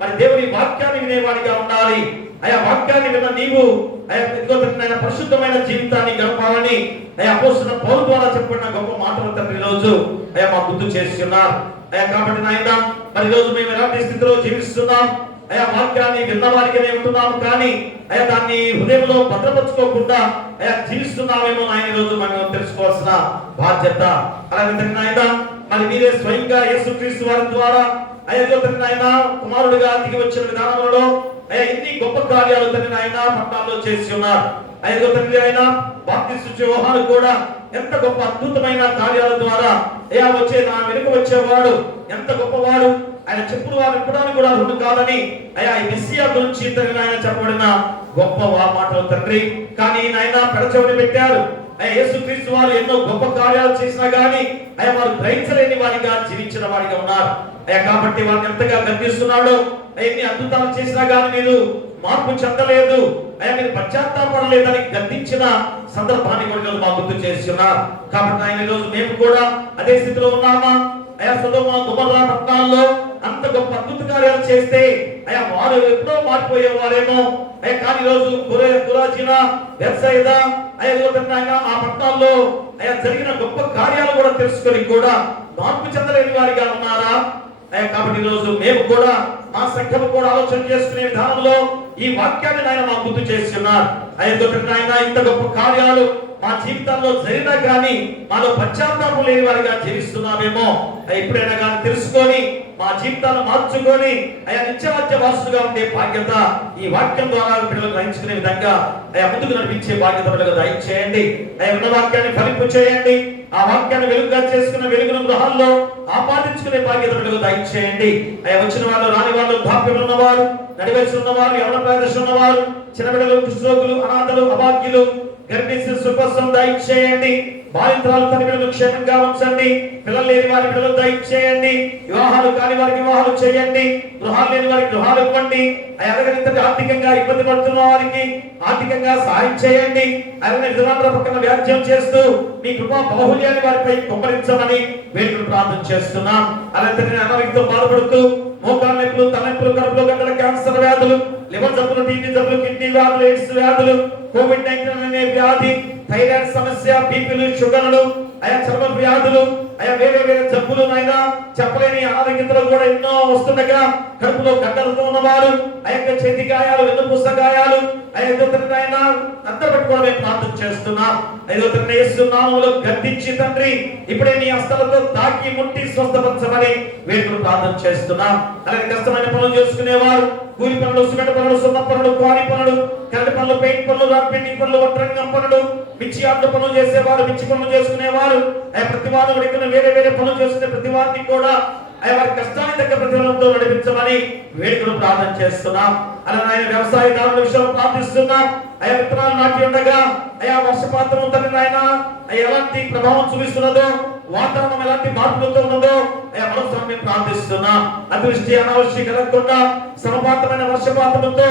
మరి దేవుని వాక్యాన్ని వినేవాడిగా ఉండాలి. అయా వాక్యాన్ని విన్న నీవు అయా తండ్రి నాయన పరిశుద్ధమైన జీవితాన్ని గడపాలని అయా అపోస్తలుల పౌలు ద్వారా చెప్పిన గొప్ప మాటలు తండ్రి రోజు అయా మా గుర్తు చేస్తున్నారు. అయా కాబట్టి నాయన మరి రోజు మేము ఎలాంటి స్థితిలో జీవిస్తున్నాం, అయా వాక్యాన్ని విన్న వారిగానే ఉంటున్నాము కానీ అయా దాన్ని హృదయంలో భద్రపరచుకోకుండా అయా జీవిస్తున్నామేమో ఆయన రోజు మనం తెలుసుకోవాల్సిన బాధ్యత. అలాగే తండ్రి నాయన మరి మీరే స్వయంగా యేసుక్రీస్తు వారి ద్వారా అయా తండ్రి నాయన కుమారుడిగా దిగి వచ్చిన విధానంలో అయా ఎన్ని గొప్ప కార్యాలు తండ్రి నాయన పట్టణాల్లో చేసి ఉన్నారు. అయ్యో తండ్రి అయినా బాప్తిస్మ యోహాను కూడా ఎంత గొప్ప అద్భుతమైన కార్యాల ద్వారా అయ్యా వచ్చే నా వెనుక వచ్చేవాడు ఎంత గొప్పవాడు, ఆయన చెప్పుడు వారు ఇప్పడానికి కూడా అర్హుడు కాదని అయ్యా ఈ మెస్సియా గురించి తండ్రి ఆయన చెప్పబడిన గొప్ప మాటలు తండ్రి. కానీ నాయన పెడచెవిని పెట్టారు, యేసుక్రీస్తు వారు ఎన్నో గొప్ప కార్యాలు చేసినా గానీ వారు గ్రహించలేని వారిగా జీవించిన వారిగా ఉన్నారు. కాబట్టి వారిని ఎంతగా గర్విస్తున్నాడో, ఎన్ని అద్భుతాలు చేసినా గానీ మీరు మార్పు చెందలేదు, మీరు పశ్చాత్తాపడలేదని గద్దించిన సందర్భాన్ని కూడా మాకు గుర్తు చేస్తున్నారు. కాబట్టి ఆయన ఈరోజు మేము కూడా అదే స్థితిలో ఉన్నామా? సొదొమ గొమొర్రా పట్టణాల్లో అంత గొప్ప అద్భుత కార్యాలు చేస్తే వారు ఎప్పుడో మారిపోయేవారేమో. కానీ ఈరోజు కురాజిన బెత్సయిదా ఆ పట్టణాల్లో జరిగిన గొప్ప కార్యాలు కూడా తెలుసుకొని కూడా మార్పు చెందలేని వారిగా ఉన్నారా? కాబట్టి ఈరోజు మేము కూడా మా సంఘం కూడా ఆలోచన చేసుకునే విధానంలో ఈ వాక్యాన్ని ఆయన మాకు గుర్తు చేస్తున్నారు. ఆయన ఇంత గొప్ప కార్యాలు మా జీవితాల్లో జరిగినా కానీ మాలో పశ్చాత్తాపం లేని వారిగా జీవిస్తున్నామేమో. ఎప్పుడైనా కానీ తెలుసుకొని మా జీవితాలను మార్చుకొని నిత్యరాజ్య వారసులుగా ఉండే బాధ్యత ఈ వాక్యం ద్వారా పిల్లలు గ్రహించుకునే విధంగా ముందుకు నడిపించే బాధ్యత పిల్లలు దయచేయండి. ఉన్న వాక్యాన్ని ఫలింపు చేయండి. ఆ వాక్యాన్ని వెలుగుగా చేసుకున్న వెలుగును గృహాల్లో ఆపాదించుకునే బాధ్యత పిల్లలు దయచేయండి. వచ్చిన వాళ్ళు, రాని వాళ్ళు, దాప్యం ఉన్నవారు, నడివలసి ఉన్నవారు, యవన ప్రదర్శన ఉన్నవారు, చిన్న బిడ్డలు, కుష్ఠరోగులు, అనాథలు, అభాగ్యులు, గర్భిణీ సుఖసం దయచేయండి. బాలింతరాలు తన బిడ్డలు క్షేమంగా ఉంచండి. పిల్లలు లేని వారి బిడ్డలు దయచేయండి. వివాహాలు కాని వారికి వివాహాలు చేయండి. గృహాలు లేని వారికి గృహాలు ఇవ్వండి. అలాగే ఆర్థికంగా ఇబ్బంది పడుతున్న వారికి ఆర్థికంగా సహాయం చేయండి. అలాగే విధానాల పక్కన వ్యాజ్యం చేస్తూ మీ కృపా బాహుళ్యాన్ని వారిపై కుమ్మరించమని వేడుకలు ప్రార్థన చేస్తున్నాం. అలాగే అనారోగ్యంతో బాధపడుతూ మోకాళ్ళ నొప్పులు, తలనొప్పులు, కడుపులో గడ్డల, క్యాన్సర్ వ్యాధులు, లివర్ జబ్బులు, టీబీ జబ్బులు, కిడ్నీ వ్యాధులు, ఎయిడ్స్ వ్యాధులు, కోవిడ్-19 అనే వ్యాధి, థైరాయిడ్ సమస్య, బీపీలు, షుగర్లు, చర్మ వ్యాధులు, వేరే వేరే జబ్బులు, అయినా చెప్పలేని అనారోగ్యతలు కూడా ఎన్నో వస్తుండగా కడుపులో గడ్డలతో ఉన్నవారు, చేతి గాయాలు, వెన్నుపూస గాయాలు, అందరూ పెట్టుకోవడం మేము ప్రార్థన చేస్తున్నాం. యేసునామములో గద్దించి తండ్రి ఇప్పుడే నీ హస్తాలతో తాకి ముట్టి స్వస్థపరచమని వేడుకలు ప్రార్థన చేస్తున్నాం. అలాగే కష్టమైన పనులు చేసుకునేవారు, కూలి పనులు, సిమెంట్ పనులు, సున్న పనులు, క్వారీ పనులు, కరెంట్ పనులు, పెయింట్ పనులు, రాక్ పెయింటింగ్ పనులు, వడ్రంగం పనులు, మిర్చి ఆటలు పనులు చేసేవారు, మిర్చి పనులు చేసుకునేవారు, ప్రతి వారు వేరే వేరే పనులు చేసుకునే ప్రతి వారిని కూడా వారి కష్టాన్ని తగ్గ ప్రతిఫలంతో నడిపించమని వేడుకలు ప్రార్థన చేస్తున్నాం. అలాగే వ్యవసాయదారుల విషయంలో ప్రార్థిస్తున్నాం. విత్తనాలు నాటి ఉండగా వర్షపాతం ఉంటుంది నాయన, ఎలాంటి ప్రభావం చూపిస్తున్నదో, వాతావరణం ఎలాంటి మార్పులతో ఉన్నదో మనసులో మేము ప్రార్థిస్తున్నాం. అతివృష్టి అనావృష్టి కలగకుండా సమపాతమైన వర్షపాతంతో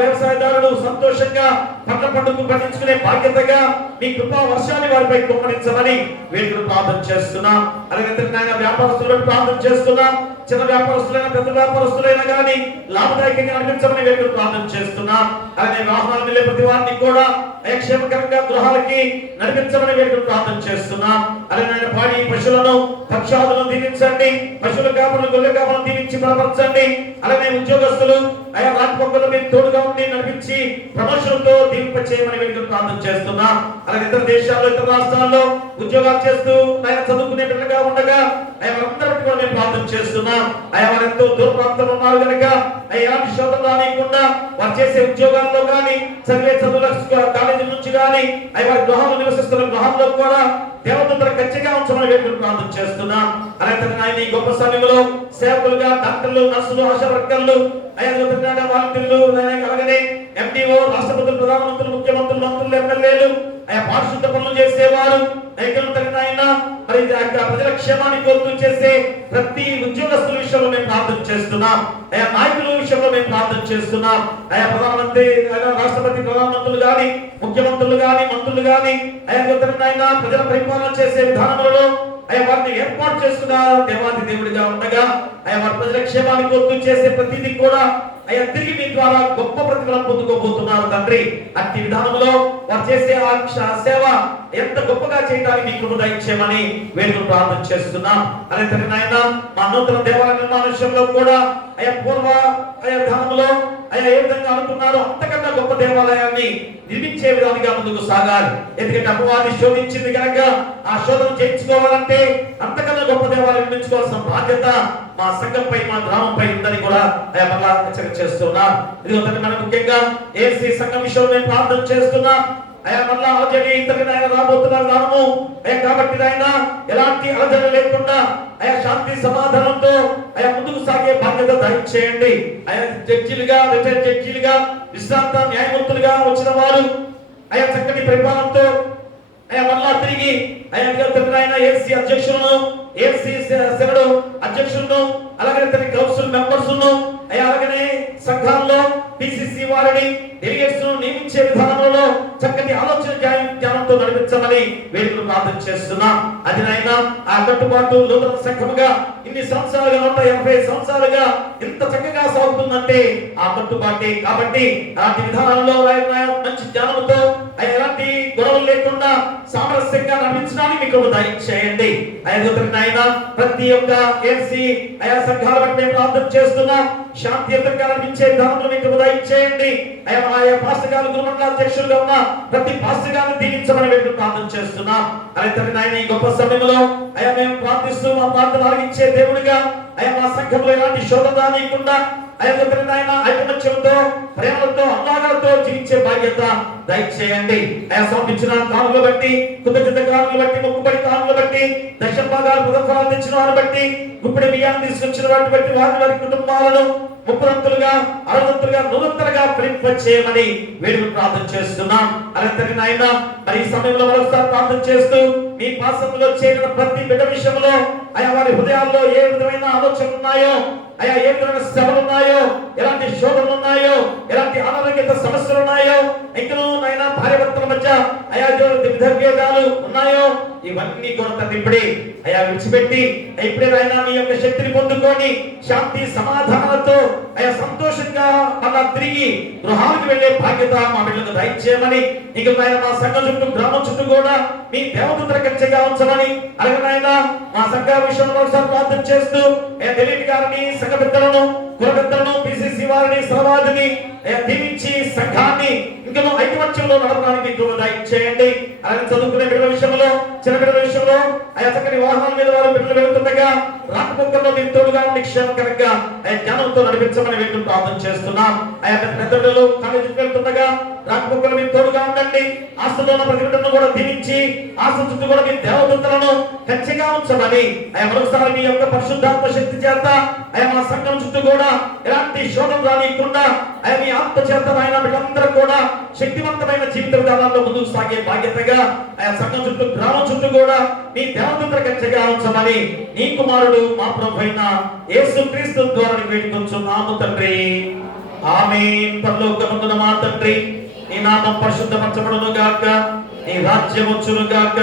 వ్యవసాయదారులు సంతోషంగా పంట పండుగ పండించుకునే బాధ్యతగా మీ కృపా వర్షాన్ని వారిపై కుమ్మరించమని వేడుకలు ప్రార్థన చేస్తున్నాం. అలాగే వ్యాపారస్తులను ప్రార్థన చేస్తున్నాం. చిన్న వ్యాపారస్తులైనా పెద్ద వ్యాపారస్తులైనా కానీ లాభదాయకంగా నడిపించమని వేడుకలు ప్రార్థన చేస్తున్నాం. అలాగే వాహనాలు వెళ్ళే ప్రతి వారిని కూడా క్షేమకరంగా గృహాలకి నడిపించమని వేడుకలు ప్రార్థన చేస్తున్నాం. అలాగే పాడి పశువులను, పక్షాదులను దీవించండి. పశువుల కాపులను, గొర్రెల కాపులను దీవించి బలపరచండి. అలాగే ఉద్యోగస్తులు రాకపోకలు మీరు తోడుగా ఉండి నడిపించి ప్రమోషన్తో దీవింప చేయమని వేడుకలు ప్రార్థన చేస్తున్నాం. అలాగే ఇతర దేశాల్లో, ఇతర రాష్ట్రాల్లో ఉద్యోగాలు చేస్తూ చదువుకునే బిడ్డగా ఉండగా వారందరూ కూడా మేము ప్రార్థన చేస్తున్నాం. వారు ఎంతో దూర ప్రాంతంలో ఉన్నారు కనుక ఎలాంటి శోధన రానియకుండా వారు చేసే ఉద్యోగాల్లో కానీ, చదివే చదువుల కాలేజీ నుంచి కానీ, వారి గృహాల్లో నివసిస్తున్న గృహాల్లో కూడా దేవదూతల ఖచ్చితంగా ఉంచమని వేడుకలు ప్రార్థన చేస్తున్నాం. అలాగే ఆయన ఈ గొప్ప సమయంలో సేవకులుగా డాక్టర్లు, నర్సులు, ఆశా వర్కర్లు, వాలంటీర్లు, అలాగే ఎండిఓ, రాష్ట్రపతులు, ప్రధానమంత్రులు, ముఖ్యమంత్రులు, మంత్రులు, ఎమ్మెల్యేలు, పారిశుద్ధ పనులు చేసేవారు, మరి ప్రజల క్షేమాన్ని కోరుతూ చేసే ప్రతి ఉద్యోగస్తుల విషయంలో మేము ప్రార్థన చేస్తున్నాం. నాయకుల విషయంలో మేము ప్రార్థన చేస్తున్నాం. ప్రధానమంత్రి, రాష్ట్రపతి, ప్రధానమంత్రులు గాని, ముఖ్యమంత్రులు గాని, మంత్రులు గాని ప్రజల పరిపాలన చేసే విధానంలో వారిని ఏర్పాటు చేసుకున్న దేవాది దేవుడిగా ఉండగా వారి ప్రజల క్షేమాన్ని కోరుతూ చేసే ప్రతిదీ కూడా తిరిగి మీ ద్వారా గొప్ప ప్రతిఫలం పొందుకోబోతున్నారు తండ్రి. అట్టి విధానంలో వారు చేసే సేవ ఎంత గొప్పగా చేయడానికి మీ కృప దయచేయమని వేడుకలు ప్రార్థన చేస్తున్నాం. అదే తండ్రి నాయన మా నూతన దేవాలయ నిర్మాణ విషయంలో కూడా పూర్వ విధానంలో ఏ విధంగా అనుకున్నారో అంతకన్నా గొప్ప దేవాలయాన్ని నిర్మించే విధానంగా ముందుకు సాగాలి. ఎందుకంటే అపవాది శోధించింది కనుక ఆ శోధన చేయించుకోవాలంటే అంతకన్నా గొప్ప దేవాలయం నిర్మించుకోవాల్సిన బాధ్యత మా సంఘంపై, మా గ్రామంపై ఉందని కూడా మళ్ళా హెచ్చరిక చేస్తున్నా. ఇది మనం ముఖ్యంగా ఏసీ సంఘం విషయంలో మేము ప్రార్థన చేస్తున్నా. మళ్ళా అలజడి ఆయన రాబోతున్నారు కాము. కాబట్టి ఆయన ఎలాంటి అలజడి లేకుండా శాంతి సమాధానంతో ముందుకు సాగే బాధ్యత దయచేయండి. జడ్జిలుగా, రిటైర్డ్ జడ్జిలుగా, విశ్రాంత న్యాయమూర్తులుగా వచ్చిన వారు చక్కటి పరిపాలనతో అయ్యా మళ్ళా తిరిగి అయ్యా ఏసీ అధ్యక్షులను, ఏసీ సెనడు అధ్యక్షులను, అలాగే తన కౌన్సిల్ మెంబర్స్ అయ్యా, అలాగనే సంఘాల్లో పిసిసి వారిని డెలిగేట్స్ నియమించే విధానంలో చక్కటి ఆలోచన జ్ఞానంతో నడిపించమని వేడుకలు ప్రార్థన చేస్తున్నాం. అది నాయనా ఆ కట్టుబాటు నూతన సంఘముగా ఇన్ని సంవత్సరాలుగా 180 సంవత్సరాలుగా ఇంత చక్కగా సాగుతుందంటే ఆ కట్టుబాటే. కాబట్టి అలాంటి విధానాల్లో మంచి జ్ఞానంతో ఎలాంటి గొడవలు లేకుండా సామరస్యంగా నడిపించడానికి మీకు దయచేయండి. నాయనా ప్రతి ఒక్క ఏసీ అయా సంఘాల బట్టి మేము ప్రార్థన చేస్తున్నాం. శాంతియుతంగా నడిపించే విధానంలో మీకు దయచేయండి. ఆయా పాస్టర్ గారు గురుమండల అధ్యక్షులుగా ఉన్న ప్రతి పాస్టర్ గారిని దీవించమని మేము ప్రార్థన చేస్తున్నాం. అలాగే నాయన ఈ గొప్ప సమయంలో అయా మేము ప్రార్థిస్తూ మా ప్రార్థన ఆలకించే దేవుడిగా అయా మా సంఘంలో ఎలాంటి శోధన రానియకుండా నాయన ఐకమత్యంతో ప్రేమలతో అల్లాగాలతో జీవించే బాధ్యత దయచేయండి. అయా సమర్పించిన కానులు బట్టి, కృతజ్ఞత కానులు బట్టి, మొక్కుబడి కానులు బట్టి, దశంభాగాలు ప్రథమఫలాలు తెచ్చిన వారిని బట్టి, గుప్పిడి బియ్యాన్ని తీసుకొచ్చిన వారిని బట్టి వారి కుటుంబాలను 30 60 100 ఫలింపచేయమని వేడుకు ప్రార్థన చేస్తున్నాం. అలాగే నాయన మరి ఈ సమయంలో మరొకసారి ప్రార్థన చేస్తూ మీ పాసంలో చేరిన ప్రతి బిడ్డ విషయంలో అయా వారి హృదయాల్లో ఏ విధమైన ఆలోచనలు ఉన్నాయో, అయా ఏ విధమైన శ్రమలు ఉన్నాయో, ఎలాంటి శోధనలు ఉన్నాయో, ఎలాంటి అనారోగ్య సమస్యలు ఉన్నాయో, ఇంకనూ నాయన భార్యాభర్తల మధ్య అయా విభేదాలు ఉన్నాయో, ఇవన్నీ కూడా తండ్రి అయా విడిచిపెట్టి ఇప్పుడే నాయన మీ యొక్క శక్తిని పొందుకొని శాంతి సమాధానాలతో అయా సంతోషంగా మళ్ళా తిరిగి గృహానికి వెళ్లే బాధ్యత మా బిడ్డలకు దయచేయమని, ఇక నాయన మా సంఘం చుట్టూ గ్రామం చుట్టూ కూడా మీ దేవదూతల కంచెగా ఉంచమని, అలాగే నాయన మా సంఘ విషయంలో ఒకసారి ప్రార్థన చేస్తూ డెలీట్ గారిని, సంఘ పెద్దలను, కుల పెద్దలను, పిసిసి వారిని, సర్వాధిని దీవించి సంఘాన్ని ఇంకనూ ఐకమత్యంలో నడపడానికి దయచేయండి. అలాగే చదువుకునే బిడ్డల విషయంలో, చిన్న బిడ్డల విషయంలో అయా చక్కని వాహనాల మీద వారు బిడ్డలు వెళ్తుండగా రాకపోకల్లో మీరు తోడుగా నిక్షేమకరంగా జ్ఞానంతో నడిపించమని వీళ్ళు ప్రార్థన చేస్తున్నాం. ఆయా పెద్దలు కాలేజీకి వెళ్తుండగా రాకపోకలు మీరు తోడుగా ఉండండి. ఆస్తులో ఉన్న ప్రతి బిడ్డను కూడా దీవించి ఆస్తి చుట్టూ కూడా మీ దేవదూతలను ఖచ్చితంగా ఉంచమని ఆయా మరొకసారి మీ యొక్క పరిశుద్ధాత్మ శక్తి చేత ఆయా మా సంఘం చుట్టూ కూడా ఎలాంటి శోధన రానియకుండా ఆయా మీ ఆత్మ చేత ఆయన బిడ్డలందరూ కూడా శక్తివంతమైన జీవిత విధానాల్లో ముందుకు సాగే బాధ్యతగా ఆయా సంఘం చుట్టూ గ్రామం చుట్టూ కూడా మీ దేవదూతల ఖచ్చితంగా ఉంచమని నీ కుమారుడు మా ప్రభువైన యేసుక్రీస్తు ద్వారా వేడుకొంచున్నాము తండ్రి. ఆమేన్. పరలోకమందున మా తండ్రి, నీ నామం పరిశుద్ధపరచబడును గాక, నీ రాజ్యం వచ్చును గాక,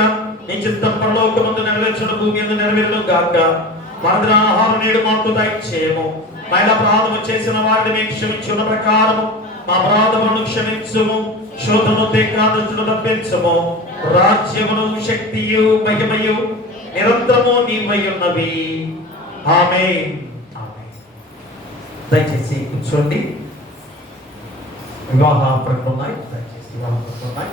నీ చిత్తం పరలోకమందు నెరవేర్చును భూమి యందు నెరవేరును గాక. మన ఆహారం నేడు మాకు దయచేయము. మా అపరాధము చేసిన వారిని మేము క్షమించున్న ప్రకారము మా అపరాధములను క్షమించుము. శోధనను తేకాదను తప్పించుము. రాజ్యమును, శక్తియు, మహిమయు నిరంతరము నీవై ఉన్నవి. ఆమేన్. దయచేసి కూర్చోండి. వివాహ ప్రకటన ఉన్నాయి. దయచేసి వివాహ ప్రకటన ఉన్నాయి.